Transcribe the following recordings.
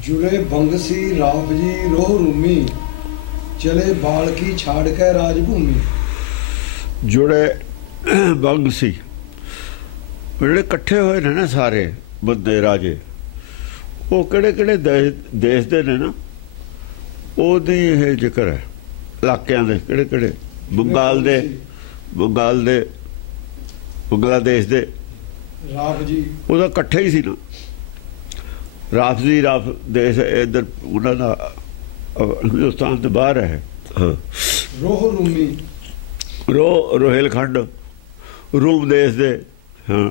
जुड़े बंगसी राफ जी रोह रूमी, चले बाल की छाड़ के राजभूमि। जुड़े बंगसी ਜਿਹੜੇ ਇਕੱਠੇ ਹੋਏ ਨੇ ਨਾ ਸਾਰੇ ਬੰਦੇ ਰਾਜੇ, ਉਹ ਕਿਹੜੇ ਕਿਹੜੇ ਦੇਸ਼ ਦੇ ਨੇ ਨਾ, ਉਹਦੀ ਇਹ ਜ਼ਿਕਰ ਹੈ। ਇਲਾਕਿਆਂ ਦੇ ਕਿਹੜੇ ਕਿਹੜੇ, ਬੰਗਾਲ ਦੇ ਬੰਗਲਾਦੇਸ਼ ਦੇ ਰਾਫ ਜੀ, ਉਹਦਾ ਇਕੱਠੇ ਹੀ ਸੀ ਨਾ। ਰਾਫ ਜੀ ਰਾਫ ਦੇਸ਼ ਇੱਧਰ ਉਹਨਾਂ ਦਾ ਹਿੰਦੁਸਤਾਨ ਤੋਂ ਬਾਹਰ ਹੈ। ਹਾਂ, ਰੋਹ ਰੂਮੀ, ਰੋਹਿਲਖੰਡ ਰੂਮ ਦੇਸ਼ ਦੇ। ਹਾਂ,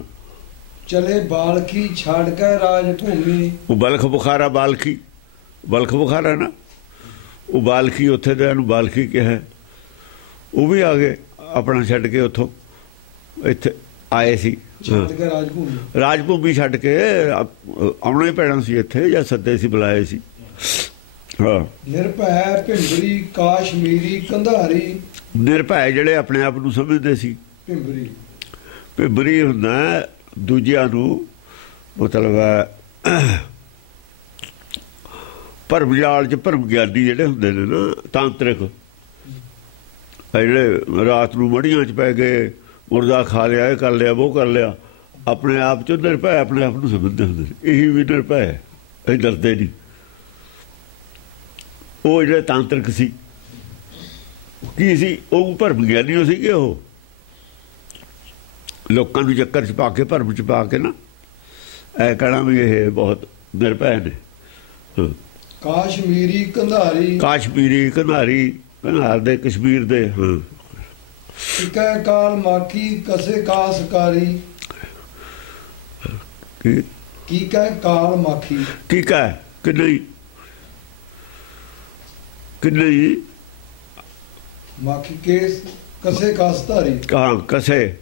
ਚਲੇ ਬਾਲ ਕੀ ਛਾੜ ਕੇ ਰਾਜਭੂਮੀ। ਉਹ ਬਲਖ ਬੁਖਾਰਾ, ਬਲਖ ਬੁਖਾਰਾ ਨਾ, ਉਹ ਬਾਲਖੀ ਉੱਥੇ ਦੇ ਨੂੰ ਬਾਲਖੀ ਕਿਹਾ। ਉਹ ਵੀ ਆ ਗਏ ਆਪਣਾ ਛੱਡ ਕੇ, ਉੱਥੋਂ ਇੱਥੇ ਆਏ ਸੀ। ਰਾਜਭੂਮੀ ਛੱਡ ਕੇ ਆਉਣਾ ਹੀ ਪੈਣਾ ਸੀ ਇੱਥੇ, ਜਾਂ ਸੱਦੇ ਸੀ, ਬੁਲਾਏ ਸੀ। ਹਾਂ, ਨਿਰਭੈ ਭਿੰਬਰੀ ਕਾਸ਼ਮੀਰੀ ਕੰਧਾਰੀ। ਨਿਰਭੈ ਜਿਹੜੇ ਆਪਣੇ ਆਪ ਨੂੰ ਸਮਝਦੇ ਸੀ। ਭਿੰਬਰੀ ਹੁੰਦਾ ਦੂਜਿਆਂ ਨੂੰ, ਮਤਲਬ ਭਰਮ ਜਾਲ 'ਚ ਭਰਮ ਗਿਆਨੀ ਜਿਹੜੇ ਹੁੰਦੇ ਨੇ ਨਾ, ਤਾਂਤਰਿਕ, ਜਿਹੜੇ ਰਾਤ ਨੂੰ ਮੜੀਆਂ 'ਚ ਪੈ ਗਏ, ਮੁਰਦਾ ਖਾ ਲਿਆ, ਇਹ ਕਰ ਲਿਆ, ਉਹ ਕਰ ਲਿਆ, ਆਪਣੇ ਆਪ 'ਚ ਨਿਰਭੈ ਆਪਣੇ ਆਪ ਨੂੰ ਸਮਝਦੇ ਹੁੰਦੇ ਨੇ। ਇਹੀ ਵੀ ਨਿਰਭੈ, ਇਹ ਡਰਦੇ ਨਹੀਂ। ਉਹ ਜਿਹੜੇ ਤਾਂਤਰਿਕ ਸੀ, ਕੀ ਸੀ, ਉਹ ਭਰਮ ਗਿਆਨੀ ਸੀਗੇ। ਉਹ ਲੋਕਾਂ ਨੂੰ ਚੱਕਰ 'ਚ ਪਾ ਕੇ, ਭਰਮ 'ਚ ਪਾ ਕੇ ਨਾ, ਇਹ ਕਹਿਣਾ ਵੀ ਇਹ ਬਹੁਤ ਨਿਰਭੈ ਨੇ। ਕਾਸ਼ਮੀਰੀ ਕੰਧਾਰੀ, ਕਾਸ਼ਮੀਰੀ ਕੰਧਾਰੀ, ਕੰਧਾਰ ਦੇ, ਕਸ਼ਮੀਰ ਦੇ। ਹਾਂ, ਟਿਕੈ ਕਾਲ ਮਾਖੀ ਕਸੇ ਕਾਸਕਾਰੀ। ਕੀ ਕਹਿ ਕਾਲ ਮਾਖੀ, ਕੀ ਕਹਿ ਕਿੰਨੀ ਮਾਖੀ ਕੇਸ ਕਸੇ ਕਾਸਧਾਰੀ। ਹਾਂ, ਕਸੇ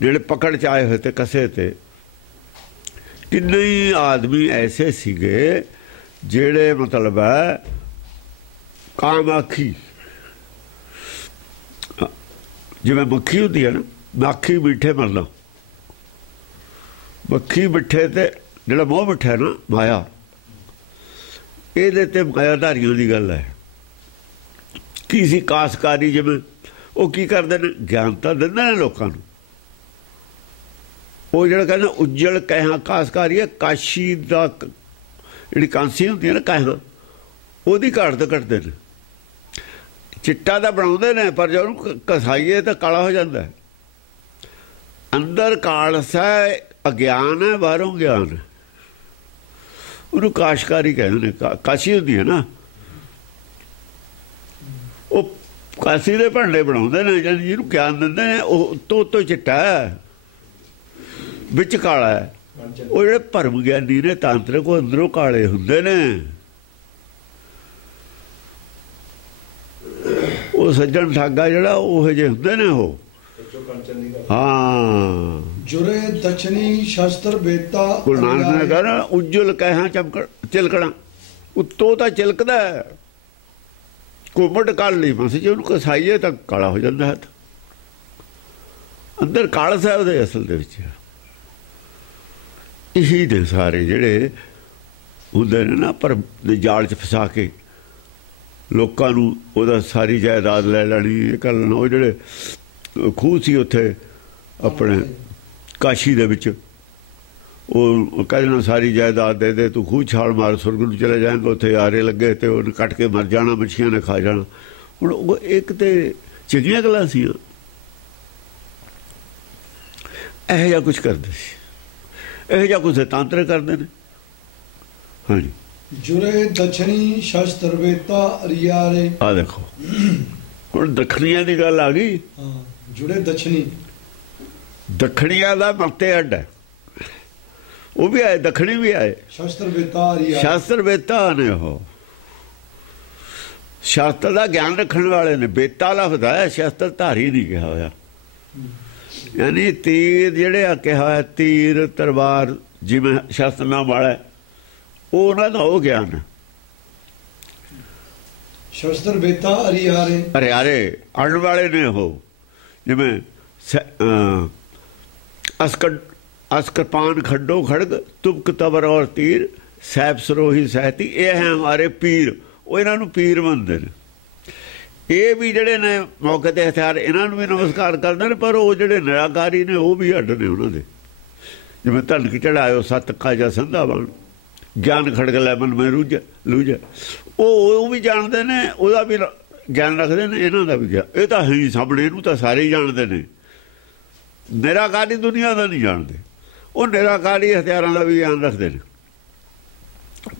ਜਿਹੜੇ ਪਕੜ 'ਚ ਆਏ ਹੋਏ ਤੇ ਕਸੇ ਤੇ। ਕਿੰਨੇ ਆਦਮੀ ਐਸੇ ਸੀਗੇ ਜਿਹੜੇ ਮਤਲਬ ਹੈ ਕਾਮਾਖੀ, ਜਿਵੇਂ ਮੱਖੀ ਹੁੰਦੀ ਹੈ ਨਾ, ਮੱਖੀ ਮਿੱਠੇ ਮਰਨਾ, ਮੱਖੀ ਮਿੱਠੇ ਤੇ ਜਿਹੜਾ ਮੋਹ ਮਿੱਠਾ ਨਾ, ਮਾਇਆ, ਇਹਦੇ ਤੇ ਮਾਇਆਧਾਰੀਆਂ ਦੀ ਗੱਲ ਹੈ। ਕੀ ਸੀ ਕਾਸਕਾਰੀ, ਜਿਵੇਂ ਉਹ ਕੀ ਕਰਦੇ ਨੇ, ਗਿਆਨ ਤਾਂ ਦਿੰਦੇ ਨੇ ਲੋਕਾਂ ਨੂੰ। ਉਹ ਜਿਹੜਾ ਕਹਿੰਦੇ ਉੱਜਲ ਕਹਿਆ ਕਾਸਕਾਰੀ ਹੈ, ਕਾਸ਼ੀ ਦਾ ਜਿਹੜੀ ਕਾਂਸੀ ਹੁੰਦੀ ਹੈ ਨਾ ਕਹਿਆ, ਉਹਦੀ ਘਾਟ ਤੋਂ ਕੱਢਦੇ ਨੇ। ਚਿੱਟਾ ਤਾਂ ਬਣਾਉਂਦੇ ਨੇ, ਪਰ ਜੇ ਉਹਨੂੰ ਘਸਾਈਏ ਤਾਂ ਕਾਲਾ ਹੋ ਜਾਂਦਾ ਹੈ। ਅੰਦਰ ਕਾਲਸਾ ਅਗਿਆਨ ਹੈ, ਬਾਹਰੋਂ ਗਿਆਨ ਹੈ। ਉਹਨੂੰ ਕਾਸ਼ਕਾਰੀ ਕਹਿੰਦੇ ਨੇ। ਕਾਸ਼ੀ ਹੁੰਦੀ ਹੈ ਨਾ, ਉਹ ਕਾਸ਼ੀ ਦੇ ਭਾਂਡੇ ਬਣਾਉਂਦੇ ਨੇ, ਜਿਹਨੂੰ ਗਿਆਨ ਦਿੰਦੇ ਨੇ। ਉਹ ਤੋਂ ਚਿੱਟਾ ਹੈ, ਵਿੱਚ ਕਾਲਾ ਹੈ। ਉਹ ਜਿਹੜੇ ਭਰਮ ਗਿਆਨੀ ਨੇ, ਤਾਂਤਰਿਕ, ਉਹ ਅੰਦਰੋਂ ਕਾਲੇ ਹੁੰਦੇ ਨੇ। ਉਹ ਸੱਜਣ ਠਾਗਾ ਜਿਹੜਾ, ਉਹ ਜਿਹੇ ਹੁੰਦੇ ਨੇ ਉਹ। ਹਾਂ, ਜੁਰੇ ਦਛਨੀ ਸ਼ਸਤਰ ਬੇਤਾ। ਗੁਰੂ ਨਾਨਕ ਨੇ ਕਹਿਣਾ ਉੱਜਲ ਕਹਿਆ ਚਿਲਕਣਾ, ਉੱਤੋਂ ਤਾਂ ਚਿਲਕਦਾ, ਘੁੰਮਟ ਕੱਲ ਲਈ ਬਸ, ਜੇ ਉਹਨੂੰ ਕਸਾਈਏ ਤਾਂ ਕਾਲਾ ਹੋ ਜਾਂਦਾ ਹੈ। ਅੰਦਰ ਕਾਲਸ ਹੈ ਉਹਦੇ ਅਸਲ ਦੇ ਵਿੱਚ। ਇਹੀ ਦੇ ਸਾਰੇ ਜਿਹੜੇ ਹੁੰਦੇ ਨੇ ਨਾ, ਪਰ ਜਾਲ 'ਚ ਫਸਾ ਕੇ ਲੋਕਾਂ ਨੂੰ ਉਹਦਾ ਸਾਰੀ ਜਾਇਦਾਦ ਲੈ ਲੈਣੀ, ਇਹ ਕਰ ਲੈਣਾ। ਉਹ ਜਿਹੜੇ ਖੂਹ ਸੀ ਉੱਥੇ ਆਪਣੇ ਕਾਸ਼ੀ ਦੇ ਵਿੱਚ, ਉਹ ਕਹਿ ਦੇਣਾ ਸਾਰੀ ਜਾਇਦਾਦ ਦੇ ਦੇ, ਤੂੰ ਖੂਹ ਛਾਲ ਮਾਰ, ਸੁਰਗ ਨੂੰ ਚਲੇ ਜਾਏਗਾ। ਉੱਥੇ ਆਰੇ ਲੱਗੇ ਤੇ ਉਹਨੇ ਕੱਟ ਕੇ ਮਰ ਜਾਣਾ, ਮੱਛੀਆਂ ਨੇ ਖਾ ਜਾਣਾ। ਹੁਣ ਉਹ ਇੱਕ ਤੇ ਚੰਗੀਆਂ ਗੱਲਾਂ ਸੀ, ਇਹੋ ਜਿਹਾ ਕੁਛ ਕਰਦੇ ਸੀ, ਇਹੋ ਜਿਹਾ ਕੁਛ ਤਾਂਤਰਿਕ ਕਰਦੇ ਨੇ। ਹਾਂਜੀ, ਜੁਰੇ ਦਛਣੀ ਸ਼ਸਤਰ ਬੇਤਾ ਅਰੀਆਰੇ। ਆ ਦੇਖੋ, ਹੁਣ ਦੱਖਣੀਆਂ ਦੀ ਗੱਲ ਆ ਗਈ। ਜੁੜੇ ਦਛਣੀ, ਦੱਖਣੀਆਂ ਦਾ ਮੱਤੇ ਅੱਡ ਹੈ। ਉਹ ਵੀ ਆਏ, ਦੱਖਣੀ ਵੀ ਆਏ। ਸ਼ਸਤਰ ਬੇਤਾ, ਸ਼ਾਸਤਰ ਬੇਤਾ ਨੇ। ਉਹ ਸ਼ਾਸਤਰ ਦਾ ਗਿਆਨ ਰੱਖਣ ਵਾਲੇ ਨੇ। ਬੇਤਾ ਲਫ਼ਜ਼ ਹੈ, ਸ਼ਾਸਤਰ ਧਾਰੀ ਨਹੀਂ ਕਿਹਾ ਹੋਇਆ। ਯਾਨੀ ਤੀਰ ਜਿਹੜੇ ਆ ਕਿਹਾ ਹੋਇਆ, ਤੀਰ ਤਲਵਾਰ ਜਿਵੇਂ ਸ਼ਾਸਤਰ ਨਾਮ ਵਾਲਾ, ਉਹ ਉਹਨਾਂ ਦਾ ਉਹ ਗਿਆਨ ਹੈ। ਸ਼ਸਤਰ ਬੇਤਾ ਅਰੀਆਰੇ, ਅਰੀਆਰੇ ਅੜਨ ਵਾਲੇ ਨੇ ਉਹ। ਜਿਵੇਂ अस्कपान खड्डो खड़ग तुबक तबर और तीर ਸੈਬ ਸਰੋਹੀ ਸਹਿਤੀ ਇਹ ਹੈ ਹਮਾਰੇ ਪੀਰ। ਉਹ ਇਹਨਾਂ ਨੂੰ ਪੀਰ ਮੰਨਦੇ ਨੇ। ਇਹ ਵੀ ਜਿਹੜੇ ਨੇ ਮੌਕੇ ਤੇ ਹਥਿਆਰ ਇਹਨਾਂ ਨੂੰ ਵੀ ਨਮਸਕਾਰ ਕਰਦੇ ਨੇ, ਪਰ ਉਹ ਜਿਹੜੇ ਨਿਰਾਕਾਰੀ ਨੇ ਉਹ ਵੀ ਅੱਡ ਨੇ ਉਹਨਾਂ ਦੇ। ਜਿਵੇਂ ਧਨ ਕੀ ਚੜਾਇਓ ਸੱਤ ਖਾਜਾ ਸੰਧਾ ਬਣ, ਗਿਆਨ ਖੜਗ ਲੈ ਮਨ ਮੈਂ ਲੂਝ ਉਹ ਵੀ ਜਾਣਦੇ ਨੇ, ਉਹਦਾ ਵੀ ਗਿਆਨ ਰੱਖਦੇ ਨੇ, ਇਹਨਾਂ ਦਾ ਵੀ ਗਿਆਨ। ਇਹ ਤਾਂ ਹੈ ਹੀ ਸਾਹਮਣੇ, ਇਹਨੂੰ ਤਾਂ ਸਾਰੇ ਹੀ ਜਾਣਦੇ ਨੇ। ਨਿਰਾਕਾਰੀ ਦੁਨੀਆ ਦਾ ਨਹੀਂ ਜਾਣਦੇ, ਉਹ ਨਿਰਾਕਾਰੀ ਹਥਿਆਰਾਂ ਦਾ ਵੀ ਗਿਆਨ ਰੱਖਦੇ ਨੇ।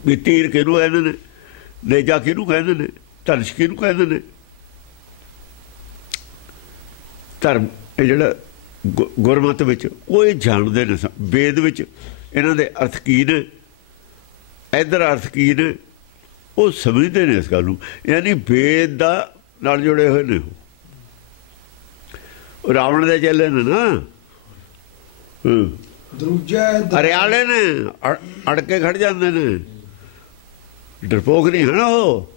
ਵੀ ਤੀਰ ਕਿਹਨੂੰ ਕਹਿੰਦੇ ਨੇ, ਨੇਜਾ ਕਿਹਨੂੰ ਕਹਿੰਦੇ ਨੇ, ਧਨੁਸ਼ ਕਿਹਨੂੰ ਕਹਿੰਦੇ ਨੇ। ਧਰਮ ਇਹ ਜਿਹੜਾ ਗੁਰਮਤਿ ਵਿੱਚ ਉਹ ਇਹ ਜਾਣਦੇ ਨੇ। ਵੇਦ ਵਿੱਚ ਇਹਨਾਂ ਦੇ ਅਰਥ ਕੀ ਨੇ, ਇੱਧਰ ਅਰਥ ਕੀ ਨੇ, ਉਹ ਸਮਝਦੇ ਨੇ ਇਸ ਗੱਲ ਨੂੰ। ਯਾਨੀ ਵੇਦ ਦਾ ਨਾਲ ਜੁੜੇ ਹੋਏ ਨੇ। ਉਹ ਰਾਵਣ ਦੇ ਚੇਲੇ ਨੇ ਨਾ, ਹਰਿਆਲੇ ਨੇ, ਅੜ ਕੇ ਖੜ ਜਾਂਦੇ ਨੇ, ਡਰਪੋਕ ਨਹੀਂ ਹੈ ਨਾ ਉਹ।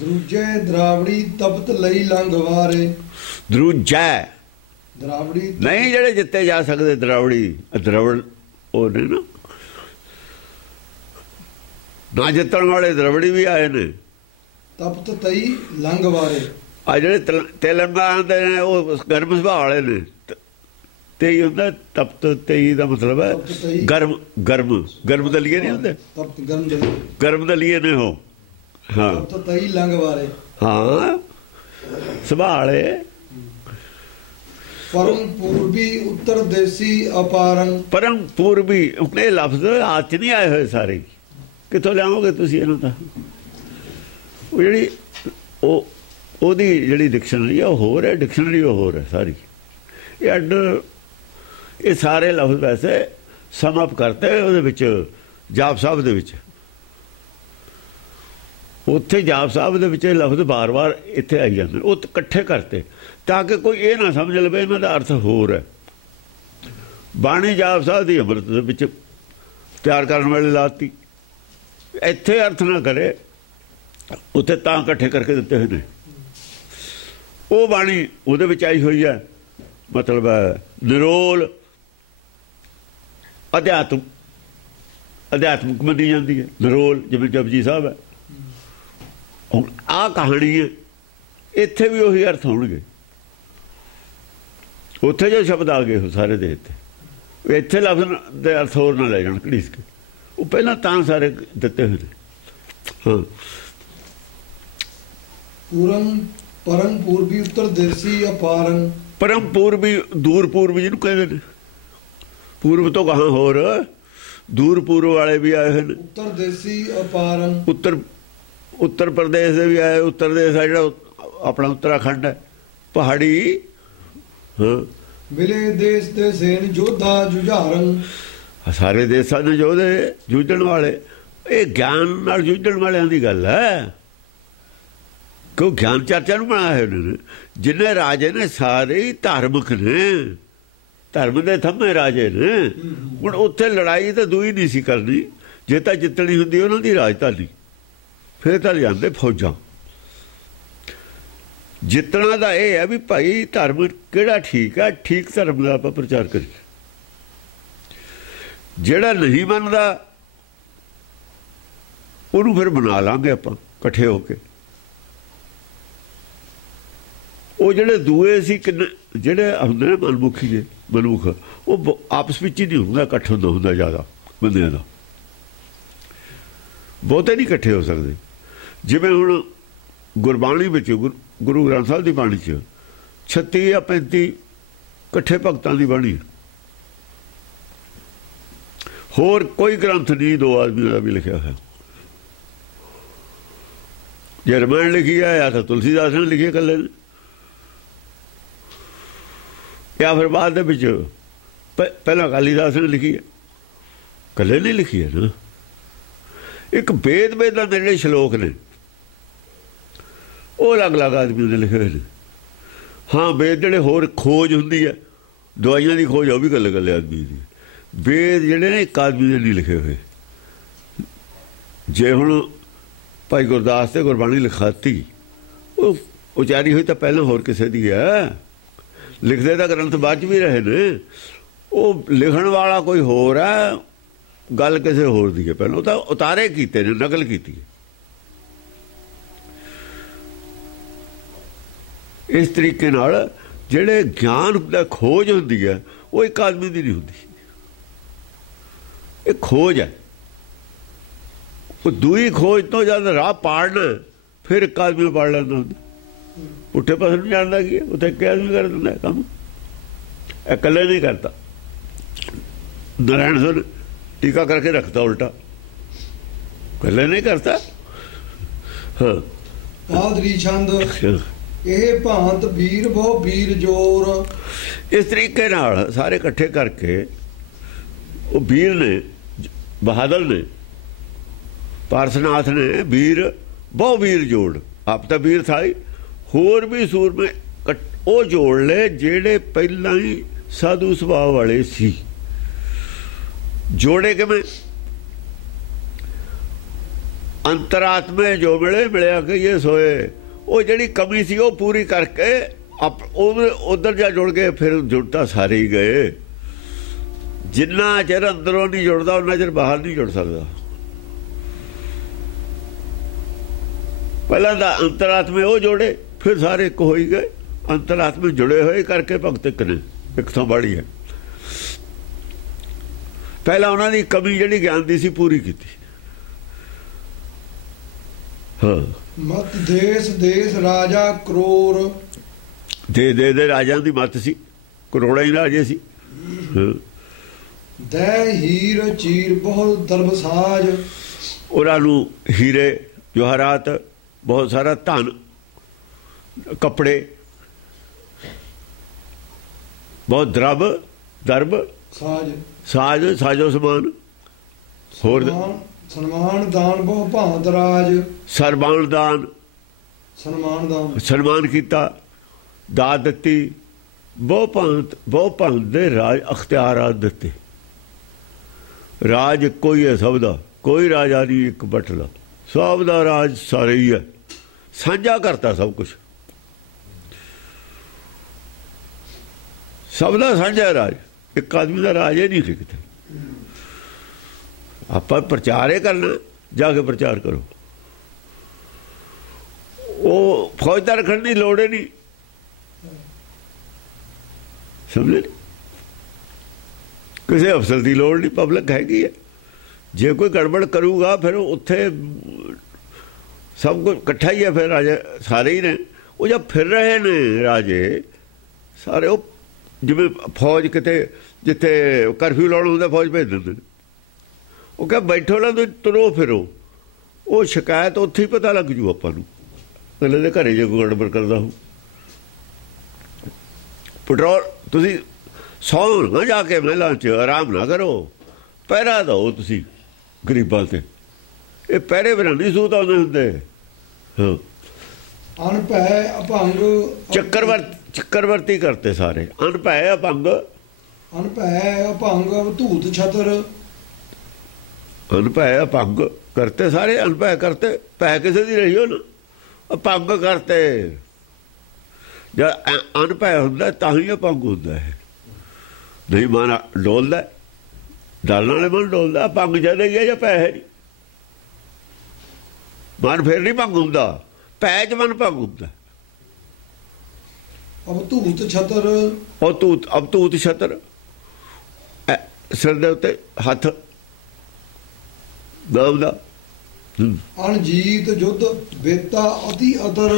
ਦਰੂਜੇ ਦਰਾਵੜੀ ਤਪਤ ਲਈ ਲੰਘ ਵਾਰੇ। ਦਰੂਜਾ ਦਰਾਵੜੀ ਨਹੀਂ ਜਿਹੜੇ ਜਿੱਤੇ ਜਾ ਸਕਦੇ। ਦਰਾਵੜੀ ਦਰਵੜ ਉਹ ਨੇ ਨਾ ਜਿੱਤਣ ਵਾਲੇ ਦਰਵੜੀ ਵੀ ਆਏ ਨੇ। ਤਪਤ ਤਈ ਲੰਘ ਵਾਰੇ ਆ ਜਿਹੜੇ ਤੇਲੰਗਾਨਾ ਦੇ ਨੇ ਉਹ ਗਰਮ ਸੁਭਾਅ ਵਾਲੇ ਨੇ। ਤੇਈ ਹੁੰਦਾ ਤਪਤ, ਤੇਈ ਦਾ ਮਤਲਬ ਹੈ ਗਰਮ। ਗਰਮ ਦਲੀਏ ਨਹੀਂ ਹੁੰਦੇ, ਗਰਮ ਦਲੀਏ ਨੇ ਉਹ। ਹਾਂ ਤਪਤ ਤਈ ਲੰਘ ਵਾਰੇ, ਹਾਂ ਸੁਭਾਅ ਵਾਲੇ। ਪਰਮ ਪੂਰਬੀ ਉੱਤਰ ਦੇਸੀ ਅਪਾਰੰ। ਪਰਮ ਪੂਰਬੀ ਇਹ ਲਫ਼ਜ਼ ਹੱਥ ਨਹੀਂ ਆਏ ਹੋਏ ਸਾਰੇ, ਕਿੱਥੋਂ ਲਿਆਓਗੇ ਤੁਸੀਂ ਇਹਨੂੰ? ਤਾਂ ਉਹ ਜਿਹੜੀ ਉਹਦੀ ਜਿਹੜੀ ਡਿਕਸ਼ਨਰੀ ਆ ਉਹ ਹੋਰ ਹੈ, ਡਿਕਸ਼ਨਰੀ ਉਹ ਹੋਰ ਹੈ ਸਾਰੀ। ਇਹ ਅੱਡ, ਇਹ ਸਾਰੇ ਲਫ਼ਜ਼ ਵੈਸੇ ਸਮ ਅਪ ਕਰਤੇ ਉਹਦੇ ਵਿੱਚ ਜਾਪ ਸਾਹਿਬ ਦੇ ਵਿੱਚ। ਉੱਥੇ ਜਾਪ ਸਾਹਿਬ ਦੇ ਵਿੱਚ ਇਹ ਲਫ਼ਜ਼ ਬਾਰ-ਬਾਰ ਇੱਥੇ ਆਈ ਜਾਂਦੇ, ਉਹ ਇਕੱਠੇ ਕਰਤੇ ਤਾਂ ਕਿ ਕੋਈ ਇਹ ਨਾ ਸਮਝ ਲਵੇ ਇਹਨਾਂ ਦਾ ਅਰਥ ਹੋਰ ਹੈ। ਬਾਣੀ ਜਾਪ ਸਾਹਿਬ ਦੀ ਅੰਮ੍ਰਿਤ ਦੇ ਵਿੱਚ ਤਿਆਰ ਕਰਨ ਵੇਲੇ ਲਾਤੀ, ਇੱਥੇ ਅਰਥ ਨਾ ਕਰੇ, ਉੱਥੇ ਤਾਂ ਇਕੱਠੇ ਕਰਕੇ ਦਿੱਤੇ ਹੋਏ ਨੇ। ਉਹ ਬਾਣੀ ਉਹਦੇ ਵਿੱਚ ਆਈ ਹੋਈ ਹੈ, ਮਤਲਬ ਨਿਰੋਲ ਅਧਿਆਤਮਿਕ ਮੰਨੀ ਜਾਂਦੀ ਹੈ ਨਿਰੋਲ, ਜਿਵੇਂ ਜਪਜੀ ਸਾਹਿਬ ਹੈ। ਹੁਣ ਆਹ ਕਹਾਣੀ ਹੈ, ਇੱਥੇ ਵੀ ਉਹੀ ਅਰਥ ਹੋਣਗੇ। ਉੱਥੇ ਜੋ ਸ਼ਬਦ ਆ ਗਏ ਉਹ ਸਾਰੇ ਦੇ ਦਿੱਤੇ, ਇੱਥੇ ਲਫ਼ਜ਼ ਦੇ ਅਰਥ ਹੋਰ ਨਾ ਲੈ ਜਾਣ ਘੜੀਸ ਕੇ। ਉਹ ਪਹਿਲਾਂ ਤਾਂ ਸਾਰੇ ਦਿੱਤੇ ਹੋਏ ਨੇ। ਹਾਂ ਪਰਮ ਪੂਰਬੀ ਉੱਤਰ ਦੇਸੀ ਅਪਾਰੰ। ਪਰਮ ਪੂਰਬੀ ਦੂਰ ਪੂਰਬ ਜਿਹਨੂੰ ਕਹਿੰਦੇ ਨੇ, ਪੂਰਬ ਤੋਂ ਕਹਾਂ ਹੋਰ ਦੂਰ ਪੂਰਬ ਵਾਲੇ ਵੀ ਆਏ ਹੋਏ ਨੇ। ਉੱਤਰ ਦੇਸੀ ਅਪਾਰੰ, ਉੱਤਰ ਪ੍ਰਦੇਸ਼ ਦੇ ਵੀ ਆਏ। ਉੱਤਰ ਦੇਸ਼ ਆ ਜਿਹੜਾ ਆਪਣਾ ਉੱਤਰਾਖੰਡ ਹੈ, ਪਹਾੜੀ। ਹਾਂ ਮਿਲੇ ਦੇਸ਼ ਦੇ ਸੈਨ ਜੋਧਾ ਜੁਝਾਰਨ। ਸਾਰੇ ਦੇਸਾਂ ਦੇ ਯੋਧੇ ਜੂਝਣ ਵਾਲੇ। ਇਹ ਗਿਆਨ ਨਾਲ ਜੂਝਣ ਵਾਲਿਆਂ ਦੀ ਗੱਲ ਹੈ, ਕਿਉਂ ਗਿਆਨ ਚਰਚਾ ਨੂੰ ਬਣਾਇਆ ਹੋਏ ਨੇ। ਜਿੰਨੇ ਰਾਜੇ ਨੇ ਸਾਰੇ ਹੀ ਧਾਰਮਿਕ ਨੇ, ਧਰਮ ਦੇ ਥੰਮੇ ਰਾਜੇ ਨੇ। ਹੁਣ ਉੱਥੇ ਲੜਾਈ ਤਾਂ ਦੂਈ ਨਹੀਂ ਸੀ ਕਰਨੀ, ਜੇ ਤਾਂ ਜਿੱਤਣੀ ਹੁੰਦੀ ਉਹਨਾਂ ਦੀ ਰਾਜਧਾਨੀ, ਫਿਰ ਤਾਂ ਜਾਂਦੇ ਫੌਜਾਂ। ਜਿੱਤਣਾ ਦਾ ਇਹ ਹੈ ਵੀ ਭਾਈ ਧਰਮ ਕਿਹੜਾ ਠੀਕ ਹੈ, ਠੀਕ ਧਰਮ ਦਾ ਆਪਾਂ ਪ੍ਰਚਾਰ ਕਰੀਏ। ਜਿਹੜਾ ਨਹੀਂ ਮੰਨਦਾ ਉਹਨੂੰ ਫਿਰ ਬਣਾ ਲਾਂਗੇ ਆਪਾਂ ਇਕੱਠੇ ਹੋ ਕੇ। ਉਹ ਜਿਹੜੇ ਦੂਏ ਸੀ ਕਿੰਨੇ ਜਿਹੜੇ ਹੁੰਦੇ ਨੇ ਮਨਮੁਖੀ ਜੇ ਮਨੁੱਖ, ਉਹ ਆਪਸ ਵਿੱਚ ਹੀ ਨਹੀਂ ਹੁੰਦਾ, ਇਕੱਠ ਹੁੰਦਾ ਜ਼ਿਆਦਾ ਬੰਦਿਆਂ ਦਾ, ਬਹੁਤੇ ਨਹੀਂ ਇਕੱਠੇ ਹੋ ਸਕਦੇ। ਜਿਵੇਂ ਹੁਣ ਗੁਰਬਾਣੀ ਵਿੱਚ ਗੁਰੂ ਗ੍ਰੰਥ ਸਾਹਿਬ ਦੀ ਬਾਣੀ 'ਚ 36 ਜਾਂ 35 ਇਕੱਠੇ ਭਗਤਾਂ ਦੀ ਬਾਣੀ। ਹੋਰ ਕੋਈ ਗ੍ਰੰਥ ਨਹੀਂ ਦੋ ਆਦਮੀਆਂ ਦਾ ਵੀ ਲਿਖਿਆ ਹੋਇਆ। ਜੇ ਰਮਾਇਣ ਲਿਖੀ ਹੈ ਜਾਂ ਤਾਂ ਤੁਲਸੀਦਾਸ ਨੇ ਲਿਖੀ ਇਕੱਲੇ ਨੇ, ਜਾਂ ਫਿਰ ਬਾਅਦ ਦੇ ਵਿੱਚ ਪਹਿਲਾਂ ਕਾਲੀਦਾਸ ਨੇ ਲਿਖੀ ਹੈ, ਇਕੱਲੇ ਨਹੀਂ ਲਿਖੀ ਹੈ ਨਾ। ਇੱਕ ਵੇਦਾਂ ਦੇ ਜਿਹੜੇ ਸ਼ਲੋਕ ਨੇ ਉਹ ਅਲੱਗ-ਅਲੱਗ ਆਦਮੀ ਨੇ ਲਿਖੇ ਹੋਏ ਨੇ। ਹਾਂ ਵੇਦ ਜਿਹੜੇ ਹੋਰ ਖੋਜ ਹੁੰਦੀ ਹੈ, ਦਵਾਈਆਂ ਦੀ ਖੋਜ, ਉਹ ਵੀ ਇਕੱਲੇ ਆਦਮੀ ਦੀ। ਵੇਦ ਜਿਹੜੇ ਨੇ ਇੱਕ ਆਦਮੀ ਦੇ ਨਹੀਂ ਲਿਖੇ ਹੋਏ। ਜੇ ਹੁਣ ਭਾਈ ਗੁਰਦਾਸ ਤੇ ਗੁਰਬਾਣੀ ਲਿਖਾਤੀ, ਉਹ ਉਚਾਰੀ ਹੋਈ ਤਾਂ ਪਹਿਲਾਂ ਹੋਰ ਕਿਸੇ ਦੀ ਹੈ। ਲਿਖਦੇ ਤਾਂ ਗ੍ਰੰਥ ਬਾਅਦ 'ਚ ਵੀ ਰਹੇ ਨੇ, ਉਹ ਲਿਖਣ ਵਾਲਾ ਕੋਈ ਹੋਰ ਹੈ, ਗੱਲ ਕਿਸੇ ਹੋਰ ਦੀ ਹੈ, ਪਹਿਲਾਂ ਤਾਂ ਉਤਾਰੇ ਕੀਤੇ ਨੇ, ਨਕਲ ਕੀਤੀ ਹੈ। ਇਸ ਤਰੀਕੇ ਨਾਲ ਜਿਹੜੇ ਗਿਆਨ ਦਾ ਖੋਜ ਹੁੰਦੀ ਹੈ ਉਹ ਇੱਕ ਆਦਮੀ ਦੀ ਨਹੀਂ ਹੁੰਦੀ, ਇਹ ਖੋਜ ਹੈ। ਉਹ ਦੂਈ ਖੋਜ ਤੋਂ ਜਦ ਰਾਹ ਪਾੜਨਾ ਫਿਰ ਇੱਕ ਆਦਮੀ ਨੂੰ ਪਾੜ ਲੈਂਦਾ ਹੁੰਦਾ। ਪੁੱਠੇ ਪਾਸੇ ਨੂੰ ਜਾਣਦਾ ਕੀ ਹੈ, ਉੱਥੇ ਇੱਕ ਆਦਮੀ ਕਰ ਦਿੰਦਾ ਕੰਮ, ਇਹ ਇਕੱਲੇ ਨਹੀਂ ਕਰਦਾ। ਨਾਰਾਇਣ ਸਰ ਟੀਕਾ ਕਰਕੇ ਰੱਖਤਾ ਉਲਟਾ, ਇਕੱਲੇ ਨਹੀਂ ਕਰਤਾ। ਹਾਂ ਬਾਦਰੀ ਛੰਦ ਇਹ ਭਾਂਤ ਵੀਰ ਬਹੁ ਵੀਰ ਜੋਰ। ਇਸ ਤਰੀਕੇ ਨਾਲ ਸਾਰੇ ਇਕੱਠੇ ਕਰਕੇ ਉਹ ਵੀਰ ਨੇ, ਬਹਾਦਰ ਨੇ, ਪਾਰਸਨਾਥ ਨੇ ਵੀਰ ਬਹੁ ਵੀਰ ਜੋੜ। ਆਪ ਤਾਂ ਵੀਰ ਥਾ ਹੀ, ਹੋਰ ਵੀ ਸੂਰਮੇ ਉਹ ਜੋੜ ਲਏ ਜਿਹੜੇ ਪਹਿਲਾਂ ਹੀ ਸਾਧੂ ਸੁਭਾਅ ਵਾਲੇ ਸੀ। ਜੋੜੇ ਕਿਵੇਂ? ਅੰਤਰਾਤਮੇ ਜੋ ਮਿਲਿਆ ਕਿ ਇਹ ਸੋਏ, ਉਹ ਜਿਹੜੀ ਕਮੀ ਸੀ ਉਹ ਪੂਰੀ ਕਰਕੇ ਉਧਰ ਜਾ ਜੁੜ ਗਏ। ਫਿਰ ਜੁੜਤਾ ਸਾਰੇ ਹੀ ਗਏ। ਜਿੰਨਾ ਚਿਰ ਅੰਦਰੋਂ ਨਹੀਂ ਜੁੜਦਾ ਉਹਨਾਂ ਚਿਰ ਬਾਹਰ ਨਹੀਂ ਜੁੜ ਸਕਦਾ। ਪਹਿਲਾਂ ਤਾਂ ਅੰਤਰਾਤਮੇ ਉਹ ਜੋੜੇ, ਫਿਰ ਸਾਰੇ ਇੱਕ ਹੋ ਹੀ ਗਏ। ਅੰਤਰਾਤਮੇ ਜੁੜੇ ਹੋਏ ਕਰਕੇ ਭਗਤ ਇੱਕ ਨੇ, ਇੱਕ ਤੋਂ ਬਾੜੀ ਹੈ। ਪਹਿਲਾਂ ਉਹਨਾਂ ਦੀ ਕਮੀ ਜਿਹੜੀ ਗਿਆਨ ਦੀ ਸੀ ਪੂਰੀ ਕੀਤੀ। ਹਾਂ ਮਤ ਦੇਸ ਦੇਸ ਰਾਜਾ ਕਰੋੜ। ਦੇ ਰਾਜਾਂ ਦੀ ਮੱਤ ਸੀ, ਕਰੋੜਾਂ ਹੀ ਰਾਜੇ ਸੀ। ਦੈ ਹੀਰ ਚੀਰ ਬਹੁਤ ਦਰਬ ਸਾਜ। ਉਹਨਾਂ ਨੂੰ ਹੀਰੇ ਜਵਾਹਰਾਤ, ਬਹੁਤ ਸਾਰਾ ਧਨ, ਕੱਪੜੇ, ਬਹੁਤ ਦਰਬ ਸਾਜੋ ਸਮਾਨ, ਹੋਰ ਸਨਮਾਨ ਦਾਨ ਬਹੁ ਭਾਂਤ ਰਾਜ। ਸਰਬਾਨ ਦਾਨ, ਸਨਮਾਨ ਕੀਤਾ, ਦਾਤ ਦਿੱਤੀ, ਬਹੁ ਭਾਂਤ ਦੇ ਰਾਜ ਅਖਤਿਆਰਾਤ ਦਿੱਤੇ। ਰਾਜ ਕੋਈ ਹੈ ਸਭ ਦਾ, ਕੋਈ ਰਾਜਾ ਨਹੀਂ ਇੱਕ ਬਟਲਾ, ਸਭ ਦਾ ਰਾਜ ਸਾਰੇ ਹੀ ਹੈ। ਸਾਂਝਾ ਕਰਤਾ ਸਭ ਕੁਛ, ਸਭ ਦਾ ਸਾਂਝਾ ਰਾਜ, ਇੱਕ ਆਦਮੀ ਦਾ ਰਾਜ ਹੀ ਨਹੀਂ ਕਿਤੇ। ਆਪਾਂ ਪ੍ਰਚਾਰ ਹੀ ਕਰਨਾ, ਜਾ ਕੇ ਪ੍ਰਚਾਰ ਕਰੋ। ਉਹ ਫੌਜਦਾਰ ਰੱਖਣ ਦੀ ਲੋੜ ਹੀ ਨਹੀਂ, ਸਮਝੇ? ਕਿਸੇ ਅਫਸਰ ਦੀ ਲੋੜ ਨਹੀਂ, ਪਬਲਿਕ ਹੈਗੀ ਹੈ। ਜੇ ਕੋਈ ਗੜਬੜ ਕਰੂਗਾ ਫਿਰ ਉੱਥੇ ਸਭ ਕੁਝ ਇਕੱਠਾ ਹੀ ਹੈ। ਫਿਰ ਰਾਜੇ ਸਾਰੇ ਹੀ ਨੇ, ਉਹ ਜਦ ਫਿਰ ਰਹੇ ਨੇ ਰਾਜੇ ਸਾਰੇ, ਉਹ ਜਿਵੇਂ ਫੌਜ ਕਿਤੇ ਜਿੱਥੇ ਕਰਫਿਊ ਲਾਉਣ ਹੁੰਦਾ ਫੌਜ ਭੇਜ ਦਿੰਦੇ ਨੇ। ਉਹ ਕਹੇ ਬੈਠੋ ਨਾ, ਤੁਸੀਂ ਤੁਰੋ ਫਿਰੋ, ਉਹ ਸ਼ਿਕਾਇਤ ਉੱਥੇ ਹੀ ਪਤਾ ਲੱਗ ਜੂ ਆਪਾਂ ਨੂੰ। ਅਗਲੇ ਦੇ ਘਰੇ ਜੇ ਕੋਈ ਗੜਬੜ ਕਰਦਾ ਹੋ, ਪੈਟਰੋਲ ਤੁਸੀਂ ਸੌਂ ਨਾ ਜਾ ਕੇ ਮਹਿਲਾਂ 'ਚ, ਆਰਾਮ ਨਾ ਕਰੋ, ਪਹਿਰਾ ਦਿਓ ਤੁਸੀਂ ਗਰੀਬਾਂ 'ਤੇ। ਇਹ ਪਹਿਰੇ ਬਿਨਾਂ ਨਹੀਂ ਸੂਤ ਆਉਂਦੇ ਹੁੰਦੇ। ਹਾਂ ਅਨਭੈ ਅਭੰਗ ਚੱਕਰਵਰਤੀ ਕਰਤੇ ਸਾਰੇ। ਅਨਭੈ ਅਭੰਗ ਧੂਤ ਛਤਰ। ਅਨਭੈ ਅਭੰਗ ਕਰਤੇ ਸਾਰੇ, ਅਨਭੈ ਕਰਤੇ, ਭੈ ਕਿਸੇ ਦੀ ਰਹੀ ਹੋ ਨਾ, ਅਭੰਗ ਕਰਤੇ। ਜਦ ਅਨਭੈ ਹੁੰਦਾ ਤਾਂ ਹੀ ਅਭੰਗ ਹੁੰਦਾ ਹੈ। ਨਹੀਂ ਮਨ ਡੋਲਦਾ, ਡਰਨ ਵਾਲੇ ਮਨ ਡੋਲਦਾ। ਭੰਗ ਜਦ ਗਿਆ ਜਾਂ ਪੈ ਹੈ ਨਹੀਂ, ਮਨ ਫਿਰ ਨਹੀਂ ਭੰਗ ਹੁੰਦਾ, ਪੈ 'ਚ ਮਨ ਭੰਗ ਹੁੰਦਾ। ਧੂਤ ਛਤਰ, ਉਹ ਧੂਤ ਛਤਰ, ਸਿਰ ਦੇ ਉੱਤੇ ਹੱਥ ਨਾਮ ਦਾ। ਅਣਜੀਤ ਯੁੱਧ ਬੇਤਾ ਅਤੀ ਅਤਰ।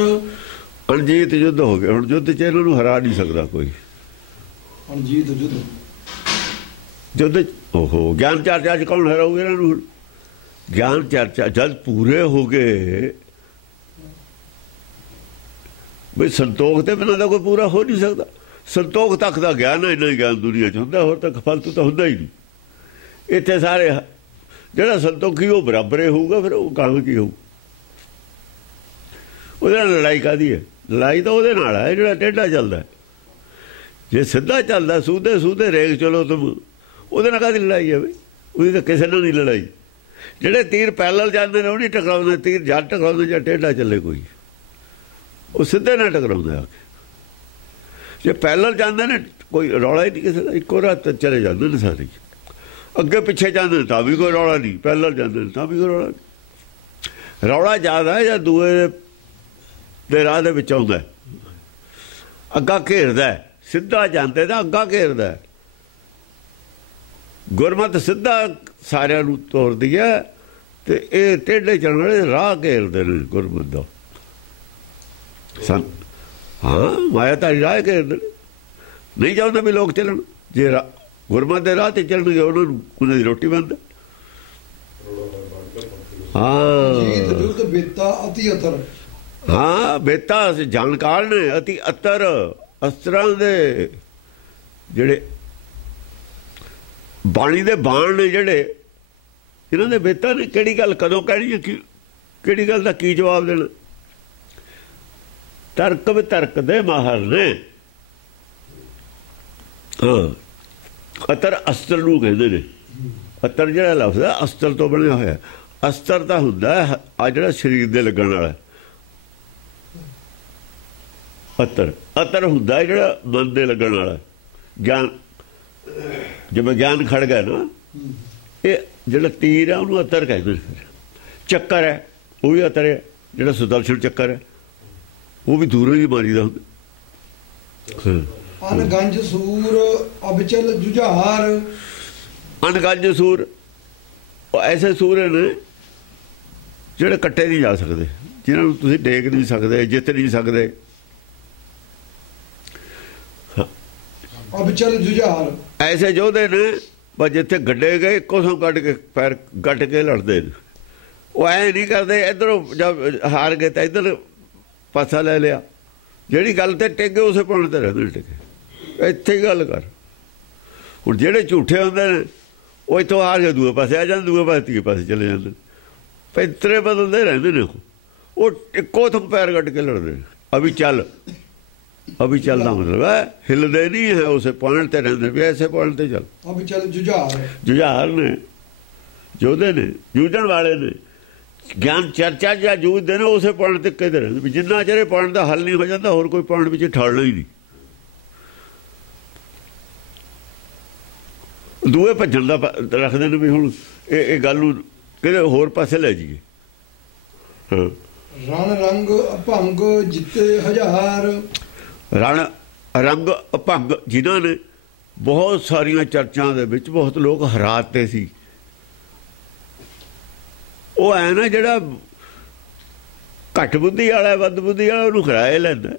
ਅਣਜੀਤ ਯੁੱਧ ਹੋ ਗਿਆ ਹੁਣ, ਯੁੱਧ 'ਚ ਇਹਨਾਂ ਨੂੰ ਹਰਾ ਨਹੀਂ ਸਕਦਾ ਕੋਈ। ਅਣਜੀਤ ਯੁੱਧ ਓਹੋ ਗਿਆਨ ਚਰਚਾ 'ਚ ਕੌਣ ਹਰਾਊਗਾ ਇਹਨਾਂ ਨੂੰ? ਗਿਆਨ ਚਰਚਾ ਜਦ ਪੂਰੇ ਹੋ ਗਏ ਬਈ, ਸੰਤੋਖ ਤੇ ਬਿਨਾਂ ਦਾ ਕੋਈ ਪੂਰਾ ਹੋ ਨਹੀਂ ਸਕਦਾ। ਸੰਤੋਖ ਤੱਕ ਦਾ ਗਿਆਨ ਹੈ, ਇੰਨਾ ਹੀ ਗਿਆਨ ਦੁਨੀਆ 'ਚ ਹੁੰਦਾ, ਹੋਰ ਤੱਕ ਫਾਲਤੂ ਤਾਂ ਹੁੰਦਾ ਹੀ ਨਹੀਂ। ਇੱਥੇ ਸਾਰੇ ਜਿਹੜਾ ਸੰਤੋਖੀ ਉਹ ਬਰਾਬਰੇ ਹੋਊਗਾ, ਫਿਰ ਉਹ ਕੰਮ ਕੀ ਹੋਊ? ਉਹਦੇ ਨਾਲ ਲੜਾਈ ਕਾਹਦੀ ਹੈ? ਲੜਾਈ ਤਾਂ ਉਹਦੇ ਨਾਲ ਹੈ ਜਿਹੜਾ ਟੇਢਾ ਚੱਲਦਾ। ਜੇ ਸਿੱਧਾ ਚੱਲਦਾ ਸੂਦੇ ਰੇਗ ਚਲੋ ਤੁਮ, ਉਹਦੇ ਨਾਲ ਕਾਹਦੀ ਲੜਾਈ ਹੈ ਬਈ? ਉਹਦੀ ਤਾਂ ਕਿਸੇ ਨਾਲ ਨਹੀਂ ਲੜਾਈ। ਜਿਹੜੇ ਤੀਰ ਪੈਰਲਲ ਜਾਂਦੇ ਨੇ ਉਹ ਨਹੀਂ ਟਕਰਾਉਂਦੇ, ਤੀਰ ਜਦ ਟਕਰਾਉਂਦੇ ਜਾਂ ਟੇਢਾ ਚੱਲੇ ਕੋਈ, ਉਹ ਸਿੱਧੇ ਨਾਲ ਟਕਰਾਉਂਦੇ ਆ ਕੇ। ਜੇ ਪੈਰਲਲ ਜਾਂਦੇ ਨੇ ਕੋਈ ਰੌਲਾ ਹੀ ਨਹੀਂ ਕਿਸੇ ਦਾ, ਇੱਕੋ ਰਾਤ ਚਲੇ ਜਾਂਦੇ ਨੇ ਸਾਰੇ। ਅੱਗੇ ਪਿੱਛੇ ਜਾਂਦੇ ਨੇ ਤਾਂ ਵੀ ਕੋਈ ਰੌਲਾ ਨਹੀਂ, ਪਹਿਲਾਂ ਜਾਂਦੇ ਨੇ ਤਾਂ ਵੀ ਕੋਈ ਰੌਲਾ ਨਹੀਂ। ਰੌਲਾ ਜ਼ਿਆਦਾ ਜਾਂ ਦੂਏ ਦੇ ਰਾਹ ਦੇ ਵਿੱਚ ਆਉਂਦਾ, ਅੱਗਾ ਘੇਰਦਾ, ਸਿੱਧਾ ਜਾਂਦੇ ਤਾਂ ਅੱਗਾ ਘੇਰਦਾ। ਗੁਰਮਤਿ ਸਿੱਧਾ ਸਾਰਿਆਂ ਨੂੰ ਤੋਰਦੀ ਹੈ ਤੇ ਇਹ ਟੇਢੇ ਚੱਲਣ ਵਾਲੇ ਰਾਹ ਘੇਰਦੇ ਨੇ ਗੁਰਮਤਿ ਦਾ। ਹਾਂ, ਮਾਇਆ ਤਾਂ ਰਾਹ ਘੇਰਦੇ ਨੇ, ਨਹੀਂ ਚਾਹੁੰਦੇ ਵੀ ਲੋਕ ਚੱਲਣ। ਜੇ ਗੁਰਮਤਿ ਦੇ ਰਾਹ ਤੇ ਚੱਲਣਗੇ ਉਹਨਾਂ ਦੀ ਰੋਟੀ ਬੰਦ। ਹਾਂ, ਬੇਤਾ ਜਾਣਕਾਰ ਨੇ, ਅਤੀ ਅਤਰ ਅਸਤਰਾਂ ਦੇ ਜਿਹੜੇ ਬਾਣੀ ਦੇ ਬਾਣ ਨੇ, ਜਿਹੜੇ ਇਹਨਾਂ ਦੇ ਬੇਤਾ ਨੇ ਕਿਹੜੀ ਗੱਲ ਕਦੋਂ ਕਹਿਣੀ ਹੈ, ਕਿਹੜੀ ਗੱਲ ਦਾ ਕੀ ਜਵਾਬ ਦੇਣਾ। ਤਰਕ ਵਿਤਰਕ ਦੇ ਮਾਹਰ ਨੇ। ਅਤਰ ਅਸਤਰ ਨੂੰ ਕਹਿੰਦੇ ਨੇ। ਅਤਰ ਜਿਹੜਾ ਲਫ਼ਜ਼ ਹੈ ਅਸਤਰ ਤੋਂ ਬਣਿਆ ਹੋਇਆ। ਅਸਤਰ ਤਾਂ ਹੁੰਦਾ ਆ ਜਿਹੜਾ ਸਰੀਰ ਦੇ ਲੱਗਣ ਵਾਲਾ। ਅਤਰ ਹੁੰਦਾ ਜਿਹੜਾ ਮਨ ਦੇ ਲੱਗਣ ਵਾਲਾ। ਗਿਆਨ, ਜਿਵੇਂ ਗਿਆਨ ਖੜ ਗਿਆ ਨਾ, ਇਹ ਜਿਹੜਾ ਤੀਰ ਹੈ ਉਹਨੂੰ ਅਤਰ ਕਹਿੰਦੇ ਨੇ। ਚੱਕਰ ਹੈ ਉਹ ਵੀ ਅਤਰ ਹੈ, ਜਿਹੜਾ ਸੁਦਰਸ਼ਨ ਚੱਕਰ ਹੈ ਉਹ ਵੀ ਦੂਰੋਂ ਹੀ ਮਾਰੀਦਾ ਹੁੰਦਾ। ਅਨਗੰਜ ਸੂਰ ਅਬਚਲ ਜੁਝਾਰ। ਅਨਗੰਜ ਸੂਰ ਉਹ ਐਸੇ ਸੂਰ ਨੇ ਜਿਹੜੇ ਕੱਟੇ ਨਹੀਂ ਜਾ ਸਕਦੇ, ਜਿਨ੍ਹਾਂ ਨੂੰ ਤੁਸੀਂ ਡੇਗ ਨਹੀਂ ਸਕਦੇ, ਜਿੱਤ ਨਹੀਂ ਸਕਦੇ। ਅਬਚਲ ਜੁਝਾਰ ਐਸੇ ਯੋਧੇ ਨੇ ਬਸ ਜਿੱਥੇ ਗੱਡੇ ਗਏ ਇੱਕੋ ਸੌ ਕੱਢ ਕੇ ਪੈਰ ਗੱਟ ਕੇ ਲੜਦੇ ਨੇ। ਉਹ ਐ ਨਹੀਂ ਕਰਦੇ ਇੱਧਰੋਂ ਜਦ ਹਾਰ ਗਏ ਤਾਂ ਇੱਧਰ ਪਾਸਾ ਲੈ ਲਿਆ। ਜਿਹੜੀ ਗੱਲ ਤੇ ਟਿਕ ਗਏ ਉਸੇ ਪੁਆਇੰਟ ਤੇ ਰਹਿੰਦੇ ਟਿਕੇ। ਇੱਥੇ ਹੀ ਗੱਲ ਕਰ। ਹੁਣ ਜਿਹੜੇ ਝੂਠੇ ਹੁੰਦੇ ਨੇ ਉਹ ਇੱਥੋਂ ਹਾਰ ਕੇ ਦੂਏ ਪਾਸੇ ਆ ਜਾਂਦੇ, ਦੂਏ ਪਾਸੇ ਤੀਏ ਪਾਸੇ ਚਲੇ ਜਾਂਦੇ। ਪੈਂਤਰੇ ਬਦਲਦੇ ਰਹਿੰਦੇ ਨੇ। ਉਹ ਇੱਕੋ ਥੋਂ ਪੈਰ ਕੱਢ ਕੇ ਲੜਦੇ ਨੇ। ਅਭੀ ਚੱਲ ਦਾ ਮਤਲਬ ਹੈ ਹਿੱਲਦੇ ਨਹੀਂ ਹੈ, ਉਸੇ ਪੁਆਇੰਟ ਤੇ ਰਹਿੰਦੇ ਵੀ ਐਸੇ ਪੁਆਇੰਟ ਤੇ ਚੱਲ। ਅਭੀ ਚੱਲ ਜੁਝਾਰ ਨੇ, ਯੋਧੇ ਨੇ, ਜੂਝਣ ਵਾਲੇ ਨੇ। ਗਿਆਨ ਚਰਚਾ ਜਾਂ ਜੂਝਦੇ ਨੇ ਉਸੇ ਪੁਆਇੰਟ ਤੇ ਕਿਤੇ ਰਹਿੰਦੇ ਵੀ ਜਿੰਨਾ ਚਿਰ ਪੁਆਇੰਟ ਦਾ ਹੱਲ ਨਹੀਂ ਹੋ ਜਾਂਦਾ ਹੋਰ ਕੋਈ ਪੁਆਇੰਟ ਵਿੱਚ ਠੜਨਾ ਹੀ ਨਹੀਂ। ਦੂਏ ਭੱਜਣ ਦਾ ਰੱਖਦੇ ਨੇ ਵੀ ਹੁਣ ਇਹ ਗੱਲ ਨੂੰ ਕਿਤੇ ਹੋਰ ਪਾਸੇ ਲੈ ਜਾਈਏ। ਹਾਂ, ਰਣ ਰੰਗ ਅਭੰਗ ਜਿੱਤੇ ਹਜ਼ਾਰ। ਰਣ ਰੰਗ ਅਭੰਗ ਜਿਨ੍ਹਾਂ ਨੇ ਬਹੁਤ ਸਾਰੀਆਂ ਚਰਚਾਂ ਦੇ ਵਿੱਚ ਬਹੁਤ ਲੋਕ ਹਰਾਤੇ ਸੀ। ਉਹ ਐ ਨਾ ਜਿਹੜਾ ਘੱਟ ਬੁੱਧੀ ਵਾਲਾ ਵੱਧ ਬੁੱਧੀ ਵਾਲਾ ਉਹਨੂੰ ਹਰਾਏ ਲੈਂਦਾ।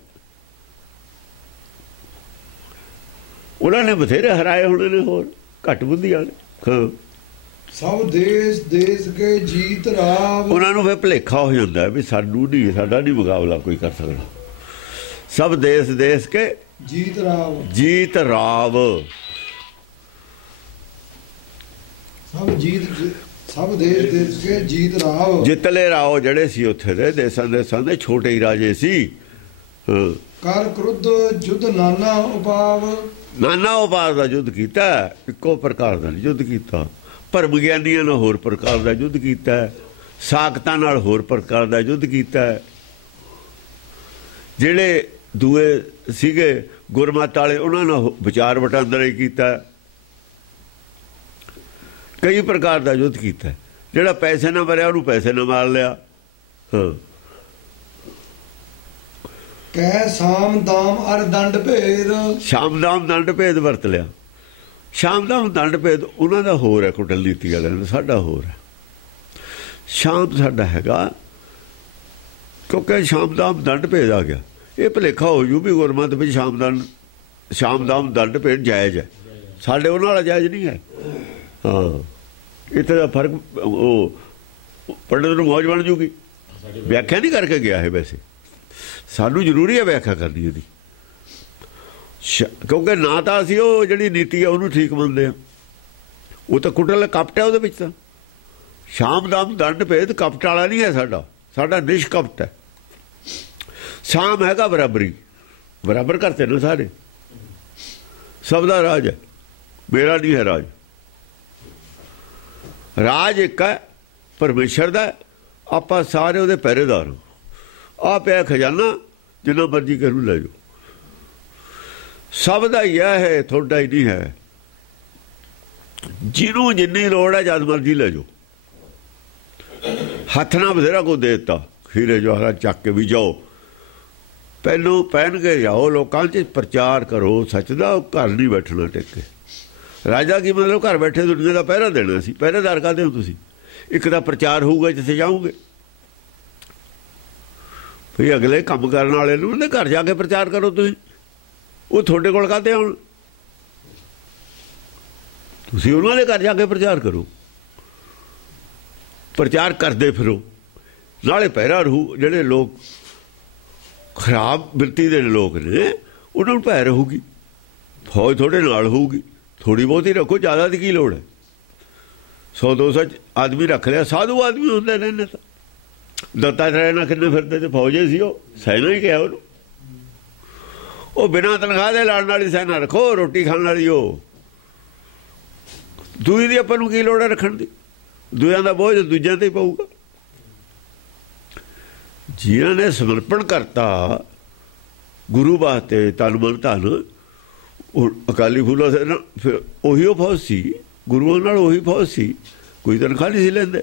ਉਹਨਾਂ ਨੇ ਬਥੇਰੇ ਹਰਾਏ ਹੋਣੇ ਨੇ ਹੋਰ ਘੱਟ ਬੁੱਧੀ ਵਾਲੇ। ਸਭ ਦੇਸ ਕੇ ਜੀਤ ਰਾਵ। ਉਹਨਾਂ ਨੂੰ ਫਿਰ ਭੁਲੇਖਾ ਹੋ ਜਾਂਦਾ ਵੀ ਸਾਨੂੰ ਨਹੀਂ, ਸਾਡਾ ਨਹੀਂ ਮੁਕਾਬਲਾ ਕੋਈ ਕਰ ਸਕਦਾ। ਸਭ ਦੇਸ ਕੇ ਜੀਤ ਰਾਵ। ਸਭ ਦੇਸ ਕੇ ਜੀਤ ਰਾਵ। ਜਿੱਤਲੇ ਰਾਓ ਜਿਹੜੇ ਸੀ ਉੱਥੇ ਦੇ ਦੇਸਾਂ ਦੇ ਛੋਟੇ ਹੀ ਰਾਜੇ ਸੀ। ਕਰ ਕ੍ਰੁੱਧ ਜੁੱਧ ਨਾਨਾ ਉਪਾਵ ਦਾ ਯੁੱਧ ਕੀਤਾ। ਇੱਕੋ ਪ੍ਰਕਾਰ ਦਾ ਯੁੱਧ ਕੀਤਾ। ਭਰਮ ਗਿਆਨੀਆਂ ਨਾਲ ਹੋਰ ਪ੍ਰਕਾਰ ਦਾ ਯੁੱਧ ਕੀਤਾ। ਸਾਖਤਾਂ ਨਾਲ ਹੋਰ ਪ੍ਰਕਾਰ ਦਾ ਯੁੱਧ ਕੀਤਾ। ਜਿਹੜੇ ਦੂਏ ਸੀਗੇ ਗੁਰਮਤਿ ਵਾਲੇ ਉਹਨਾਂ ਨਾਲ ਵਿਚਾਰ ਵਟਾਂਦਰਾ ਕੀਤਾ। ਕਈ ਪ੍ਰਕਾਰ ਦਾ ਯੁੱਧ ਕੀਤਾ। ਜਿਹੜਾ ਪੈਸੇ ਨਾਲ ਮਰਿਆ ਉਹਨੂੰ ਪੈਸੇ ਨਾਲ ਮਾਰ ਲਿਆ। ਕਹਿ ਸਾਮ ਦਾਮ ਅਰ ਦੰਡ ਭੇਦ। ਸ਼ਾਮ ਦਾਮ ਦੰਡ ਭੇਦ ਵਰਤ ਲਿਆ। ਸ਼ਾਮ ਦਾਮ ਦੰਡ ਭੇਦ ਉਹਨਾਂ ਦਾ ਹੋਰ ਹੈ, ਕੁਟਲ ਨੀਤੀ ਵਾਲਿਆਂ ਦਾ। ਸਾਡਾ ਹੋਰ ਹੈ। ਸ਼ਾਮ ਸਾਡਾ ਹੈਗਾ ਕਿਉਂਕਿ ਸ਼ਾਮ ਦਾਮ ਦੰਡ ਭੇਦ ਆ ਗਿਆ। ਇਹ ਭੁਲੇਖਾ ਹੋ ਜੂ ਵੀ ਗੁਰਮਤਿ ਵਿੱਚ ਸ਼ਾਮ ਦਾਮ ਦੰਡ ਭੇਦ ਜਾਇਜ਼ ਹੈ। ਸਾਡੇ ਉਹਨਾਂ ਵਾਲਾ ਜਾਇਜ਼ ਨਹੀਂ ਹੈ। ਹਾਂ, ਇੱਥੇ ਦਾ ਫਰਕ ਉਹ ਪੰਡਤ ਨੂੰ ਮੌਜ ਬਣ ਜੂਗੀ। ਵਿਆਖਿਆ ਨਹੀਂ ਕਰਕੇ ਗਿਆ ਹੈ। ਵੈਸੇ ਸਾਨੂੰ ਜ਼ਰੂਰੀ ਹੈ ਵਿਆਖਿਆ ਕਰਨੀ ਉਹਦੀ, ਕਿਉਂਕਿ ਨਾ ਤਾਂ ਅਸੀਂ ਉਹ ਜਿਹੜੀ ਨੀਤੀ ਹੈ ਉਹਨੂੰ ਠੀਕ ਮੰਨਦੇ ਹਾਂ। ਉਹ ਤਾਂ ਕੁਟਲ ਕਪਟ ਹੈ ਉਹਦੇ ਵਿੱਚ। ਤਾਂ ਸ਼ਾਮ ਦਾਮ ਦੰਡ ਭੇਦ ਕਪਟ ਵਾਲਾ ਨਹੀਂ ਹੈ। ਸਾਡਾ ਨਿਸ਼ਕਪਟ ਹੈ। ਸ਼ਾਮ ਹੈਗਾ ਬਰਾਬਰੀ, ਬਰਾਬਰ ਕਰਤੇ ਨੇ ਸਾਰੇ। ਸਭ ਦਾ ਰਾਜ ਹੈ, ਮੇਰਾ ਨਹੀਂ ਹੈ ਰਾਜ। ਰਾਜ ਇੱਕ ਹੈ ਪਰਮੇਸ਼ਰ ਦਾ। ਆਪਾਂ ਸਾਰੇ ਉਹਦੇ ਪਹਿਰੇਦਾਰ ਹਾਂ। ਆ ਪਿਆ ਖਜ਼ਾਨਾ, ਜਿੰਨਾ ਮਰਜ਼ੀ ਕਿਸੇ ਨੂੰ ਲੈ ਜਾਓ। ਸਭ ਦਾ ਹੀ ਹੈ, ਤੁਹਾਡਾ ਹੀ ਨਹੀਂ ਹੈ। ਜਿਹਨੂੰ ਜਿੰਨੀ ਲੋੜ ਹੈ ਜਦ ਮਰਜੀ ਲੈ ਜਾਓ। ਹੱਥ ਨਾਲ ਬਥੇਰਾ ਕੋ ਦੇ ਦਿੱਤਾ, ਹੀਰੇ ਜਵਾਹਰਾਤ ਚੱਕ ਕੇ ਵੀ ਜਾਓ, ਪਹਿਲੋਂ ਪਹਿਨ ਕੇ ਜਾਓ, ਲੋਕਾਂ 'ਚ ਪ੍ਰਚਾਰ ਕਰੋ ਸੱਚ ਦਾ। ਘਰ ਨਹੀਂ ਬੈਠਣਾ ਟਿਕ ਕੇ। ਰਾਜਾ ਕੀ ਮਤਲਬ ਘਰ ਬੈਠੇ ਦੁਨੀਆ ਦਾ ਪਹਿਰਾ ਦੇਣਾ ਸੀ। ਪਹਿਰੇਦਾਰ ਕਾਹਦੇ ਹੋ ਤੁਸੀਂ? ਇੱਕ ਤਾਂ ਪ੍ਰਚਾਰ ਹੋਊਗਾ ਜਿੱਥੇ ਜਾਓਗੇ, ਵੀ ਅਗਲੇ ਕੰਮ ਕਰਨ ਵਾਲੇ ਨੂੰ ਉਹਦੇ ਘਰ ਜਾ ਕੇ ਪ੍ਰਚਾਰ ਕਰੋ ਤੁਸੀਂ। ਉਹ ਤੁਹਾਡੇ ਕੋਲ ਕਾਹਦੇ ਆਉਣ? ਤੁਸੀਂ ਉਹਨਾਂ ਦੇ ਘਰ ਜਾ ਕੇ ਪ੍ਰਚਾਰ ਕਰੋ, ਪ੍ਰਚਾਰ ਕਰਦੇ ਫਿਰੋ, ਨਾਲੇ ਪਹਿਰਾ ਰਹੂ। ਜਿਹੜੇ ਲੋਕ ਖਰਾਬ ਬਿਰਤੀ ਦੇ ਲੋਕ ਨੇ ਉਹਨਾਂ ਨੂੰ ਭੈ ਰਹੂਗੀ, ਫੌਜ ਤੁਹਾਡੇ ਨਾਲ ਹੋਊਗੀ। ਥੋੜ੍ਹੀ ਬਹੁਤੀ ਰੱਖੋ, ਜ਼ਿਆਦਾ ਦੀ ਕੀ ਲੋੜ ਹੈ? 100-200 ਆਦਮੀ ਰੱਖ ਲਿਆ, ਸਾਧੂ ਆਦਮੀ ਹੁੰਦੇ ਨੇ ਇਹਨੇ ਤਾਂ। ਦੱਤਾਤਰੇయ ਨਾਲ ਕਿੰਨੇ ਫਿਰਦੇ ਤੇ ਫੌਜੇ ਸੀ, ਉਹ ਸੈਨਾ ਹੀ ਕਿਹਾ ਉਹਨੂੰ। ਉਹ ਬਿਨਾਂ ਤਨਖਾਹ ਦੇ ਲੜਨ ਵਾਲੀ ਸੈਨਾ ਰੱਖੋ, ਰੋਟੀ ਖਾਣ ਵਾਲੀ। ਉਹ ਦੂਈ ਦੀ ਆਪਾਂ ਨੂੰ ਕੀ ਲੋੜ ਹੈ ਰੱਖਣ ਦੀ? ਦੂਜਿਆਂ ਦਾ ਬੋਝ ਦੂਜਿਆਂ ਤੇ ਹੀ ਪਊਗਾ। ਜਿਨ੍ਹਾਂ ਨੇ ਸਮਰਪਣ ਕਰਤਾ ਗੁਰੂ ਵਾਸਤੇ ਤਨ ਮਨ ਧਨ, ਉਹ ਅਕਾਲੀ ਫੂਲਾ ਸੈਨਾ, ਫਿਰ ਉਹੀ ਉਹ ਫੌਜ ਸੀ, ਗੁਰੂਆਂ ਨਾਲ ਉਹੀ ਫੌਜ ਸੀ। ਕੋਈ ਤਨਖਾਹ ਨਹੀਂ ਸੀ ਲੈਂਦੇ,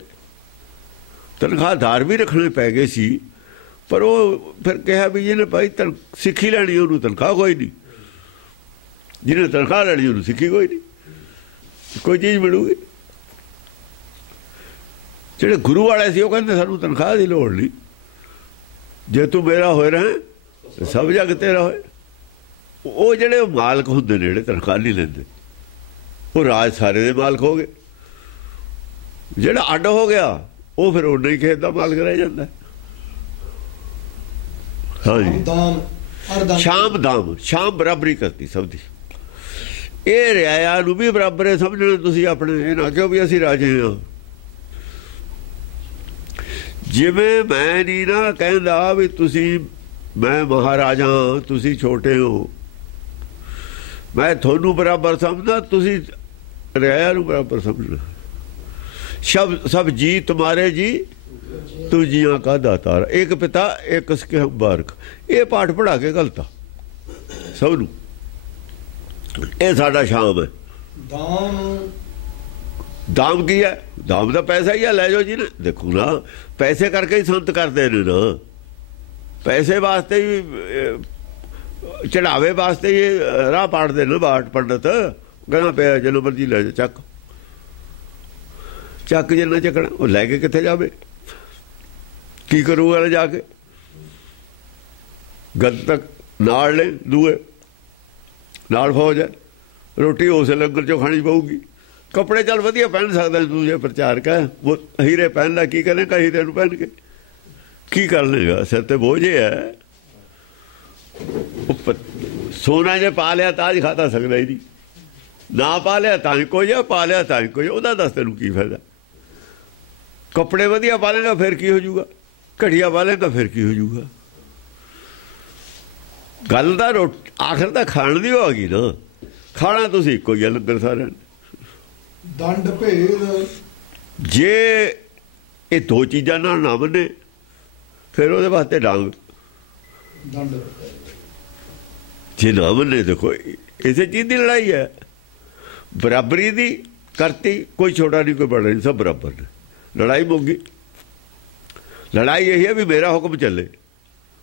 ਤਨਖਾਹਦਾਰ ਵੀ ਰੱਖਣੇ ਪੈ ਗਏ ਸੀ। ਪਰ ਉਹ ਫਿਰ ਕਿਹਾ ਵੀ ਜਿਹਨੇ ਭਾਈ ਸਿੱਖੀ ਲੈਣੀ ਉਹਨੂੰ ਤਨਖਾਹ ਕੋਈ ਨਹੀਂ, ਜਿਹਨੇ ਤਨਖਾਹ ਲੈਣੀ ਉਹਨੂੰ ਸਿੱਖੀ ਕੋਈ ਨਹੀਂ, ਕੋਈ ਚੀਜ਼ ਮਿਲੂਗੀ। ਜਿਹੜੇ ਗੁਰੂ ਵਾਲੇ ਸੀ ਉਹ ਕਹਿੰਦੇ ਸਾਨੂੰ ਤਨਖਾਹ ਦੀ ਲੋੜ ਨਹੀਂ, ਜੇ ਤੂੰ ਮੇਰਾ ਹੋਏ ਰਹੇ ਸਭ ਜਗ ਤੇਰਾ ਹੋਏ। ਉਹ ਜਿਹੜੇ ਮਾਲਕ ਹੁੰਦੇ ਨੇ ਜਿਹੜੇ ਤਨਖਾਹ ਨਹੀਂ ਲੈਂਦੇ, ਉਹ ਰਾਜ ਸਾਰੇ ਦੇ ਮਾਲਕ ਹੋ ਗਏ। ਜਿਹੜਾ ਅੱਡ ਹੋ ਗਿਆ ਉਹ ਫਿਰ ਉਹਨਾਂ ਹੀ ਖੇਤ ਦਾ ਮਾਲਕ ਰਹਿ ਜਾਂਦਾ। ਹਾਂਜੀ, ਸ਼ਾਮ ਬਰਾਬਰੀ ਕਰਤੀ ਸਭ ਦੀ। ਇਹ ਰਿਆਇਆ ਨੂੰ ਵੀ ਬਰਾਬਰ ਸਮਝਣਾ ਤੁਸੀਂ ਆਪਣੇ। ਇਹ ਨਾ ਕਿਉਂ ਵੀ ਅਸੀਂ ਰਾਜੇ ਹਾਂ। ਜਿਵੇਂ ਮੈਂ ਨਹੀਂ ਨਾ ਕਹਿੰਦਾ ਵੀ ਤੁਸੀਂ, ਮੈਂ ਮਹਾਰਾਜਾ ਤੁਸੀਂ ਛੋਟੇ ਹੋ, ਮੈਂ ਤੁਹਾਨੂੰ ਬਰਾਬਰ ਸਮਝਦਾ, ਤੁਸੀਂ ਰਿਆਇਆ ਨੂੰ ਬਰਾਬਰ ਸਮਝਣਾ। ਸਭ ਜੀ ਤੁਮਾਰੇ ਜੀ, ਤੂੰ ਜੀਆਂ ਕਾ ਦਾਤਾਰ, ਇੱਕ ਪਿਤਾ ਇੱਕ ਸਕੇ ਬਾਰਕ। ਇਹ ਪਾਠ ਪੜ੍ਹਾ ਕੇ ਗਲਤਾ ਸਭ ਨੂੰ। ਇਹ ਸਾਡਾ ਸ਼ਾਮ ਹੈ। ਦਾਮ ਕੀ ਹੈ? ਦਾਮ ਦਾ ਪੈਸਾ ਹੀ ਹੈ, ਲੈ ਜਾਓ ਜੀ ਨੇ। ਦੇਖੋ ਨਾ, ਪੈਸੇ ਕਰਕੇ ਹੀ ਸੰਤ ਕਰਦੇ ਨੇ ਨਾ, ਪੈਸੇ ਵਾਸਤੇ ਹੀ, ਚੜਾਵੇ ਵਾਸਤੇ ਹੀ ਰਾਹ ਪਾੜਦੇ ਨੇ। ਬਾਟ ਪੰਡਤ ਕਹਿਣਾ ਪਿਆ ਜਦੋਂ ਮਰਜੀ ਲੈ ਜਾ, ਚੱਕ ਜਿੰਨਾ ਚੱਕਣਾ। ਉਹ ਲੈ ਕੇ ਕਿੱਥੇ ਜਾਵੇ? ਕੀ ਕਰੂਗਾ ਜਾ ਕੇ? ਗਦ ਤੱਕ ਨਾਲ ਨੇ ਦੂਏ ਨਾਲ ਫੌਜ ਹੈ, ਰੋਟੀ ਉਸੇ ਲੰਗਰ ਚੋਂ ਖਾਣੀ ਪਊਗੀ। ਕੱਪੜੇ ਚੱਲ ਵਧੀਆ ਪਹਿਨ ਸਕਦਾ ਤੂੰ, ਜੇ ਪ੍ਰਚਾਰਕ ਹੈ। ਉਹ ਹੀਰੇ ਪਹਿਨ ਲੈ, ਕੀ ਕਰੇਗਾ ਹੀਰੇ ਨੂੰ ਪਹਿਨ ਕੇ? ਕੀ ਕਰ ਲੇਗਾ? ਸਿਰ ਤੇ ਬੋਝੇ ਹੈ। ਸੋਨਾ ਜੇ ਪਾ ਲਿਆ ਤਾਜ ਖਾਤਾ ਸਕਦਾ ਹੀ ਨਹੀਂ, ਨਾ ਪਾ ਲਿਆ ਤਾਂ ਹੀ ਕੋਈ ਆ, ਪਾ ਲਿਆ ਤਾਂ ਹੀ ਕੋਈ। ਉਹਦਾ ਦੱਸ ਤੈਨੂੰ ਕੀ ਫਾਇਦਾ? ਕੱਪੜੇ ਵਧੀਆ ਪਾ ਲੇਗਾ ਫਿਰ ਕੀ ਹੋ ਜੂਗਾ? ਘਟੀਆ ਪਾ ਲੇਗਾ ਫਿਰ ਕੀ ਹੋ ਜੂਗਾ? ਗੱਲ ਦਾ ਆਖਰ ਤਾਂ ਖਾਣ ਦੀ ਹੋ ਗਈ ਨਾ। ਖਾਣਾ ਤੁਸੀਂ ਇੱਕੋ ਹੀ ਲੰਗਰ ਸਾਰਿਆਂ ਨੇ। ਦੰਡ ਭੇਦ, ਜੇ ਇਹ ਦੋ ਚੀਜ਼ਾਂ ਨਾਲ ਨਾ ਮੰਨੇ ਫਿਰ ਉਹਦੇ ਵਾਸਤੇ ਡਾਂਗ। ਦੰਡ ਜੇ ਨਾ ਮੰਨੇ, ਦੇਖੋ ਇਸੇ ਚੀਜ਼ ਦੀ ਲੜਾਈ ਹੈ। ਬਰਾਬਰੀ ਦੀ ਕਰਤੀ, ਕੋਈ ਛੋਟਾ ਨਹੀਂ ਕੋਈ ਬੜਾ ਨਹੀਂ, ਸਭ ਬਰਾਬਰ ਨੇ। ਲੜਾਈ ਮੁੱਕ ਗਈ। ਲੜਾਈ ਇਹੀ ਹੈ ਵੀ ਮੇਰਾ ਹੁਕਮ ਚੱਲੇ।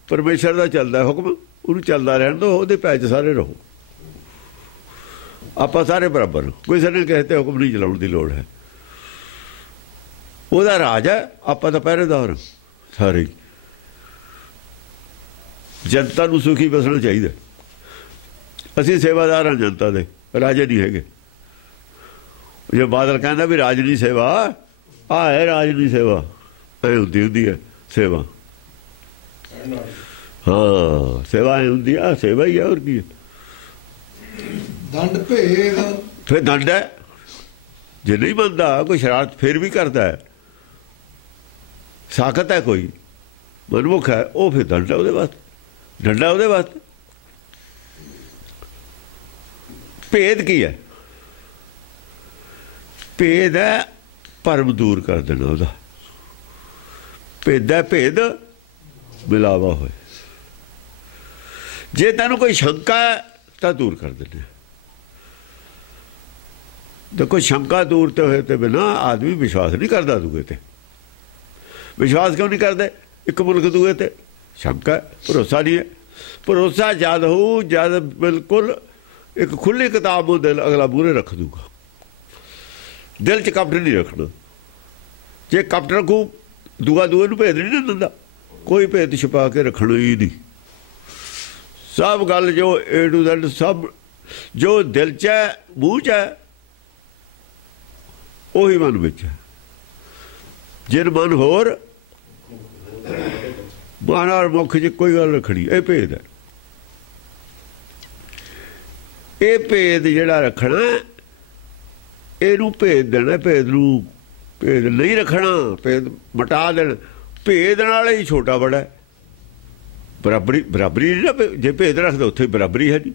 ਪਰਮੇਸ਼ਰ ਦਾ ਚੱਲਦਾ ਹੁਕਮ, ਉਹਨੂੰ ਚੱਲਦਾ ਰਹਿਣ ਦਿਓ, ਉਹਦੇ ਪੈਚ ਸਾਰੇ ਰਹੋ। ਆਪਾਂ ਸਾਰੇ ਬਰਾਬਰ, ਕਿਸੇ ਨੇ ਕਿਸੇ ਤੇ ਹੁਕਮ ਨਹੀਂ ਚਲਾਉਣ ਦੀ ਲੋੜ ਹੈ। ਉਹਦਾ ਰਾਜ ਹੈ, ਆਪਾਂ ਤਾਂ ਪਹਿਰੇਦਾਰ ਸਾਰੇ। ਜਨਤਾ ਨੂੰ ਸੁਖੀ ਬਸਣਾ ਚਾਹੀਦਾ। ਅਸੀਂ ਸੇਵਾਦਾਰ ਹਾਂ ਜਨਤਾ ਦੇ, ਰਾਜੇ ਨਹੀਂ ਹੈਗੇ। ਜੇ ਬਾਦਲ ਕਹਿੰਦਾ ਵੀ ਰਾਜ ਨਹੀਂ ਸੇਵਾ, ਆਹ ਹੈ ਰਾਜ ਨਹੀਂ ਸੇਵਾ। ਇਹ ਹੁੰਦੀ ਹੈ ਸੇਵਾ। ਹਾਂ, ਸੇਵਾ ਇਹ ਹੁੰਦੀ ਆ, ਸੇਵਾ ਹੀ ਆ, ਹੋਰ ਕੀ ਹੈ? ਦੰਡ ਭੇਦ, ਫਿਰ ਦੰਡ ਹੈ। ਜੇ ਨਹੀਂ ਮੰਨਦਾ, ਕੋਈ ਸ਼ਰਾਰਤ ਫਿਰ ਵੀ ਕਰਦਾ ਹੈ, ਸਾਖਤ ਹੈ, ਕੋਈ ਮਨਮੁਖ ਹੈ, ਉਹ ਫਿਰ ਦੰਡ ਹੈ ਉਹਦੇ ਵਾਸਤੇ, ਡੰਡਾ ਉਹਦੇ ਵਾਸਤੇ। ਭੇਦ ਕੀ ਹੈ? ਭੇਦ ਹੈ ਭਰਮ ਦੂਰ ਕਰ ਦੇਣਾ ਉਹਦਾ। ਭੇਦ ਹੈ ਭੇਦ ਮਿਲਾਵਾ ਹੋਏ। ਜੇ ਤੈਨੂੰ ਕੋਈ ਸ਼ੰਕਾ ਹੈ ਤਾਂ ਦੂਰ ਕਰ ਦਿੰਦੇ। देखो शंका दूर तो होए ते बिना आदमी विश्वास नहीं करता दूए ते। विश्वास क्यों नहीं करते? एक मुल्क दूए ते शंका है, भरोसा नहीं है। भरोसा जद हो जद बिल्कुल एक खुली किताब में दिल अगला मूहरे रख दूगा। दिल च कपट नहीं रखना। जे कपट रखू दूआ दूए नूं भेद नहीं दिंदा। कोई भेद छुपा के रखना ही नहीं। सब गल जो ए टू ज़ेड सब जो दिल च है मूँह च है उही मन विच है। जिन मन होर मन और मुख च कोई गल रखनी। ये भेद है। ये भेद जिहड़ा रखना इनू भेद देना। भेद नूं भेद नहीं रखना। भेद मिटा देना। भेद नाल ही छोटा बड़ा है। बराबरी बराबरी नहीं ना। जे भेद रखदा उत्थे बराबरी है नहीं।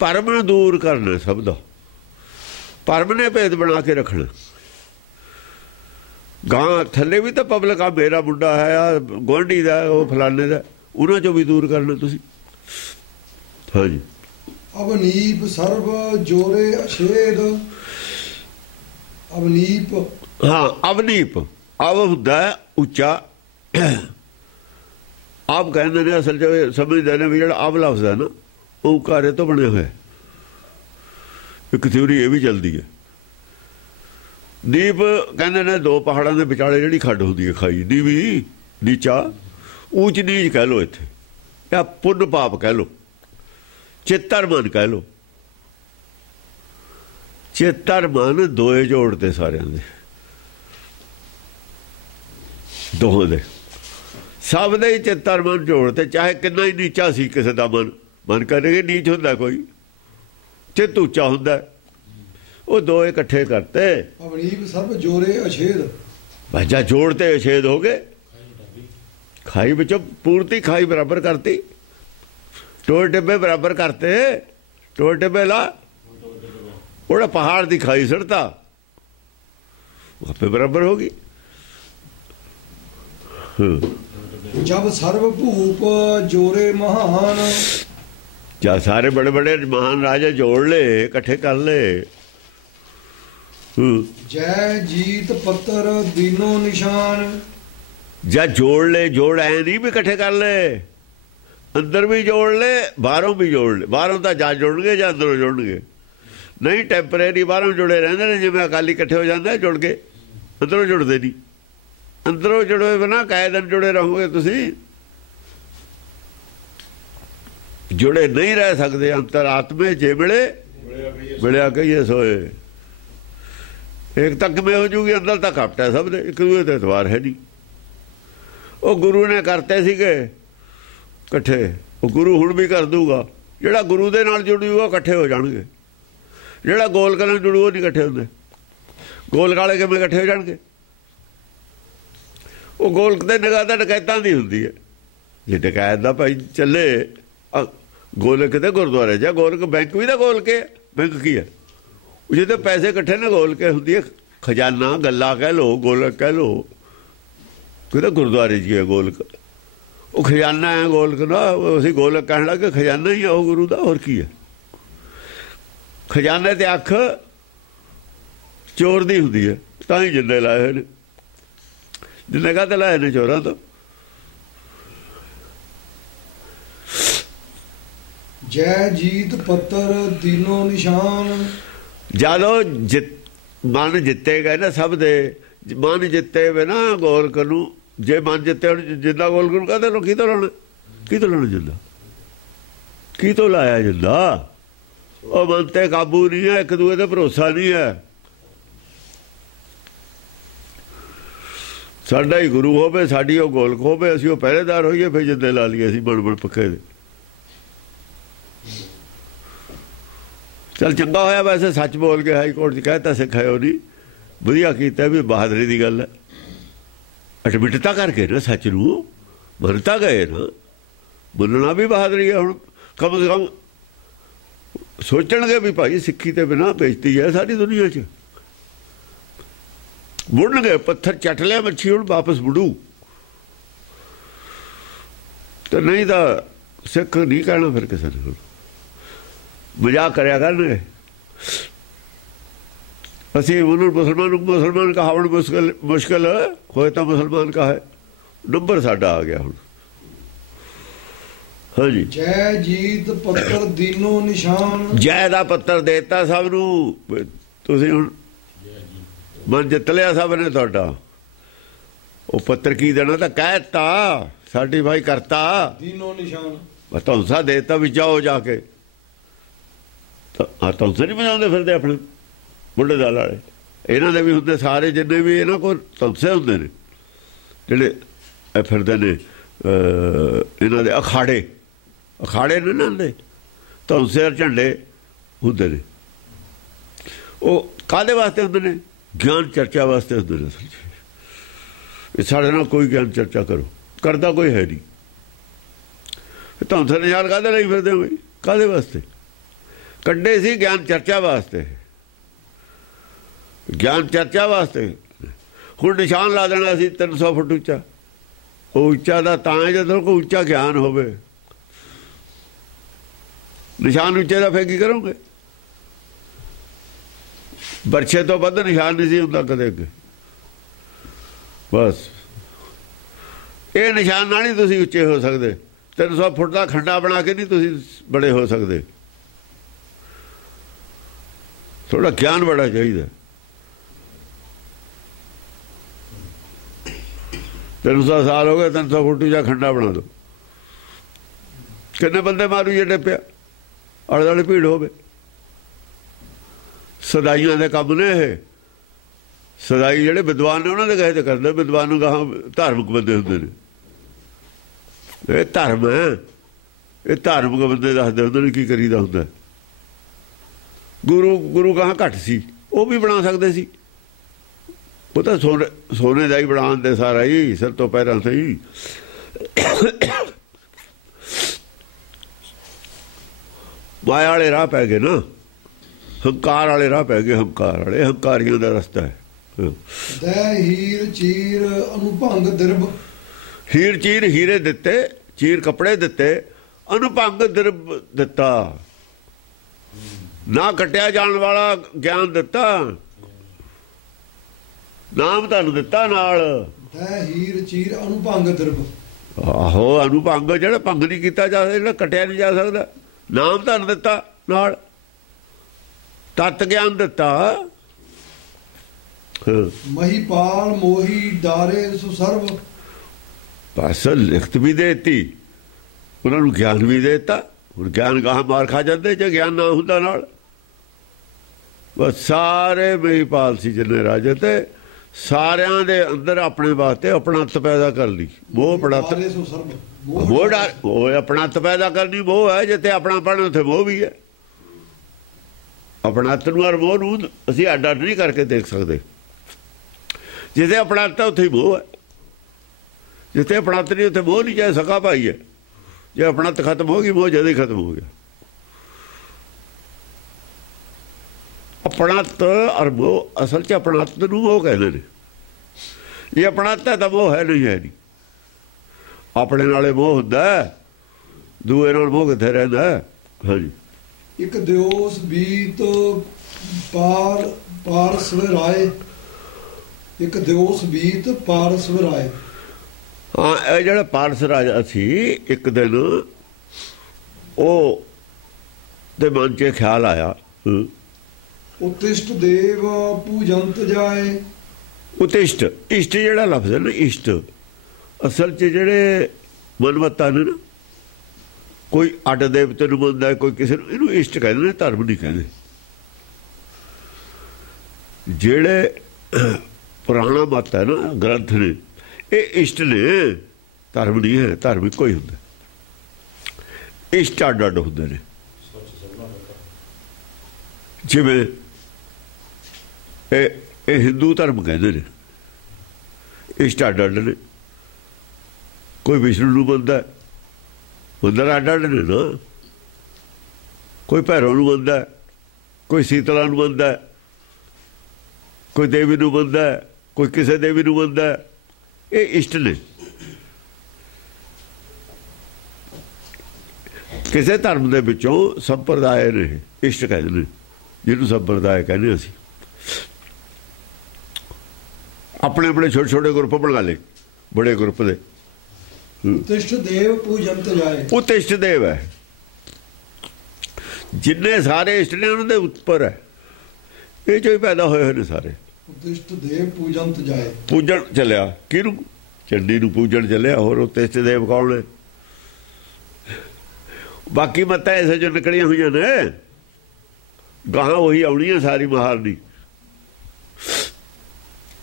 भरम नूं दूर करना सब दा। भरम ने भेद बना के रखना। गां थल्ले भी तो पब्लिक आ मेरा मुंडा है आ गुआंढी दा वो फलाने दा उन्हां चों भी दूर करना तुसीं। हाँ जी। अवनीप सर्व जोरे अछेद। अवनीप हाँ अवनीप अव हुंदा उच्चा। आप कहते ने असल च समझते ने भी जिहड़ा अव लफ्ज़ है ना वो उकारे तो बने हुए। एक थ्योरी ये भी चलती है। नीप कहते ने दो पहाड़ों के विचाले जिहड़ी खड्ड हुंदी है खाई नीवी नीचा ऊंच नीच कह लो इत्थे या पुण्य पाप कह लो चित्तर मन कह लो। चित्तर मन दोए जोड़ते सारे दे दोहों दे सब दे चित्तर मन जोड़ते चाहे कितना ही नीचा सी किसी का मन। मन करेंगे नीच हुंदा कोई चित उच्चा हुंदा वो दोए इकट्ठे करते। अवनीप सर्व जोरे अछेद। भाजा जोड़ते अछेद हो गए। खाई बिचों पूर्ति खाई बराबर करती। टोए टिब्बे बराबर करते। टोए टिब्बे ला उड़ा पहाड़ की खाई सड़ता वहां पे बराबर होगी। जब सर्व भूप जोरे महान। क्या सारे बड़े बड़े महान राजा जोड़ ले इकट्ठे कर ले। जय जीत पत्थर दीनो निशान। जा जोड़ ले जोड़ ऐ नहीं भी इकट्ठे कर ले। अंदर भी जोड़ ले बाहरों भी जोड़ ले। बाहरों तो जा जुड़नगे या अंदरों जुड़नगे नहीं। टैंपरेरी बाहरों जुड़े रहते हैं जिवें अकाली इकट्ठे हो जाते हैं जुड़ के। अंदरों जुड़ते नहीं। अंदरों जुड़े बिना काए दिन जुड़े रहोगे तुसी। जुड़े नहीं रह सकते। अंतरात्मे जे मिले मिलिया कहिए सोए। एक तक में हो जूगी अंदर तक हफ्ता है सब दे एक दूए ते एतवार है नहीं। वो गुरु ने करते सीगे इकट्ठे वो गुरु हुण भी कर दूगा। जिहड़ा गुरु दे नाल जुड़ूगा इकट्ठे हो जाणगे। जिहड़ा गोलक नाल जुड़ू वो नहीं इकट्ठे हुंदे। गोलक वाले किवें इकट्ठे हो जाणगे? वो गोलक ते निगाह तां डकैतां दी हुंदी है। जे डकैत दा भाई चले गोलक ते गुरुद्वारे जा गोलक बैंक भी तो गोलक है। बैंक की है जे तो पैसे इकट्ठे ने गोलक हुंदी है। खजाना गल्ला कह लो गोलक कह लो कहते गुरुद्वारे जी है गोलक। वो खजाना है गोलक ना असीं गोलक कहण लगे खजाना ही है वो गुरु का होर की है। खजाने ते अख चोर दी हुंदी है तां ही जिंदे लाए हुए ने। जिन्ने काहते लाए ने चोरां तो। जय जीत पत्थर दीनो निशान। जादो मन जिते गए ना सब दे मन जिते वे ना गोलक नूं जे मन जिते जिंदा गोलक नूं कहते लोग की तो लाना जिंदा की तो लाया जिंदा। वो मन ते काबू नहीं है एक दूए ते भरोसा नहीं है। साडा ही गुरु होवे साडी वो गोलक होवे असीं वो पहरेदार होइए फिर जिंदे ला लईए असीं बण पक्के दे। चल चंगा होया वैसे सच बोल के हाई कोर्ट कहता सिखाओ नहीं वधिया कीता भी बहादरी की गल है। अटमिटता करके ना सच नूं मनता गए ना बोलना भी बहादरी है। हुण कम से कम सोचणगे भी भाई सिक्खी ते बिना बेइज्जती है सारी दुनिया च। मुड़नगे पत्थर चट लिया मच्छी हुण वापस मुड़ू तो नहीं तो सिख नहीं कहना फिर किसी ने। मजाक करया करनगे ਅਸੀਂ ਉਹਨੂੰ ਮੁਸਲਮਾਨ ਕਹਾਵਣ ਮੁਸ਼ਕਿਲ ਹੋਏ ਤਾਂ ਮੁਸਲਮਾਨ ਕਹੇ। ਨੰਬਰ ਸਾਡਾ ਆ ਗਿਆ ਹੁਣ। ਹਾਂਜੀ, ਜੈ ਜੀਤ ਪੱਤਰ ਦੀਨੋ ਨਿਸ਼ਾਨ। ਜੈ ਦਾ ਪੱਤਰ ਦੇਤਾ ਸਭ ਨੂੰ। ਤੁਸੀਂ ਹੁਣ ਮਨ ਜਿੱਤ ਲਿਆ ਸਭ ਨੇ ਤੁਹਾਡਾ। ਉਹ ਪੱਤਰ ਕੀ ਦੇਣਾ ਤਾਂ ਕਹਿਤਾ ਸਾਡੀ ਭਾਈ ਕਰਤਾ। ਦੀਨੋ ਨਿਸ਼ਾਨ ਧੌਂਸਾ ਦੇਤਾ ਵੀ ਜਾਓ ਜਾ ਕੇ। ਧੌਂਸੇ ਨਹੀਂ ਵਜਾਉਂਦੇ ਫਿਰਦੇ ਆਪਣੇ ਬੁੱਢੇ ਦਲ ਵਾਲੇ। ਇਹਨਾਂ ਦੇ ਵੀ ਹੁੰਦੇ ਸਾਰੇ, ਜਿੰਨੇ ਵੀ ਇਹਨਾਂ ਕੋਲ ਧੌਂਸੇ ਹੁੰਦੇ ਨੇ ਜਿਹੜੇ ਫਿਰਦੇ ਨੇ। ਇਹਨਾਂ ਦੇ ਅਖਾੜੇ ਨੇ ਨਾ ਦੇ ਧੌਂਸੇ ਝੰਡੇ ਹੁੰਦੇ ਨੇ। ਉਹ ਕਾਹਦੇ ਵਾਸਤੇ ਹੁੰਦੇ ਨੇ? ਗਿਆਨ ਚਰਚਾ ਵਾਸਤੇ ਹੁੰਦੇ ਨੇ। ਅਸਲ 'ਚ ਇਹ ਸਾਡੇ ਨਾਲ ਕੋਈ ਗਿਆਨ ਚਰਚਾ ਕਰੋ, ਕਰਦਾ ਕੋਈ ਹੈ ਨਹੀਂ। ਧੌਂਸੇ ਨਿਸ਼ਾਨ ਕਾਹਦੇ ਲਈ ਫਿਰਦੇ ਹੋ? ਕਾਹਦੇ ਵਾਸਤੇ ਕੱਢੇ ਸੀ? ਗਿਆਨ ਚਰਚਾ ਵਾਸਤੇ। ਗਿਆਨ ਚਰਚਾ ਵਾਸਤੇ। ਹੁਣ ਨਿਸ਼ਾਨ ਲਾ ਦੇਣਾ ਸੀ 300 ਫੁੱਟ ਉੱਚਾ। ਉਹ ਉੱਚਾ ਦਾ ਤਾਂ ਹੈ ਜਦੋਂ ਕੋਈ ਉੱਚਾ ਗਿਆਨ ਹੋਵੇ। ਨਿਸ਼ਾਨ ਉੱਚੇ ਦਾ ਫੇਰ ਕੀ ਕਰੋਗੇ? ਬਰਛੇ ਤੋਂ ਵੱਧ ਨਿਸ਼ਾਨ ਨਹੀਂ ਸੀ ਹੁੰਦਾ ਕਦੇ ਅੱਗੇ। ਬਸ ਇਹ ਨਿਸ਼ਾਨ ਨਾਲ ਹੀ ਤੁਸੀਂ ਉੱਚੇ ਹੋ ਸਕਦੇ। 300 ਫੁੱਟ ਦਾ ਖੰਡਾ ਬਣਾ ਕੇ ਨਹੀਂ ਤੁਸੀਂ ਬੜੇ ਹੋ ਸਕਦੇ। ਥੋੜਾ ਗਿਆਨ ਬੜਾ ਚਾਹੀਦਾ। 300 ਸਾਲ ਹੋ ਗਏ, 300 ਫੁੱਟ ਜਾਂ ਖੰਡਾ ਬਣਾ ਦੋ। ਕਿੰਨੇ ਬੰਦੇ ਮਾਰੂ ਜੇ ਡੱਪਿਆ? ਆਲੇ ਦੁਆਲੇ ਭੀੜ ਹੋਵੇ। ਸਦਾਈਆਂ ਦੇ ਕੰਮ ਨੇ ਇਹ। ਸਦਾਈ ਜਿਹੜੇ ਵਿਦਵਾਨ ਨੇ ਉਹਨਾਂ ਦੇ ਕਹੇ ਤੇ ਕਰਦੇ। ਵਿਦਵਾਨ ਨੂੰ ਗਾਹਾਂ ਧਾਰਮਿਕ ਬੰਦੇ ਹੁੰਦੇ ਨੇ। ਇਹ ਧਰਮ ਹੈ। ਇਹ ਧਾਰਮਿਕ ਬੰਦੇ ਦੱਸਦੇ ਹੁੰਦੇ ਨੇ ਕੀ ਕਰੀਦਾ ਹੁੰਦਾ। ਗੁਰੂ ਕਹਾਂ ਘੱਟ ਸੀ, ਉਹ ਵੀ ਬਣਾ ਸਕਦੇ ਸੀ। ਉਹ ਤਾਂ ਸੋਨੇ ਦਾ ਹੀ ਬਣਾਉਣ ਦੇ ਸਾਰਾ ਹੀ ਸਿਰ ਤੋਂ ਪੈਰਾਂ ਤੇ ਹੀ। ਮਾਇਆ ਵਾਲੇ ਰਾਹ ਪੈ ਗਏ ਨਾ, ਹੰਕਾਰ ਵਾਲੇ ਰਾਹ ਪੈ ਗਏ। ਹੰਕਾਰ ਵਾਲੇ, ਹੰਕਾਰੀਆਂ ਦਾ ਰਸਤਾ ਹੈ। ਦੈ ਹੀਰ ਚੀਰ ਅਨੁਭੰਗ ਦਿਰਬ। ਹੀਰ ਚੀਰ ਹੀਰੇ ਦਿੱਤੇ, ਚੀਰ ਕੱਪੜੇ ਦਿੱਤੇ, ਅਨੁਭੰਗ ਦਿਰਬ ਦਿੱਤਾ। ਨਾ ਕੱਟਿਆ ਜਾਣ ਵਾਲਾ ਗਿਆਨ ਦਿੱਤਾ, ਨਾਮ ਤੁਹਾਨੂੰ ਦਿੱਤਾ ਨਾਲ। ਦੈ ਹੀਰ ਚੀਰ ਅਨੁਭੰਗ ਦਿਰਬ। ਆਹੋ, ਅਨੁਭੰਗ ਜਿਹੜਾ ਭੰਗ ਨਹੀਂ ਕੀਤਾ ਜਾ ਸਕਦਾ, ਜਿਹੜਾ ਕੱਟਿਆ ਨਹੀਂ ਜਾ ਸਕਦਾ। ਨਾਮ ਤੁਹਾਨੂੰ ਦਿੱਤਾ ਨਾਲ, ਤਤ ਗਿਆਨ ਦਿੱਤਾ। ਮਹੀਪਾਲ ਮੋਹੀ ਡਾਰੇ ਸੁਸਰਬ। ਬਸ ਲਿਖਤ ਵੀ ਦੇਤੀ, ਉਹਨਾਂ ਨੂੰ ਗਿਆਨ ਵੀ ਦੇਤਾ। ਹੁਣ ਗਿਆਨ ਗਾਹਾਂ ਮਾਰ ਖਾ ਜਾਂਦੇ ਜੇ ਗਿਆਨ ਨਾ ਹੁੰਦਾ ਨਾਲ। ਬਸ ਸਾਰੇ ਮਹੀਪਾਲ ਸੀ ਜਿੰਨੇ ਰਾਜੇ ਤੇ ਸਾਰਿਆਂ ਦੇ ਅੰਦਰ ਆਪਣੇ ਵਾਸਤੇ ਆਪਣਤ ਪੈਦਾ ਕਰ ਲਈ। ਮੋਹ ਪੜਤ ਉਹ ਆਪਣਤ ਪੈਦਾ ਕਰਨੀ ਮੋਹ ਹੈ। ਜਿੱਥੇ ਆਪਣਾਪਣ ਉੱਥੇ ਮੋਹ ਵੀ ਹੈ। ਆਪਣਤ ਨੂੰ ਔਰ ਮੋਹ ਨੂੰ ਅਸੀਂ ਅੱਡ ਅੱਡ ਨਹੀਂ ਕਰਕੇ ਦੇਖ ਸਕਦੇ। ਜਿੱਥੇ ਆਪਣਤ ਹੈ ਉੱਥੇ ਹੀ ਮੋਹ ਹੈ। ਜਿੱਥੇ ਆਪਣਤ ਨਹੀਂ ਉੱਥੇ ਮੋਹ ਨਹੀਂ। ਚਾਹੇ ਸਕਾ ਭਾਈ ਹੈ, ਜੇ ਆਪਣਤ ਖਤਮ ਹੋ ਗਈ ਮੋਹ ਜਦ ਹੀ ਖਤਮ ਹੋ ਗਿਆ। ਆਪਣਤ ਔਰ ਮੋਹ ਅਸਲ 'ਚ ਆਪਣਤ ਨੂੰ ਮੋਹ ਕਹਿੰਦੇ ਨੇ। ਇਹ ਆਪਣਤ ਹੈ ਤਾਂ ਮੋਹ ਹੈ ਨਹੀਂ। ਆਪਣੇ ਨਾਲੇ ਮੋਹ ਹੁੰਦਾ, ਦੂਏ ਨਾਲ ਮੋਹ ਕਿੱਥੇ ਰਹਿੰਦਾ? ਹਾਂਜੀ, ਇੱਕ ਦਿਓਸ ਬੀਤ ਪਾਰ ਸਵਰਾਏ। ਇੱਕ ਦਿਓਸ ਬੀਤ ਪਾਰ ਸਵਰਾਏ। ਹਾਂ, ਇਹ ਜਿਹੜਾ ਪਾਰਸ ਰਾਜਾ ਸੀ, ਇੱਕ ਦਿਨ ਉਹ ਦੇ ਮਨ 'ਚ ਖਿਆਲ ਆਇਆ, ਉਤਿਸ਼ਟ ਦੇਵ ਪੂਜੰਤ ਜਾਏ। ਉਤਿਸ਼ਟ, ਇਸ਼ਟ ਜਿਹੜਾ ਲਫ਼ਜ਼ ਹੈ ਨਾ, ਇਸ਼ਟ ਅਸਲ 'ਚ ਜਿਹੜੇ ਮਨਮੱਤਾ ਨੇ ਨਾ, ਕੋਈ ਅੱਡ ਦੇਵਤੇ ਨੂੰ ਮੰਨਦਾ, ਕੋਈ ਕਿਸੇ ਨੂੰ, ਇਹਨੂੰ ਇਸ਼ਟ ਕਹਿੰਦੇ ਨੇ, ਧਰਮ ਨਹੀਂ ਕਹਿੰਦੇ। ਜਿਹੜੇ ਪੁਰਾਣਾ ਮਤ ਹੈ ਨਾ, ਗ੍ਰੰਥ ਨੇ, ਇਹ ਇਸ਼ਟ ਨੇ, ਧਰਮ ਨਹੀਂ ਹੈ। ਧਰਮ ਇੱਕੋ ਹੀ ਹੁੰਦਾ। ਇਸ਼ਟ ਅੱਡ ਅੱਡ ਹੁੰਦੇ ਨੇ। ਜਿਵੇਂ ਇਹ ਹਿੰਦੂ ਧਰਮ ਕਹਿੰਦੇ ਨੇ, ਇਸ਼ਟ ਅੱਡ ਅੱਡ ਨੇ। ਕੋਈ ਵਿਸ਼ਨੂੰ ਨੂੰ ਮੰਨਦਾ, ਮੰਦਰ ਅੱਡ ਅੱਡ ਨੇ ਨਾ। ਕੋਈ ਭੈਰੋ ਨੂੰ ਮੰਨਦਾ, ਕੋਈ ਸੀਤਲਾ ਨੂੰ ਮੰਨਦਾ, ਕੋਈ ਦੇਵੀ ਨੂੰ ਮੰਨਦਾ, ਕੋਈ ਕਿਸੇ ਦੇਵੀ ਨੂੰ ਮੰਨਦਾ। ਇਹ ਇਸ਼ਟ ਨੇ। ਕਿਸੇ ਧਰਮ ਦੇ ਵਿੱਚੋਂ ਸੰਪਰਦਾਇ ਨੇ, ਇਸ਼ਟ ਕਹਿੰਦੇ ਨੇ, ਜਿਹਨੂੰ ਸੰਪਰਦਾਇ ਕਹਿੰਦੇ ਅਸੀਂ। अपने अपने छोटे छोटे ग्रुप बना ले, बड़े ग्रुप दे। उत्तिष्ठ देव पूजंत जाए, उत्तिष्ठ देव है, जिन्ने सारे इष्ट ने उन्होंने ਉੱਪਰ है, ये जो ही पैदा होए ने सारे। उत्तिष्ठ देव पूजंत जाए, पूजन चलिया किहनूं? चंडी नूं पूजन चलिया, होर उत्तिष्ठ देव कौन है? बाकी मत्तां ऐसे जो निकलियां हुई ने, गाहां वही आउणी है सारी महारनी।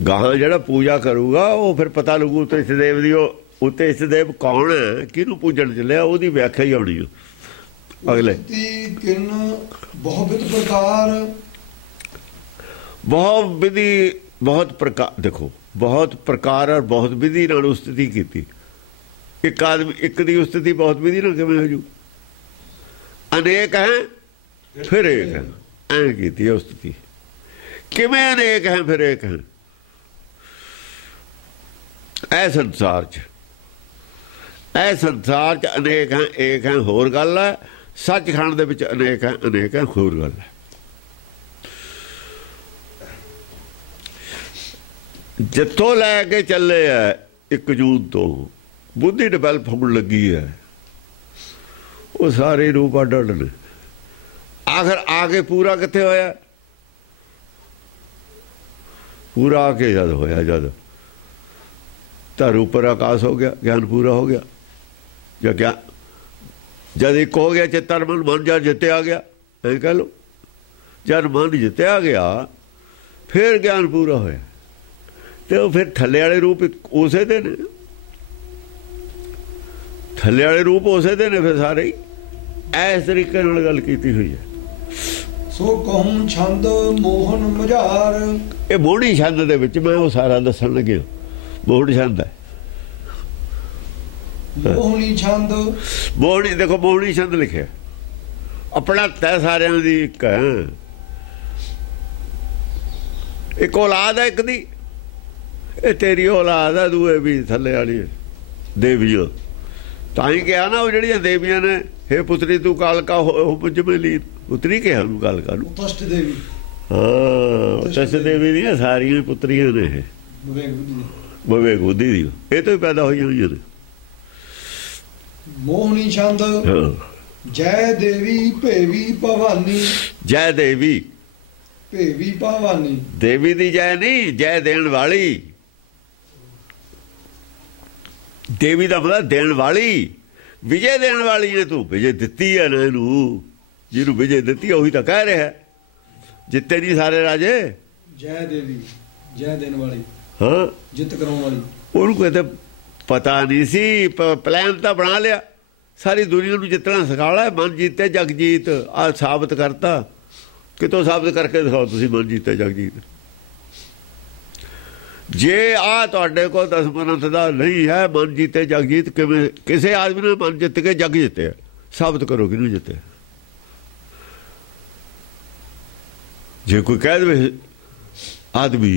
गाहां जिहड़ा पूजा करूगा वो फिर पता लगू उत्तिष्ठ देव दी। उत्तिष्ठ देव कौन है, किहनूं पूजन चलिया, ਉਹਦੀ व्याख्या ही आउणी है अगले। किन बहुविध प्रकार, बहुत विधि बहुत प्रकार, देखो बहुत प्रकार और बहुत विधि नाल उस्तिति कीती। एक आदमी एक दी उस्तिति बहुत विधि नाल किवें हो जू? अनेक हैं फिर एक है, ऐ कीती है उस्तिति। किवें अनेक हैं फिर एक हैं? ऐ संसार च, ऐ संसार च अनेक हैं एक हैं होर गल है, सचखंड दे विच अनेक हैं होर गल है। जिथों लैके चले है 1 जून तो बुद्धि डिवेलप होने लगी है, वो सारे रूप अड अड ने। आखिर आके पूरा कित्थे होया? पूरा आके जद होया, जद धर ऊपर आकाश हो गया, ज्ञान पूरा हो गया। या क्या जद एक हो गया चित्तर मन, मन जद जित्या गया, ऐ कह लो। जद मन जित्या गया फिर ज्ञान पूरा होया, तो फिर थल्ले वाले रूप उसे दे ने, थल्ले वाले रूप उसे दे ने फिर सारे ही। इस तरीके नाल गल कीती हुई है। सो कहूं छंद मोहन मझार, ये मोहनी छंद दे विच मैं वो सारा दसन लगे। मोहनी छंद है, मोहनी छंद, मोहनी देखो मोहनी छंद लिखे अपना तय सारे दी एक है। एक औलाद है एक दी, ये तेरी औलाद है, दूए भी थल्ले वाली देवियां। ताई कहा ना वो जड़ियां देवियां ने, हे पुत्री तू कालका हो मुझ में लीन, पुत्री कहा उन्होंने कालका नूं। उत्तिष्ठ देवी, हाँ उत्तिष्ठ देवी दी सारियां पुत्रियां ने, विवेक बुद्धि दी, ये तो ही पैदा हुई ने। मोहनी छंद, जय देवी भेवी भवानी, जय देवी भेवी भवानी, देवी दी जय नहीं, जय देण वाली। देवी का मतलब देण वाली, विजय देण वाली है। तू विजय दिती है ना इनू, जिन्होंने विजय दिती है वही तो कह रहा है, जिते नहीं सारे राजे। जय देवी, जय देने वाली, हाँ जित कराने वाली। उनको कहते पता नहीं सी, प्लान तो बना लिया, सारी दुनिया को जितना सिखाला है। मन जीते जग जीत, आ साबित करता। कितों साबित करके दिखाओ तुसी मन जीते जग जीत। जे आ तुहाडे कोल 10 पंथ दा नहीं है मन जीते जग जीत, किवें किसी आदमी ने मन जित के जग जिते? साबित करो कि नहीं जिते। जे कोई कह दे आदमी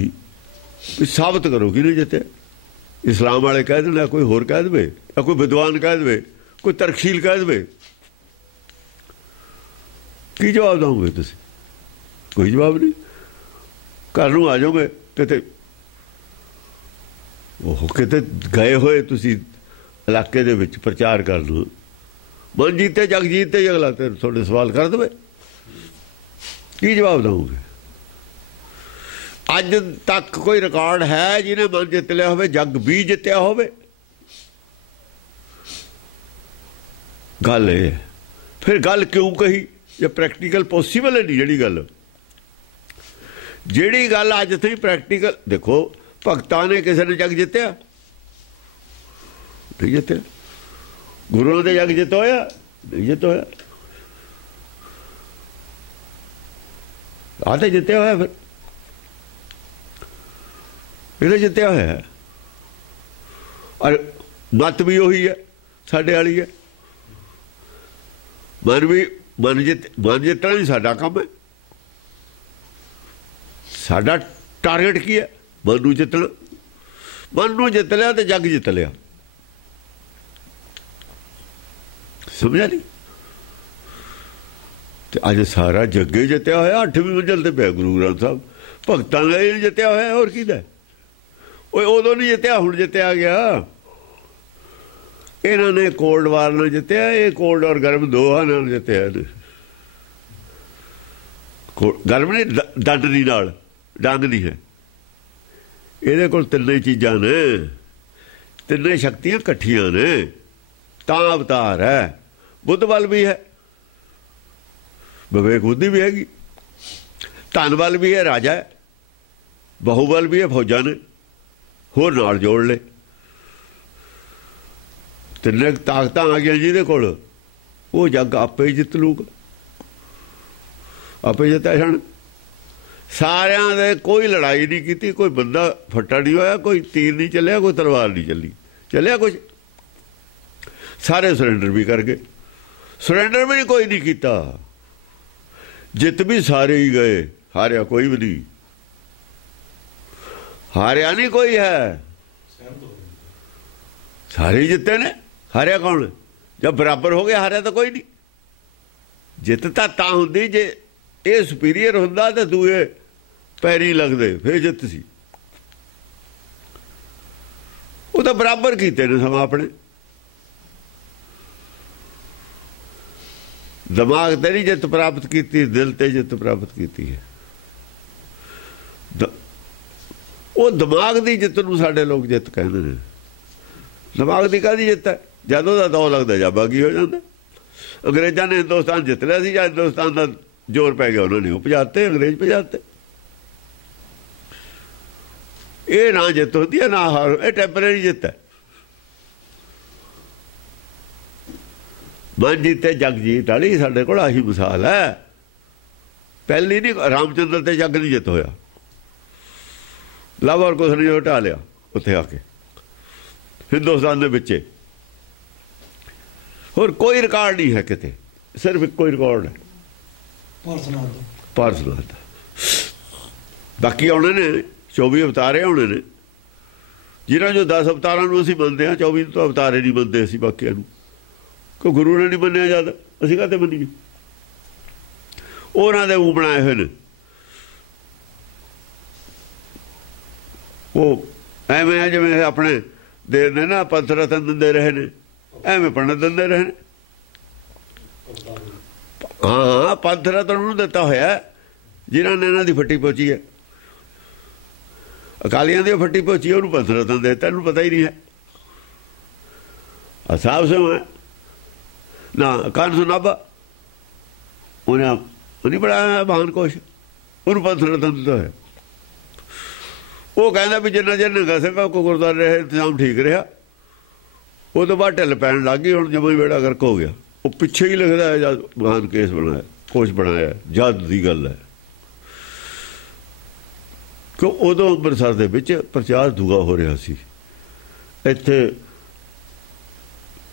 साबित करो कि नहीं जिते, इस्लाम वाले कह देना, कोई होर कह दे, या कोई विद्वान कह दे, कोई तरकशील कह दे, की जवाब दोगे तुम? कोई जवाब नहीं। घर नूं आ जाओगे किते, ओह किते गए होए तुसी इलाके दे विच प्रचार कर लो, मन जीते जग जीते, अगला तेरे थोड़े सवाल कर दे, की जवाब दोगे? अज तक कोई रिकॉर्ड है जिन्हें मन जित लिया हो, जग भी जितया हो? गल है फिर गल क्यों कही? जे प्रैक्टिकल पॉसीबल है नहीं जिहड़ी गल, जिहड़ी गल अज थी प्रैक्टिकल। देखो भगतां ने किसी ने जग जितया नहीं? जितया। गुरुओं ने जग जित होया नहीं? जित होया। आते जितया होया, फिर इन्हें जितया होया है। और मत भी उही है साडे वाली है। मन भी मन जितना ही साडा काम है। साडा टारगेट की है? मन नूं जितना। मन नूं जित लिया तो जग जित लिया। समझा नहीं? तो अज सारा जगे जितया होया, 8वीं मंजिल ते पिया गुरु ग्रंथ साहब। भगतां ने जितया होया, और किहदा? ਉਦੋਂ ਨਹੀਂ ਜਿੱਤਿਆ, ਹੁਣ ਜਿੱਤਿਆ ਗਿਆ। ਇਹਨਾਂ ਨੇ ਕੋਲਡ ਵਾਰ ਨਾਲ ਜਿੱਤਿਆ, ਇਹ ਕੋਲਡ ਔਰ ਗਰਮ ਦੋਹਾਂ ਨਾਲ ਜਿੱਤਿਆ। ਗਰਮ ਨੇ ਦੰਡ ਦੀ ਨਾਲ, ਡੰਗ ਨਹੀਂ ਹੈ। ਇਹਦੇ ਕੋਲ ਤਿੰਨੇ ਚੀਜ਼ਾਂ ਨੇ, ਤਿੰਨੇ ਸ਼ਕਤੀਆਂ ਇਕੱਠੀਆਂ ਨੇ, ਤਾਂ ਅਵਤਾਰ ਹੈ। ਬੁੱਧ ਬਲ ਵੀ ਹੈ, ਵਿਵੇਕ ਬੁੱਧੀ ਵੀ ਹੈਗੀ, ਧਨ ਬਲ ਵੀ ਹੈ, ਰਾਜਾ ਹੈ, ਬਹੁ ਬਲ ਵੀ ਹੈ, ਫੌਜਾਂ ਨੇ ਹੋਰ ਨਾਲ ਜੋੜ ਲੈ। ਤਿੰਨੇ ਤਾਕਤਾਂ ਆ ਗਈਆਂ ਜਿਹਦੇ ਕੋਲ, ਉਹ ਜੱਗ ਆਪੇ ਜਿੱਤ ਲੂਗਾ, ਆਪੇ ਜਿੱਤਿਆ। ਛਣ ਸਾਰਿਆਂ ਦੇ ਕੋਈ ਲੜਾਈ ਨਹੀਂ ਕੀਤੀ, ਕੋਈ ਬੰਦਾ ਫੱਟਾ ਨਹੀਂ ਹੋਇਆ, ਕੋਈ ਤੀਰ ਨਹੀਂ ਚੱਲਿਆ, ਕੋਈ ਤਲਵਾਰ ਨਹੀਂ ਚੱਲਿਆ ਕੁਛ। ਸਾਰੇ ਸਰੈਂਡਰ ਵੀ ਕਰ ਗਏ, ਸਰੈਂਡਰ ਵੀ ਕੋਈ ਨਹੀਂ ਕੀਤਾ। ਜਿੱਤ ਵੀ ਸਾਰੇ ਹੀ ਗਏ, ਹਾਰਿਆ ਕੋਈ ਵੀ ਨਹੀਂ, ਹਾਰਿਆ ਨਹੀਂ ਕੋਈ ਹੈ, ਸਾਰੇ ਹੀ ਜਿੱਤੇ ਨੇ। ਹਾਰਿਆ ਕੌਣ? ਜਦ ਬਰਾਬਰ ਹੋ ਗਿਆ, ਹਾਰਿਆ ਤਾਂ ਕੋਈ ਨਹੀਂ। ਜਿੱਤ ਤਾਂ ਹੁੰਦੀ ਜੇ ਇਹ ਸੁਪੀਰੀਅਰ ਹੁੰਦਾ ਤੇ ਦੂਏ ਪੈਰੀ ਲੱਗਦੇ, ਫਿਰ ਜਿੱਤ ਸੀ। ਉਹ ਤਾਂ ਬਰਾਬਰ ਕੀਤੇ ਨੇ ਸਮਾਂ ਆਪਣੇ। ਦਿਮਾਗ ਤੇ ਨਹੀਂ ਜਿੱਤ ਪ੍ਰਾਪਤ ਕੀਤੀ, ਦਿਲ ਤੇ ਜਿੱਤ ਪ੍ਰਾਪਤ ਕੀਤੀ ਹੈ। ਉਹ ਦਿਮਾਗ ਦੀ ਜਿੱਤ ਨੂੰ ਸਾਡੇ ਲੋਕ ਜਿੱਤ ਕਹਿੰਦੇ ਨੇ। ਦਿਮਾਗ ਦੀ ਕਾਹਦੀ ਜਿੱਤ ਹੈ? ਜਦੋਂ ਦਾ ਦੌਰ ਲੱਗਦਾ ਜਾਂ ਬਾਗੀ ਹੋ ਜਾਂਦਾ। ਅੰਗਰੇਜ਼ਾਂ ਨੇ ਹਿੰਦੁਸਤਾਨ ਜਿੱਤ ਲਿਆ ਸੀ, ਜਾਂ ਹਿੰਦੁਸਤਾਨ ਦਾ ਜ਼ੋਰ ਪੈ ਗਿਆ, ਉਹਨਾਂ ਨੇ ਉਹ ਭਜਾਤੇ, ਅੰਗਰੇਜ਼ ਭਜਾਤੇ। ਇਹ ਨਾ ਜਿੱਤ ਹੁੰਦੀ ਹੈ ਨਾ ਹਾਰ, ਇਹ ਟੈਂਪਰੇਰੀ ਜਿੱਤ ਹੈ। ਮਨ ਜੀਤੇ ਜਗ ਜੀਤ ਵਾਲੀ ਸਾਡੇ ਕੋਲ ਆਹੀ ਮਿਸਾਲ ਹੈ। ਪਹਿਲੀ ਨਹੀਂ, ਰਾਮਚੰਦਰ ਤੇ ਜਗ ਨਹੀਂ ਜਿੱਤ ਹੋਇਆ, ਲਾਹੌਰ ਕੁਛ ਨਹੀਂ ਢਾ ਲਿਆ ਉੱਥੇ ਆ ਕੇ ਹਿੰਦੁਸਤਾਨ ਦੇ ਵਿੱਚ। ਹੋਰ ਕੋਈ ਰਿਕਾਰਡ ਨਹੀਂ ਹੈ ਕਿਤੇ, ਸਿਰਫ ਇੱਕੋ ਹੀ ਰਿਕਾਰਡ ਹੈ, ਪਾਰਸਨਾਥ ਦਾ। ਬਾਕੀ ਆਉਣੇ ਨੇ 24 ਅਵਤਾਰੇ ਆਉਣੇ ਨੇ, ਜਿਹਨਾਂ ਜੋ 10 ਅਵਤਾਰਾਂ ਨੂੰ ਅਸੀਂ ਮੰਨਦੇ ਹਾਂ, 24 ਤੋਂ ਅਵਤਾਰੇ ਨਹੀਂ ਮੰਨਦੇ ਅਸੀਂ ਬਾਕੀਆਂ ਨੂੰ। ਕੋਈ ਗੁਰੂ ਨੇ ਨਹੀਂ ਮੰਨਿਆ, ਜਦ ਅਸੀਂ ਕਾਹਤੇ ਮੰਨੀਏ? ਉਹਨਾਂ ਦੇ ਉਹ ਬਣਾਏ ਹੋਏ ਨੇ। ਉਹ ਐਵੇਂ ਹੈ ਜਿਵੇਂ ਆਪਣੇ ਦੇ ਨੇ ਨਾ ਪੰਥ ਰਤਨ ਦਿੰਦੇ ਰਹੇ ਨੇ, ਐਵੇਂ ਪੰਡਤ ਦਿੰਦੇ ਰਹੇ ਨੇ। ਹਾਂ, ਪੰਥ ਰਤਨ ਨੂੰ ਦਿੱਤਾ ਹੋਇਆ ਜਿਨ੍ਹਾਂ ਨੇ ਇਹਨਾਂ ਦੀ ਫੱਟੀ ਪਹੁੰਚੀ ਹੈ। ਅਕਾਲੀਆਂ ਦੀ ਫੱਟੀ ਪਹੁੰਚੀ, ਉਹਨੂੰ ਪੰਥ ਰਤਨ ਦੇ ਦਿੱਤਾ, ਇਹਨੂੰ ਪਤਾ ਹੀ ਨਹੀਂ ਹੈ। ਅਸਾਬ ਸੇ ਨਾ ਕੰਨ ਸੁਨਾਬਾ ਉਹਨੇ ਨਹੀਂ ਬਣਾਇਆ ਮਹਾਨ ਕੋਸ਼, ਉਹਨੂੰ ਪੰਥ ਰਤਨ ਦਿੱਤਾ ਹੋਇਆ। ਉਹ ਕਹਿੰਦਾ ਵੀ ਜਿੰਨਾ ਚਿਰ ਨਿਹੰਗਾ ਸਿੰਘਾਂ ਕੋ ਗੁਰਦੁਆਰੇ ਰਹੇ ਇੰਤਜ਼ਾਮ ਠੀਕ ਰਿਹਾ, ਉਹ ਤੋਂ ਬਾਅਦ ਢਿੱਲ ਪੈਣ ਲੱਗ ਗਈ, ਹੁਣ ਜਮਾਂ ਹੀ ਬੇੜਾ ਗਰਕ ਹੋ ਗਿਆ। ਉਹ ਪਿੱਛੇ ਹੀ ਲਿਖਦਾ ਹੈ ਜਦ ਮਹਾਨ ਕੇਸ ਬਣਾਇਆ, ਕੋਸ਼ ਬਣਾਇਆ, ਜਦ ਦੀ ਗੱਲ ਹੈ। ਕਿ ਉਦੋਂ ਅੰਮ੍ਰਿਤਸਰ ਦੇ ਵਿੱਚ ਪ੍ਰਚਾਰ ਦੂਆ ਹੋ ਰਿਹਾ ਸੀ। ਇੱਥੇ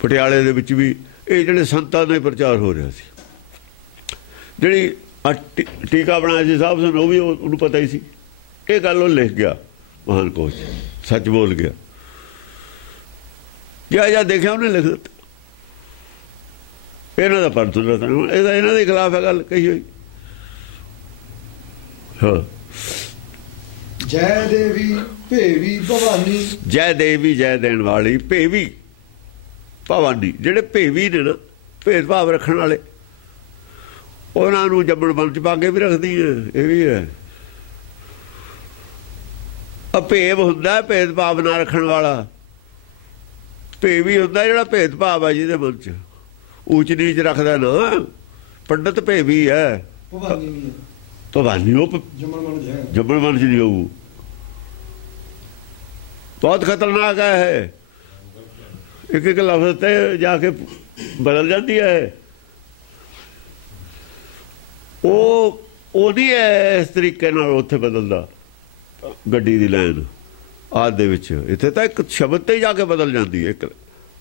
ਪਟਿਆਲੇ ਦੇ ਵਿੱਚ ਵੀ ਇਹ ਜਿਹੜੇ ਸੰਤਾਂ ਦਾ ਪ੍ਰਚਾਰ ਹੋ ਰਿਹਾ ਸੀ। ਜਿਹੜੀ ਟੀਕਾ ਬਣਾਇਆ ਸੀ ਸਾਹਿਬ ਸਿੰਘ, ਉਹ ਵੀ ਉਹਨੂੰ ਪਤਾ ਹੀ ਸੀ। ਇਹ ਗੱਲ ਉਹ ਲਿਖ ਗਿਆ ਮਹਾਨ ਕੋਸ਼, ਸੱਚ ਬੋਲ ਗਿਆ। ਜਾਂ ਦੇਖਿਆ ਉਹਨੇ ਲਿਖ ਦਿੱਤਾ। ਇਹਨਾਂ ਦਾ ਪੰਥ ਰਤਨ, ਇਹਦਾ ਇਹਨਾਂ ਦੇ ਖਿਲਾਫ ਹੈ ਗੱਲ ਕਹੀ ਹੋਈ। ਹਾਂ, ਜੈ ਦੇਵੀ ਭੇਵੀ ਭਵਾਨੀ, ਜੈ ਦੇਵੀ ਜੈ ਦੇਣ ਵਾਲੀ, ਭੇਵੀ ਭਵਾਨੀ। ਜਿਹੜੇ ਭੇਵੀ ਨੇ ਨਾ, ਭੇਦਭਾਵ ਰੱਖਣ ਵਾਲੇ, ਉਹਨਾਂ ਨੂੰ ਜੰਮਣ ਬਲ ਚ ਪਾ ਕੇ ਵੀ ਰੱਖਦੀ ਹੈ। ਇਹ ਵੀ ਹੈ, ਅਭੇਵ ਹੁੰਦਾ ਭੇਦਭਾਵ ਨਾ ਰੱਖਣ ਵਾਲਾ। ਭੇਵੀ ਹੁੰਦਾ ਜਿਹੜਾ ਭੇਦਭਾਵ ਹੈ ਜਿਹਦੇ ਮਨ ਚ ਊਚ ਨੀਚ ਰੱਖਦਾ ਨਾ। ਪੰਡਤ ਭੇਵੀ ਹੈ, ਭਵਾਨੀ ਉਹ ਜੰਮਣ ਮਨ ਚ ਨਹੀਂ ਹੋਊ। ਬਹੁਤ ਖਤਰਨਾਕ ਹੈ। ਇੱਕ ਇੱਕ ਲਫ਼ਜ਼ ਤੇ ਜਾ ਕੇ ਬਦਲ ਜਾਂਦੀ ਹੈ। ਉਹ ਨਹੀਂ ਹੈ ਇਸ ਤਰੀਕੇ ਨਾਲ ਉੱਥੇ ਬਦਲਦਾ ਗੱਡੀ ਦੀ ਲਾਈਨ ਆਦ ਦੇ ਵਿੱਚ। ਇੱਥੇ ਤਾਂ ਇੱਕ ਸ਼ਬਦ ਤੇ ਜਾ ਕੇ ਬਦਲ ਜਾਂਦੀ ਹੈ, ਇੱਕ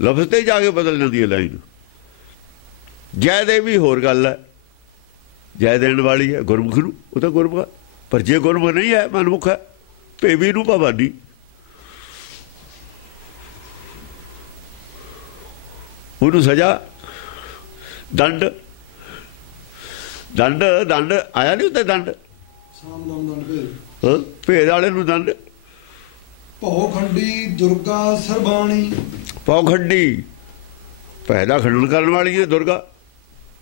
ਲਫ਼ਜ਼ ਤੇ ਜਾ ਕੇ ਬਦਲ ਜਾਂਦੀ ਹੈ ਲਾਈਨ। ਜੈ ਦੇਵੀ ਹੋਰ ਗੱਲ ਹੈ, ਜੈ ਦੇਣ ਵਾਲੀ ਹੈ ਗੁਰਮੁਖ ਨੂੰ, ਉਹ ਤਾਂ ਗੁਰਮੁਖ। ਪਰ ਜੇ ਗੁਰਮੁਖ ਨਹੀਂ ਹੈ, ਮਨਮੁਖ ਹੈ, ਭੇਵੀ ਨੂੰ ਭਵਾਨੀ। ਉਹਨੂੰ ਸਜ਼ਾ, ਦੰਡ ਆਇਆ ਨਹੀਂ ਉੱਤੇ ਦੰਡ, ਭੇਦ ਵਾਲੇ ਨੂੰ ਦੰਡ। ਭਉਖੰਡੀ ਦੁਰਗਾ ਸਰਬਾਣੀ। ਪੌਖੰਡੀ ਭੈ ਦਾ ਖੰਡਨ ਕਰਨ ਵਾਲੀ ਹੈ ਦੁਰਗਾ,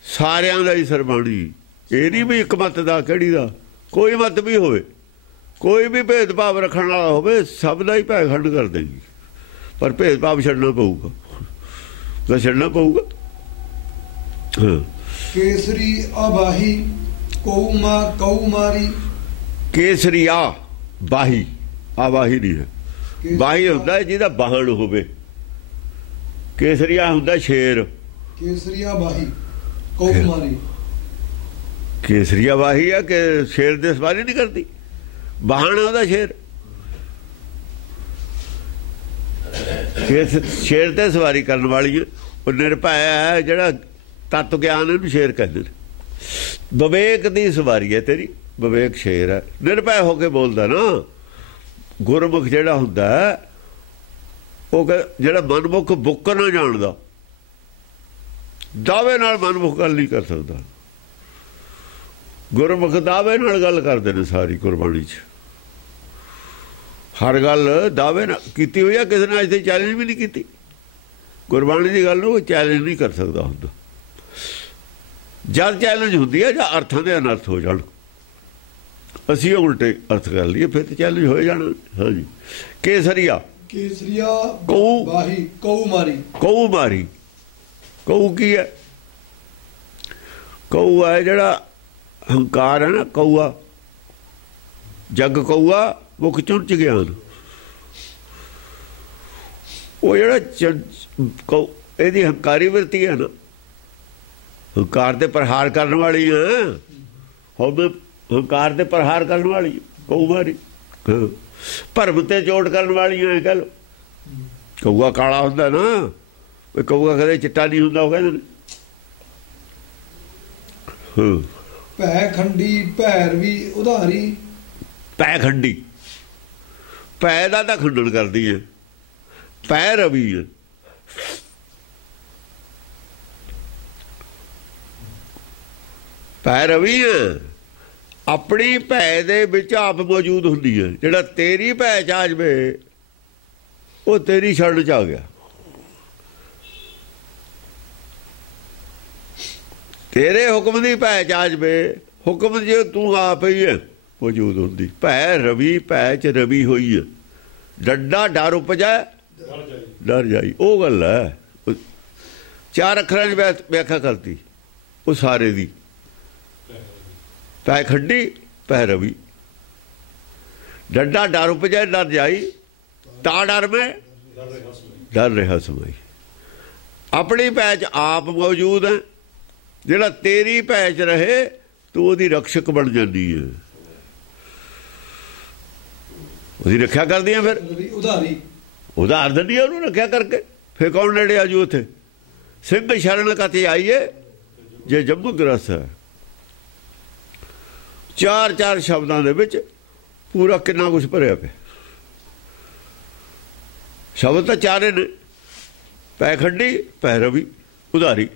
ਸਾਰਿਆਂ ਦਾ ਹੀ ਸਰਬਾਣੀ। ਇਹ ਨਹੀਂ ਵੀ ਇੱਕ ਮੱਤ ਦਾ, ਕਿਹੜੀ ਦਾ, ਕੋਈ ਮੱਤ ਵੀ ਹੋਵੇ, ਕੋਈ ਵੀ ਭੇਦਭਾਵ ਰੱਖਣ ਵਾਲਾ ਹੋਵੇ, ਸਭ ਦਾ ਹੀ ਭੈ ਖੰਡ ਕਰ ਦੇਗੀ। ਪਰ ਭੇਦਭਾਵ ਛੱਡਣਾ ਪਊਗਾ, ਤਾਂ ਛੱਡਣਾ ਪਊਗਾ। ਕੇਸਰੀ ਆਬਾਹੀ ਕਉ ਮਾਰੀ। ਕੇਸਰੀਆ ਬਾਹੀ, ਆਵਾਹੀ ਨਹੀਂ ਹੈ। ਬਾਹੀ ਹੁੰਦਾ ਜਿਹਦਾ ਬਾਹਣ ਹੋਵੇ, ਕੇਸਰੀਆ ਹੁੰਦਾ ਸ਼ੇਰ। ਕੇਸਰੀਆ ਬਾਹੀ ਕਉ ਮਾਰੀ। ਕੇਸਰੀਆ ਬਾਹੀ ਆ ਕਿ ਸ਼ੇਰ ਦੇ ਸਵਾਰੀ ਨਹੀਂ ਕਰਦੀ, ਬਾਹਣ ਉਹਦਾ ਸ਼ੇਰ। ਸ਼ੇਰ ਤੇ ਸਵਾਰੀ ਕਰਨ ਵਾਲੀ ਉਹ ਨਿਰਭੈ ਹੈ, ਜਿਹੜਾ ਤਤ ਗਿਆਨ ਇਹਨੂੰ ਸ਼ੇਰ ਕਹਿੰਦੇ ਨੇ। ਵਿਵੇਕ ਦੀ ਸਵਾਰੀ ਹੈ ਤੇਰੀ, ਵਿਵੇਕ ਸ਼ੇਰ ਹੈ, ਨਿਰਭੈ ਹੋ ਕੇ ਬੋਲਦਾ ਨਾ। ਗੁਰਮੁਖ ਜਿਹੜਾ ਹੁੰਦਾ ਉਹ ਜਿਹੜਾ ਮਨਮੁਖ ਬੁੱਕ ਨਾ ਜਾਣਦਾ, ਦਾਅਵੇ ਨਾਲ ਮਨਮੁਖ ਗੱਲ ਨਹੀਂ ਕਰ ਸਕਦਾ। ਗੁਰਮੁਖ ਦਾਅਵੇ ਨਾਲ ਗੱਲ ਕਰਦੇ ਨੇ ਸਾਰੀ ਗੁਰਬਾਣੀ 'ਚ, ਹਰ ਗੱਲ ਦਾਅਵੇ ਨਾਲ ਕੀਤੀ ਹੋਈ ਆ, ਕਿਸੇ ਨੇ ਅੱਜ ਤੱਕ ਚੈਲੰਜ ਵੀ ਨਹੀਂ ਕੀਤੀ। ਗੁਰਬਾਣੀ ਦੀ ਗੱਲ ਨੂੰ ਚੈਲੰਜ ਨਹੀਂ ਕਰ ਸਕਦਾ ਹੁੰਦਾ। ਜਦ ਚੈਲੰਜ ਹੁੰਦੀ ਹੈ ਜਾਂ ਅਰਥਾਂ ਦੇ ਅਨਰਥ ਹੋ ਜਾਣ, ਅਸੀਂ ਉਲਟੇ ਅਰਥ ਕਰ ਲਈਏ, ਫਿਰ ਤਾਂ ਚੈਲੰਜ ਹੋ ਜਾਣਾ। ਹਾਂਜੀ। ਕੇਸਰੀਆ ਕਉ ਬਾਹੀ ਕਉ ਮਾਰੀ। ਕਉ ਮਾਰੀ, ਕਉ ਕੀ ਹੈ? ਕਉ ਹੈ ਜਿਹੜਾ ਹੰਕਾਰ ਹੈ ਨਾ, ਕਊਆ। ਜਗ ਕਊਆ ਮੁਖ ਚੁੰਚ ਗਿਆਨ। ਉਹ ਜਿਹੜਾ ਇਹਦੀ ਹੰਕਾਰੀ ਵਰਤੀ ਹੈ ਨਾ, ਹੰਕਾਰ ਤੇ ਪ੍ਰਹਾਰ ਕਰਨ ਵਾਲੀ ਹੈ। ਹੰਕਾਰ ਤੇ ਪ੍ਰਹਾਰ ਕਰਨ ਵਾਲੀ ਕਊ ਮਾਰੀ। ਭਰਮ ਤੇ ਚੋਟ ਕਰਨ ਵਾਲੀ ਹੈ। ਕਹਿ ਲਓ ਕਊਆ ਕਾਲਾ ਹੁੰਦਾ ਨਾ, ਕਊਆ ਕਦੇ ਚਿੱਟਾ ਨਹੀਂ ਹੁੰਦਾ, ਉਹ ਕਹਿੰਦੇ ਨੇ। ਭੈ ਖੰਡੀ ਭੈਰਵੀ ਉਧਾਰੀ। ਭੈ ਖੰਡੀ, ਭੈ ਦਾ ਤਾਂ ਖੰਡਨ ਕਰਦੀ ਹੈ। ਭੈ ਰਵੀ ਹੈ, ਭੈ ਰਵੀ ਹੈ। ਆਪਣੀ ਭੈ ਦੇ ਵਿੱਚ ਆਪ ਮੌਜੂਦ ਹੁੰਦੀ ਹੈ। ਜਿਹੜਾ ਤੇਰੀ ਭੈ ਚ ਆ ਜਾਵੇ ਉਹ ਤੇਰੀ ਛੱਡ ਚ ਆ ਗਿਆ। ਤੇਰੇ ਹੁਕਮ ਦੀ ਭੈ ਚ ਆ ਜਾਵੇ, ਹੁਕਮ ਜੇ ਤੂੰ ਆਪ ਹੀ ਹੈ ਮੌਜੂਦ ਹੁੰਦੀ। ਭੈ ਰਵੀ, ਭੈ ਚ ਰਵੀ ਹੋਈ ਹੈ। ਡੱਡਾ ਡਰ ਉਪਜੈ ਡਰ ਜਾਈ, ਉਹ ਗੱਲ ਹੈ। ਚਾਰ ਅੱਖਰਾਂ ਦੀ ਵਿਆਖਿਆ ਕਰਤੀ ਉਹ ਸਾਰੇ ਦੀ। ਭੈ ਖੰਡੀ ਭੈ ਰਵੀ, ਡੱਡਾ ਡਰ ਉਪਜੈ ਡਰ ਜਾਈ, ਤਾ ਡਰ ਮੈਂ ਡਰ ਰਿਹਾ ਸਮਾਈ। ਆਪਣੀ ਭੈ ਚ ਆਪ ਮੌਜੂਦ ਹੈ। ਜਿਹੜਾ ਤੇਰੀ ਭੈ ਚ ਰਹੇ ਤੂੰ ਉਹਦੀ ਰਕਸ਼ਕ ਬਣ ਜਾਂਦੀ ਹੈ, ਉਹਦੀ ਰੱਖਿਆ ਕਰਦੀ ਹੈ। ਫਿਰ ਉਧਾਰ ਦਿੰਦੀ ਹੈ ਉਹਨੂੰ ਰੱਖਿਆ ਕਰਕੇ। ਫਿਰ ਕੌਣ ਨੇੜੇ ਆਜੂ ਉੱਥੇ? ਸਿੰਘ ਸ਼ਰਨ ਕਤੇ ਆਈਏ ਜੇ ਜੰਮੂ ਗ੍ਰਸ ਹੈ। ਚਾਰ ਚਾਰ ਸ਼ਬਦਾਂ ਦੇ ਵਿੱਚ ਪੂਰਾ ਕਿੰਨਾ ਕੁਛ ਭਰਿਆ ਪਿਆ। ਸ਼ਬਦ ਤਾਂ ਚਾਰੇ ਨੇ, ਭੈ ਖੰਡੀ ਭੈ ਰਵੀ ਉਧਾਰੀ।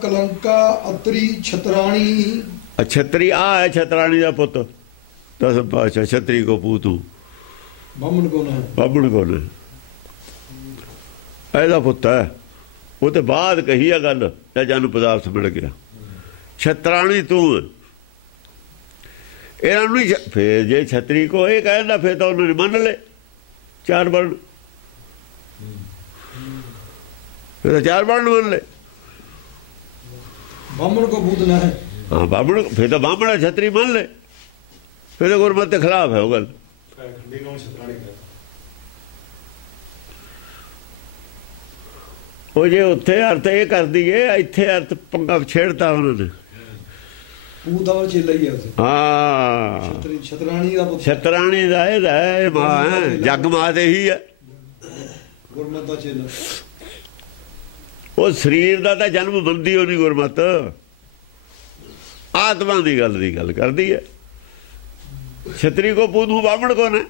ਕਲੰਕਾ ਅਤਰੀ ਛਤਰਾਣੀ। ਛਤਰੀ ਆ ਹੈ, ਛਤਰਾਣੀ ਦਾ ਪੁੱਤ। ਦਸਮ ਪਾਤਸ਼ਾਹ ਛਤਰੀ ਕੋ ਪੂਤੂ ਬਾਹਮਣ ਕੋਲ ਇਹਦਾ ਪੁੱਤ ਹੈ। ਉਹ ਤੇ ਬਾਅਦ ਕਹੀ ਆ ਗੱਲ, ਤੇ ਜਨ ਪਦਾਰਥ ਮਿਲ ਗਿਆ। ਛਤਰਾਣੀ ਤੂੰ ਇਹਨਾਂ ਨੂੰ। ਫਿਰ ਜੇ ਛਤਰੀ ਕੋ ਇਹ ਕਹਿੰਦਾ ਫਿਰ ਤਾਂ ਉਹਨਾਂ ਨੇ ਮੰਨ ਲਏ ਚਾਰ ਵਰਣ, ਫਿਰ ਤਾਂ ਚਾਰ ਵਰਣ ਮੰਨ ਲਏ। ਬਾਹਮਣ ਕੋ ਬੂਤ ਨਾ ਹੈ। ਹਾਂ ਬਾਹਮਣ, ਫਿਰ ਤਾਂ ਬਾਹਮਣ ਛਤਰੀ ਮੰਨ ਲਏ। ਫਿਰ ਤਾਂ ਗੁਰਮਤਿ ਦੇ ਖਿਲਾਫ ਹੈ ਉਹ ਗੱਲ। ਉਹ ਜੇ ਉੱਥੇ ਅਰਥ ਇਹ ਕਰਦੀ ਏ, ਇੱਥੇ ਅਰਥ ਪੰਗਾ ਛੇੜਤਾ ਉਹਨਾਂ ਨੇ। ਪੂਤਾ ਚੇਲਾ ਹੀ ਆ। ਹਾਂ ਛਤਰਾਣੀ ਦਾ ਪੁੱਤ, ਛਤਰਾਣੀ ਦਾ ਇਹ ਮਾਂ ਹੈ, ਜਗ ਮਾਂ ਤੇ ਹੀ ਹੈ। ਗੁਰਮਤਿ ਦਾ ਚੇਲਾ। ਉਹ ਸਰੀਰ ਦਾ ਤਾਂ ਜਨਮ ਬੰਦੀ ਹੋਣੀ ਗੁਰਮਤਿ, ਆਤਮਾ ਦੀ ਗੱਲ ਕਰਦੀ ਹੈ। ਛਤਰੀ ਕੋ ਪੂਤੂ ਬਾਹਮਣ ਕੋ ਨੇ।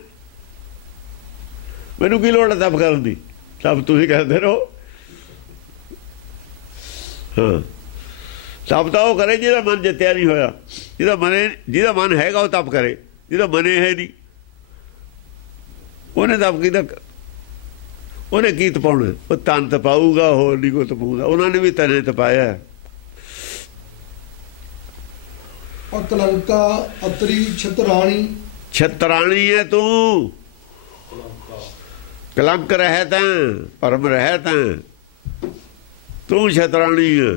ਮੈਨੂੰ ਕੀ ਲੋੜ ਹੈ ਤਪ ਕਰਨ ਦੀ? ਤਪ ਤੁਸੀਂ ਕਹਿੰਦੇ ਰਹੋ। ਹਾਂ ਤਪ ਤਾਂ ਉਹ ਕਰੇ ਜਿਹਦਾ ਮਨ ਜਿੱਤਿਆ ਨਹੀਂ ਹੋਇਆ। ਜਿਹਦਾ ਮਨ ਹੈਗਾ ਉਹ ਤਪ ਕਰੇ, ਜਿਹਦਾ ਮਨੇ ਹੈ ਨਹੀਂ। ਉਹਨੇ ਦਬਕੀ ਦਾ ਉਹਨੇ ਕੀ ਤਪਾਉਣਾ? ਉਹ ਤਨ ਤਪਾਊਗਾ, ਹੋਰ ਨਹੀਂ ਕੋਈ ਤਪਾਉਂਦਾ। ਉਹਨਾਂ ਨੇ ਵੀ ਤਨੇ ਤਪਾਇਆ। ਅਕਲੰਕਾ ਅਤਰੀ ਛਤਰਾਣੀ, ਛਤਰਾਣੀ ਹੈ ਤੂੰ, ਕਲੰਕ ਰਹਿਤ ਹੈ, ਭਰਮ ਰਹਿਤ ਹੈ, ਤੂੰ ਛਤਰਾਣੀ ਹੈ।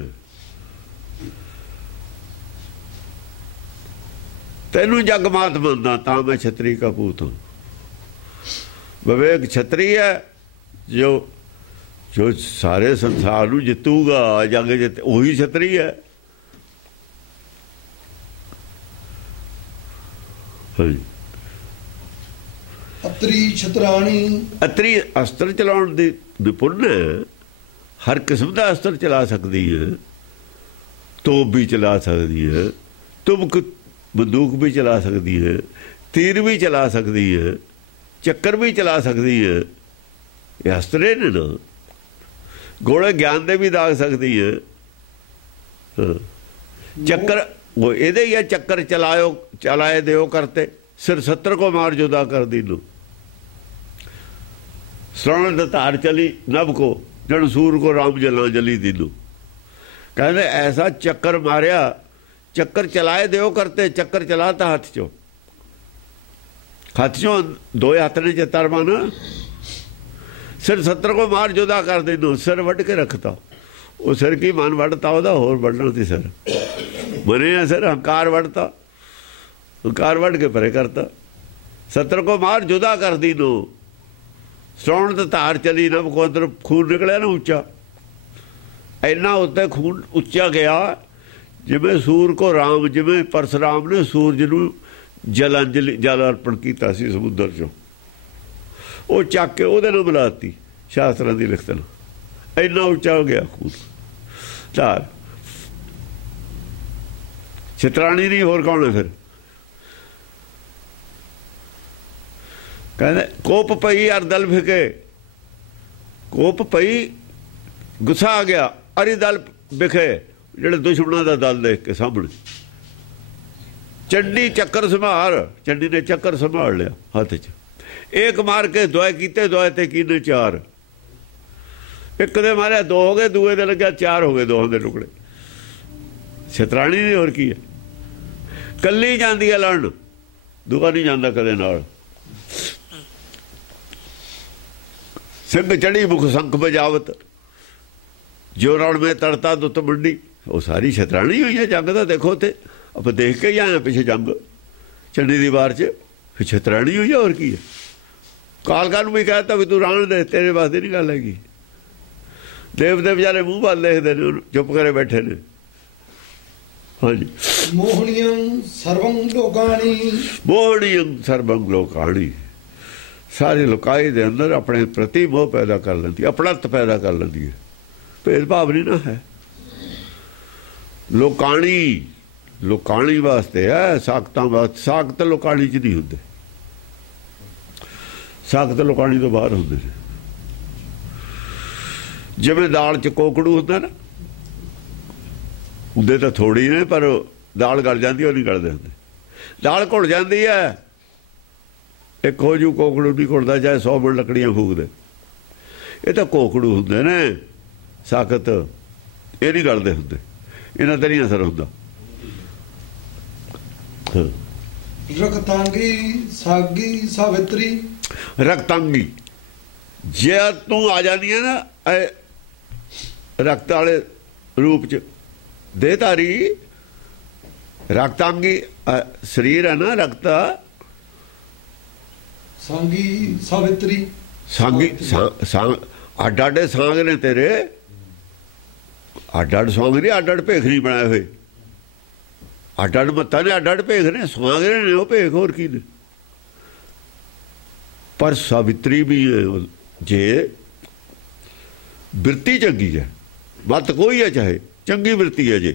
ਤੈਨੂੰ ਜਗ ਮਾਤ ਮੰਨਦਾ ਤਾਂ ਮੈਂ ਛਤਰੀ ਕਾ ਪੂਤ ਹੂੰ। ਵਿਵੇਕ ਛਤਰੀ ਹੈ ਜੋ ਸਾਰੇ ਸੰਸਾਰ ਨੂੰ ਜਿੱਤੂਗਾ, ਜਗ ਜਿੱਤ, ਉਹੀ ਛਤਰੀ ਹੈ। ਅਤਰੀ ਛਤਰਾਣੀ, ਅਤਰੀ ਅਸਤਰ ਚਲਾਉਣ ਦੀ ਨਿਪੁੰਨ ਹੈ, ਹਰ ਕਿਸਮ ਦਾ ਅਸਤਰ ਚਲਾ ਸਕਦੀ ਹੈ। ਤੋਪ ਵੀ ਚਲਾ ਸਕਦੀ ਹੈ, ਤੁਮਕ ਬੰਦੂਕ ਵੀ ਚਲਾ ਸਕਦੀ ਹੈ, ਤੀਰ ਵੀ ਚਲਾ ਸਕਦੀ ਹੈ, ਚੱਕਰ ਵੀ ਚਲਾ ਸਕਦੀ ਹੈ। ਇਹ ਅਸਤਰੇ ਨੇ ਨਾ। ਗੋਲੇ ਗਿਆਨ ਦੇ ਵੀ ਦਾਗ ਸਕਦੀ ਹੈ। ਚੱਕਰ ਉਹ ਇਹਦੇ ਹੀ ਹੈ, ਚੱਕਰ ਚਲਾਏ ਦਿਓ ਕਰਤੇ, ਸਿਰ 70 ਕੋ ਮਾਰ ਜੁਦਾ ਕਰ ਦੀਨੂ। श्रवण धार चली नभ को, जन सूर को राम जला जली दीनू। कहते ऐसा चक्कर मारिया, चक्कर चलाए दो करते, चक्कर चलाता हाथ चो, हाथ चो दो हाथ ने चित्तर माना, सिर 70 को मार जुदा कर दीनू। सिर वढ़ के रखता, वो सिर की मन वढ़ता, होर वढ़ना थी सिर मने सिर हंकार वढ़ता, हंकार वढ़ के परे करता। 70 को मार जुदा कर दीनू। श्रवण तो धार चली नभ को, अंदर खून निकलिया ना उच्चा, इन्ना उत्ते खून उच्चा गया जिमें सूर को राम, जिमें परशुराम ने सूरज नूं जल अर्पण किया सी समुद्र चों, वो चक के उहदे नाल मिलाती शास्त्रां दी लिखत नाल, इन्ना उच्चा हो गया खून धार। छतराणी नहीं, होर कौन है फिर? कहते कोप पई अर दल फिके, कोप पई गुस्सा आ गया, अरी दल विखे, जेड़े दुश्मनों का दल देख के सामने। चंडी चक्कर संभार, चंडी ने चक्कर संभाल लिया हाथ च, एक मार के दुआए कीते, दुआए ते कीने चार। एक दे मारे दो हो गए, दूए दे लग्या चार हो गए, दोहां दे टुकड़े। छतराणी नहीं, होर की है? कल्ली जांदी है लड़न, दूआ नहीं जांदा कदे नाल। सिंह चढ़ी मुख संख बजावत, जो रण में तरता दुत मंडी। वो सारी छतराणी हुई है जंग का। देखो तो आप देख के ही आए पिछे जंग चंडी दी वार च, फिर छतराणी हुई है, और की है? कालका भी कहता भी तू राण दे, तेरे वास्ते नहीं गल हैगी। देवते बेचारे मूँह वाल देखते ने, चुप करे बैठे ने। हाँ जी। मोहनियं सर्वं लोकाणी, मोहनियं सर्वं लोकाणी, सारी लुकाई दे अंदर अपने प्रति मोह पैदा कर लेंदी, अपणत पैदा कर लेंदी है। भेदभाव नहीं ना है। लोकाणी, लोकाणी वास्ते है, साकतां वास्ते। साकत लोकाणी च नहीं होंदे, साकत लोकाणी तो बाहर होंदे ने। जिवें दाल च कोकड़ू होंदा ना, ਹੁੰਦੇ ਤਾਂ ਥੋੜੀ ਨੇ, ਪਰ ਦਾਲ ਗਲ ਜਾਂਦੀ, ਉਹ ਨਹੀਂ ਗਲਦੇ ਹੁੰਦੇ। ਦਾਲ ਘੁਲ ਜਾਂਦੀ ਹੈ, ਇੱਕ ਹੋ ਜੂ ਕੋਕੜੂ ਨਹੀਂ ਘੁਲਦਾ, ਚਾਹੇ 100 ਮਿੰਟ ਲੱਕੜੀਆਂ ਫੂਕਦੇ। ਇਹ ਤਾਂ ਕੋਕੜੂ ਹੁੰਦੇ ਨੇ, ਸਾਕਤ ਇਹ ਨਹੀਂ ਗਲਦੇ ਹੁੰਦੇ, ਇਹਨਾਂ ਤੇ ਨਹੀਂ ਅਸਰ ਹੁੰਦਾ। ਰਕਤਾਂਗੀ ਸਾਗੀ ਸਾਵਿਤਰੀ, ਰਕਤਾਂਗੀ ਜੇ ਤੂੰ ਆ ਜਾਂਦੀ ਹੈ ਨਾ ਰਕਤ ਵਾਲੇ ਰੂਪ ਚ, देहधारी रक्तांगी शरीर है ना, रक्त सांगी सावित्री, सांगी अड अड सांग ने तेरे, अड अड सांग ने, अड अड भेख नहीं बनाए हुए, अड अड मत्ता ने, अड अड भेख ने, सांग ने वो भेख, होर की ने। पर सावित्री भी जे बिरती चंगी है, मत कोई है चाहे चंगी वृत्ति है जे,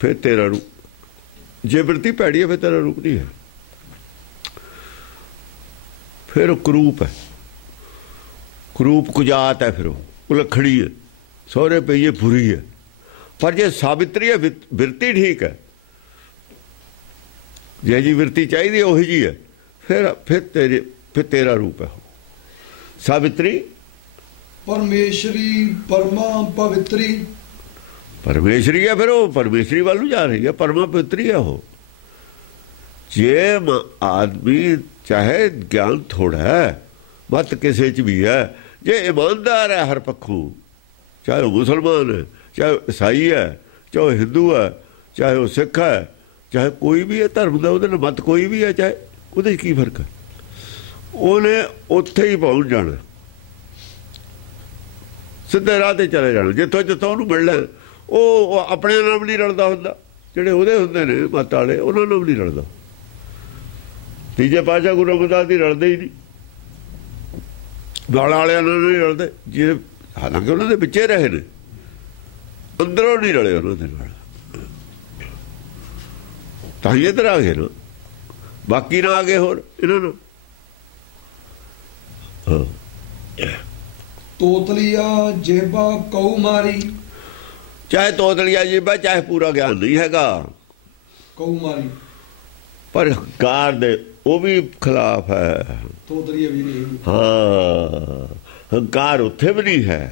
फिर तेरा रूप। जे वृत्ति भैड़ी है फिर तेरा रूप नहीं है, फिर कुरूप है, कुरूप कुजात है, फिर वो उलखड़ी है, सौरे पे ये बुरी है। पर जे सावित्री है, वृत्ति ठीक है, जे जी वृत्ति चाहिए वही जी है, फिर तेरे फिर तेरा रूप है। सावित्री परमेश्वरी परमा पवित्री परमेश्वरी है, फिर वो परमेश्वरी वाल जा रही है, परमा पवित्री है। वो जे आदमी चाहे ज्ञान थोड़ा है, मत किसी च भी है, जे ईमानदार है हर पक्षों, चाहे वो मुसलमान है, चाहे ईसाई है, चाहे वो हिंदू है, चाहे वो सिख है, चाहे कोई भी है धर्म का, वो मत कोई भी है, चाहे वो की फर्क है, उन्हें उत्थे ही पहुँच जाना, सीधे राह ते चले जाना। जितों जितों उन्होंने मिलना वो अपने नाम नहीं रलता होंदा, जिहड़े ਉਹਦੇ ਹੁੰਦੇ ने मत वाले उन्होंने नाम नहीं रलता। तीजे पातशाह गुरु रविदास जी रलते ही नहीं, ਨਾਲ ਵਾਲਿਆਂ ਨਾਲ नहीं रलते, जे हालांकि उन्होंने पिछे रहे ने, अंदरों नहीं रले उन्होंने नाल, तां ही इधर आ गए ना, बाकी ना आ गए होर इन्होंने। तोतलिया जेबा कऊ मारी, चाहे तोतलिया जीबा, चाहे पूरा ज्ञान नहीं हैगा, कऊ मारी पर हंकार दे वो भी खिलाफ है। तोतलिया भी नहीं। हाँ, हंकार उत्थे भी नहीं है,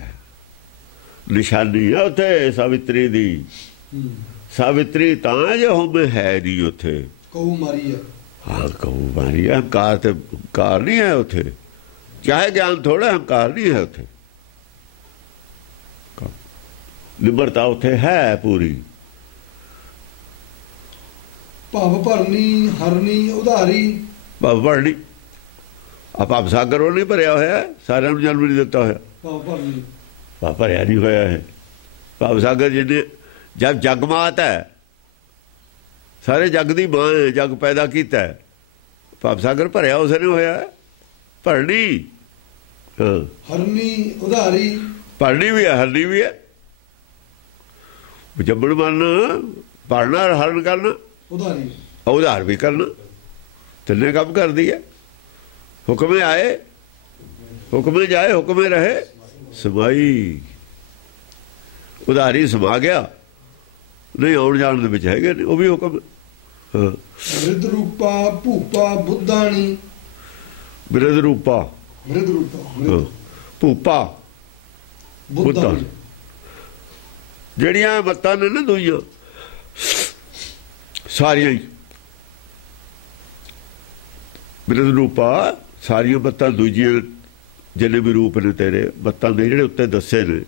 निशानी है उत्थे सावित्री दी। सावित्री तां जो हम है नहीं उत्थे, कऊ मारी है। हाँ कऊ मारी है, हंकार ते हंकार नहीं है उत्थे, चाहे ज्ञान थोड़ा, हंकार नहीं है उत्थे, निम्रता उत्थे है पूरी। भव भरनी हरनी उधारी, भव भरनी आप सागर वो नहीं भरिया होया, सारे जन्म नहीं दिता होया, भव भरनी भव भरिया नहीं होया है। भव सागर जिन्हें जब जगमात है, सारे जग दी मां है, जग पैदा किया है, भव सागर भरिया उसने होया है। भरनी हाँ, हरनी उधारी, भरनी भी है हरनी भी है, जम्मण मारना, भरना और हरण करना, उधारी उधार भी करना, तिन्ने काम कर दिया। हुक्मे आए हुक्मे जाए, हुक्मे रहे समाई, उधारी समा गया, नहीं आउण जाण दे विच हैगे वो भी हुक्म। हाँ, मृद रूपा भूपा बुद्धानी, मृद रूपा, मृद रूपा हाँ, भूपा बुद्धा, बुद्धानी ਜਿਹੜੀਆਂ ਮੱਤਾਂ ਨੇ ਨਾ ਦੂਈਆਂ ਸਾਰੀਆਂ ਹੀ ਬਿਰਧ ਰੂਪਾ, ਸਾਰੀਆਂ ਮੱਤਾਂ ਦੂਜੀਆਂ ਜਿੰਨੇ ਵੀ ਰੂਪ ਨੇ ਤੇਰੇ ਮੱਤਾਂ ਦੇ ਜਿਹੜੇ ਉੱਤੇ ਦੱਸੇ ਨੇ,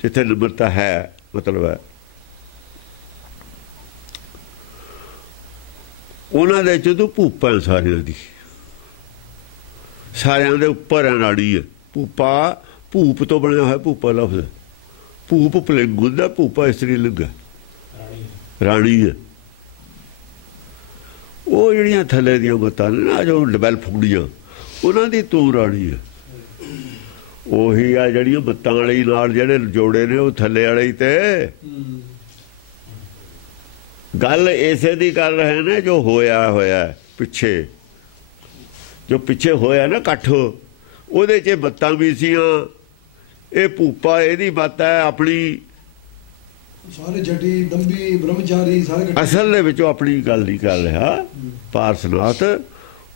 ਜਿੱਥੇ ਨਿਮਰਤਾ ਹੈ ਮਤਲਬ ਹੈ ਉਹਨਾਂ ਦੇ ਚ ਤੂੰ ਭੂਪਾ ਸਾਰਿਆਂ ਦੀ, ਸਾਰਿਆਂ ਦੇ ਉੱਪਰ ਹੈ ਨਾੜੀ ਹੈ। ਭੂਪਾ ਭੂਪ ਤੋਂ ਬਣਿਆ ਹੋਇਆ ਭੂਪਾ ਲਫ਼ਜ਼, ਭੂਪ ਪੁਲਿੰਗ ਹੁੰਦਾ, ਭੂਪਾ ਇਸਤਰੀ ਲਿੰਗ ਹੈ, ਰਾਣੀ ਹੈ। ਉਹ ਜਿਹੜੀਆਂ ਥੱਲੇ ਦੀਆਂ ਮੱਤਾਂ ਨੇ ਨਾ ਜੋ ਡਿਵੈਲਪ ਹੁੰਦੀਆਂ, ਉਹਨਾਂ ਦੀ ਤੂੰ ਰਾਣੀ ਹੈ। ਉਹੀ ਆ ਜਿਹੜੀਆਂ ਮੱਤਾਂ ਵਾਲੀ ਨਾਲ ਜਿਹੜੇ ਜੋੜੇ ਨੇ ਉਹ ਥੱਲੇ ਵਾਲੇ ਹੀ ਤੇ ਗੱਲ ਇਸੇ ਦੀ ਕਰ ਰਹੇ ਨੇ, ਜੋ ਹੋਇਆ ਪਿੱਛੇ, ਜੋ ਪਿੱਛੇ ਹੋਇਆ ਨਾ ਇਕੱਠ, ਉਹਦੇ 'ਚ ਮੱਤਾਂ ਵੀ ਸੀਆਂ। ਇਹ ਭੂਪਾ ਇਹਦੀ ਮੱਤ ਹੈ ਆਪਣੀ, ਸਾਰੇ ਜੱਟੀ ਦੰਬੀ ਬ੍ਰਹਮਚਾਰੀ ਸਾਰੇ ਅਸਲ ਦੇ ਵਿੱਚੋਂ ਆਪਣੀ ਗੱਲ ਨਹੀਂ ਕਰ ਰਿਹਾ ਪਾਰਸਨਾਥ,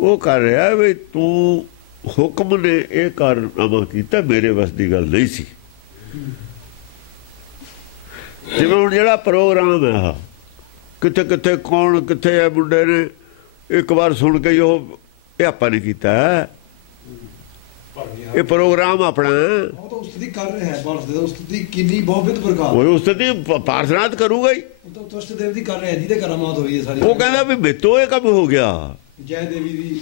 ਉਹ ਕਰ ਰਿਹਾ ਵੀ ਤੂੰ ਹੁਕਮ ਨੇ ਇਹ ਕਾਰਨਾਮਾ ਕੀਤਾ, ਮੇਰੇ ਵੱਸ ਦੀ ਗੱਲ ਨਹੀਂ ਸੀ। ਜਿਵੇਂ ਹੁਣ ਜਿਹੜਾ ਪ੍ਰੋਗਰਾਮ ਹੈ ਆਹ ਕਿੱਥੇ ਕਿੱਥੇ ਕੌਣ ਕਿੱਥੇ ਹੈ ਮੁੰਡੇ ਨੇ ਇੱਕ ਵਾਰ ਸੁਣ ਕੇ ਉਹ ਇਹ ਆਪਾਂ ਨੇ ਕੀਤਾ, ਇਹ ਪ੍ਰੋਗਰਾਮ ਆਪਣਾ ਉਹ ਤਾਂ ਉਸਤਤੀ ਕਰ ਰਿਹਾ ਹੈ। ਪਾਰਸ ਦੇ ਉਸਤਤੀ ਕਿੰਨੀ ਬਹੁਤ ਪ੍ਰਕਾਰ, ਉਹ ਉਸਤਤੀ ਪਾਰਸਨਾਥ ਕਰੂਗਾ ਹੀ, ਉਹ ਤਾਂ ਤੁਸ਼ਟ ਦੇਵ ਦੀ ਕਰ ਰਿਹਾ, ਜਿਹਦੇ ਕਰਾਮਾਤ ਹੋਈ ਹੈ ਸਾਰੀ। ਉਹ ਕਹਿੰਦਾ ਵੀ ਮੇਤੋਂ ਇਹ ਕੰਮ ਹੋ ਗਿਆ, ਜੈ ਦੇਵੀ ਦੀ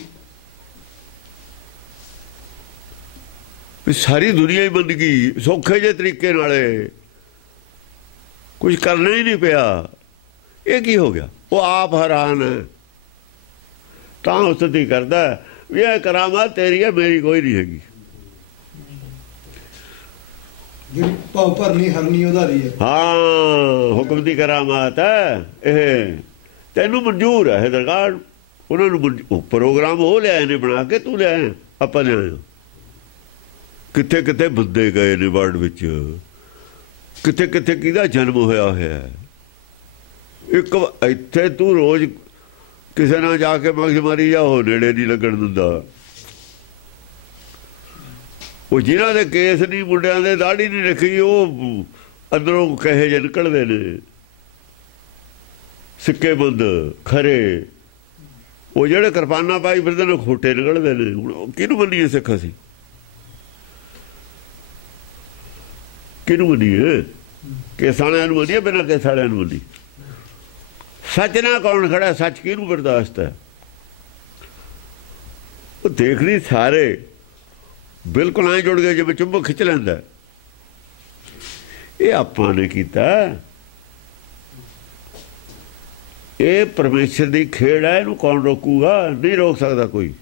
ਵੀ ਸਾਰੀ ਦੁਨੀਆ ਹੀ ਬਣ ਗਈ ਸੌਖੇ ਜਿਹੇ ਤਰੀਕੇ ਨਾਲੇ, ਕੁਝ ਕਰਨਾ ਹੀ ਨਹੀਂ ਪਿਆ। ਇਹ ਕੀ ਹੋ ਗਿਆ? ਉਹ ਆਪ ਹੈਰਾਨ ਹੈ, ਤਾਂ ਉਸਤਤੀ ਕਰਦਾ ਵੀ ਇਹ ਕਰਾਮਾਤ ਤੇਰੀ ਹੈ, ਮੇਰੀ ਕੋਈ ਨਹੀਂ ਹੈਗੀ। ਭਾਵ ਭਰਨੀ ਹਰਨੀ ਉਧਾਰੀ ਹੈ। ਹਾਂ, ਹੁਕਮ ਦੀ ਕਰਾਮਾਤ ਹੈ ਇਹ, ਤੈਨੂੰ ਮਨਜ਼ੂਰ ਹੈ ਦਰਗਾਹ। ਉਹਨਾਂ ਨੂੰ ਪ੍ਰੋਗਰਾਮ ਉਹ ਲਿਆਏ ਨੇ ਬਣਾ ਕੇ, ਤੂੰ ਲਿਆਏ ਆਪਾਂ ਲਿਆਏ। ਕਿੱਥੇ ਕਿੱਥੇ ਬੰਦੇ ਗਏ ਨੇ ਵਰਲਡ ਵਿੱਚ, ਕਿੱਥੇ ਕਿੱਥੇ ਕਿਹਦਾ ਜਨਮ ਹੋਇਆ ਹੋਇਆ। ਇੱਕ ਇੱਥੇ ਤੂੰ ਰੋਜ਼ ਕਿਸੇ ਨਾਲ ਜਾ ਕੇ ਮਗਜ ਮਾਰੀ ਜਾ, ਉਹ ਨੇੜੇ ਨਹੀਂ ਲੱਗਣ ਦਿੰਦਾ। ਉਹ ਜਿਨ੍ਹਾਂ ਦੇ ਕੇਸ ਨਹੀਂ, ਮੁੰਡਿਆਂ ਦੇ ਦਾੜੀ ਨਹੀਂ ਰੱਖੀ, ਉਹ ਅੰਦਰੋਂ ਕਹੇ ਜੇ ਨਿਕਲਦੇ ਨੇ ਸਿੱਕੇ ਬੰਦ ਖਰੇ। ਉਹ ਜਿਹੜੇ ਕਿਰਪਾਨਾਂ ਪਾਈ ਫਿਰਦੇ ਨੇ ਖੋਟੇ ਨਿਕਲਦੇ ਨੇ। ਹੁਣ ਕਿਹਨੂੰ ਮੰਨੀਏ ਸਿੱਖ ਅਸੀਂ? ਕਿਹਨੂੰ ਮੰਨੀਏ? ਕੇਸ ਵਾਲਿਆਂ ਨੂੰ ਮੰਨੀਏ, ਬਿਨਾਂ ਕੇਸ ਵਾਲਿਆਂ ਨੂੰ ਮੰਨੀਏ? ਸੱਚ ਨਾਲ ਕੌਣ ਖੜਾ? ਸੱਚ ਕਿਹਨੂੰ ਬਰਦਾਸ਼ਤ ਹੈ? ਉਹ ਦੇਖ ਲਈ ਸਾਰੇ ਬਿਲਕੁਲ ਐਂ ਜੁੜ ਗਏ ਜਿਵੇਂ ਚੁੰਬਕ ਖਿੱਚ ਲੈਂਦਾ। ਇਹ ਆਪਾਂ ਨੇ ਕੀਤਾ, ਇਹ ਪਰਮੇਸ਼ਰ ਦੀ ਖੇਡ ਹੈ। ਇਹਨੂੰ ਕੌਣ ਰੋਕੂਗਾ? ਨਹੀਂ ਰੋਕ ਸਕਦਾ ਕੋਈ।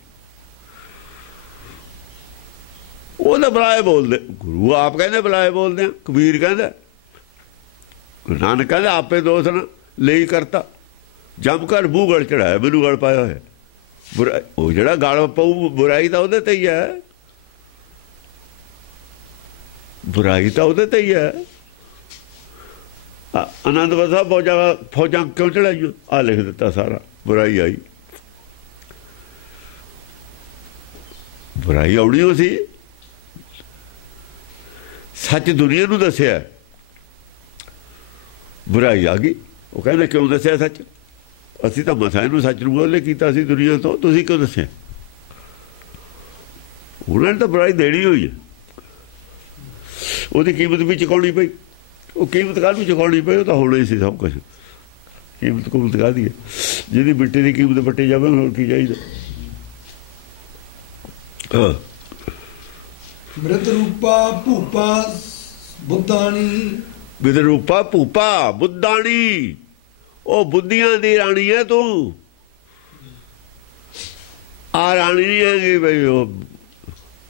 ਉਹਦਾ ਬੁਲਾਏ ਬੋਲਦੇ, ਗੁਰੂ ਆਪ ਕਹਿੰਦੇ ਬੁਲਾਏ ਬੋਲਦੇ ਆ। ਕਬੀਰ ਕਹਿੰਦਾ, ਗੁਰੂ ਨਾਨਕ ਕਹਿੰਦਾ ਆਪੇ ਦੋਸ਼ ਨਾ ਲਈ ਕਰਤਾ, ਜਮ ਕਰ ਮੂੰਹ ਗਲ ਚੜਾਇਆ, ਮੈਨੂੰ ਗਲ ਪਾਇਆ ਹੋਇਆ। ਬੁਰਾ ਉਹ ਜਿਹੜਾ ਗਲ ਪਾਊ ਬੁਰਾਈ ਤਾਂ ਉਹਦੇ ਤੇ ਹੀ ਹੈ, ਬੁਰਾਈ ਤਾਂ ਉਹਦੇ ਤੇ ਹੀ ਹੈ। ਆਨੰਦਪੁਰ ਸਾਹਿਬ ਫੌਜਾਂ ਕਿਉਂ ਚੜਾਈਆਂ? ਆ ਲਿਖ ਦਿੱਤਾ ਸਾਰਾ, ਬੁਰਾਈ ਆਈ। ਬੁਰਾਈ ਆਉਣੀ ਹੋ ਸੀ, ਸੱਚ ਦੁਨੀਆ ਨੂੰ ਦੱਸਿਆ, ਬੁਰਾਈ ਆ ਗਈ। ਉਹ ਕਹਿੰਦੇ ਕਿਉਂ ਦੱਸਿਆ ਸੱਚ? ਅਸੀਂ ਤਾਂ ਮਸਾਂ ਇਹਨੂੰ ਸੱਚ ਨੂੰ ਬੋਲੇ ਕੀਤਾ ਸੀ ਦੁਨੀਆ ਤੋਂ, ਤੁਸੀਂ ਕਿਉਂ ਦੱਸਿਆ? ਉਹਨਾਂ ਨੇ ਤਾਂ ਬੁਰਾਈ ਦੇਣੀ ਹੋਈ ਹੈ, ਉਹਦੀ ਕੀਮਤ ਵੀ ਚੁਕਾਉਣੀ ਪਈ। ਉਹ ਕੀਮਤ ਕਾਹਨੂੰ ਚੁਕਾਉਣੀ ਪਈ? ਉਹ ਤਾਂ ਹੋਣਾ ਹੀ ਸੀ ਸਭ ਕੁਛ। ਕੀਮਤ ਕੁਮਤ ਕਾਹਦੀ ਹੈ? ਜਿਹਦੀ ਮਿੱਟੀ ਦੀ ਕੀਮਤ ਵੱਟੀ ਜਾਵੇ, ਹੋਰ ਕੀ ਚਾਹੀਦਾ? ਮ੍ਰਿਤ ਰੂਪਾ ਭੂਪਾ ਬੁੱਧਾਣੀ, ਬਿਦ ਰੂਪਾ ਭੂਪਾ ਬੁੱਧਾਣੀ। ਉਹ ਬੁੱਧੀਆਂ ਦੀ ਰਾਣੀ ਹੈ ਤੂੰ, ਆ ਰਾਣੀ ਨਹੀਂ ਹੈਗੀ ਬਈ ਉਹ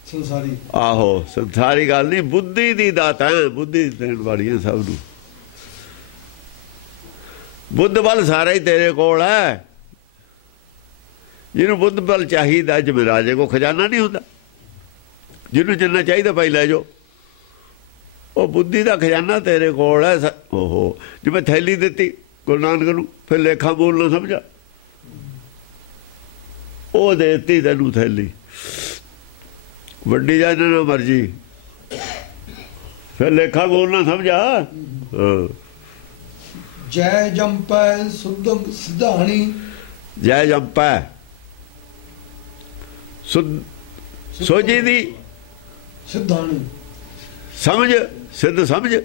ਸੰਸਾਰੀ। ਆਹੋ, ਸੰਸਾਰੀ ਗੱਲ ਨਹੀਂ, ਬੁੱਧੀ ਦੀ ਦਾਤਾ ਹੈ, ਬੁੱਧੀ ਦੇਣ ਵਾਲੀ ਹੈ ਸਭ ਨੂੰ। ਬੁੱਧ ਬਲ ਸਾਰਾ ਹੀ ਤੇਰੇ ਕੋਲ ਹੈ। ਜਿਹਨੂੰ ਬੁੱਧ ਬਲ ਚਾਹੀਦਾ, ਜਿਵੇਂ ਰਾਜੇ ਕੋ ਖਜ਼ਾਨਾ ਨਹੀਂ ਹੁੰਦਾ, ਜਿਹਨੂੰ ਜਿੰਨਾ ਚਾਹੀਦਾ ਭਾਈ ਲੈ ਜਾਓ। ਉਹ ਬੁੱਧੀ ਦਾ ਖਜ਼ਾਨਾ ਤੇਰੇ ਕੋਲ ਹੈ। ਓਹੋ, ਜਿਵੇਂ ਥੈਲੀ ਦਿੱਤੀ ਗੁਰੂ ਨਾਨਕ ਨੂੰ, ਫਿਰ ਲੇਖਾ ਬੋਲ ਨਾ ਸਮਝਾ, ਉਹ ਦੇ ਦਿੱਤੀ ਤੈਨੂੰ ਥੈਲੀ, ਵੱਡੀ ਜਾਂ ਨਾ ਮਰਜੀ, ਫਿਰ ਲੇਖਾ ਬੋਲ ਨਾ ਸਮਝਾ। ਜੈ ਜੰਪੈ ਸੁਧ ਸਿਧਾਣੀ, ਜੈ ਜੰਪੈ ਸੋਝੀ ਦੀ ਸਿਧਾਣੀ, ਸਮਝ ਸਿੱਧ ਸਮਝ,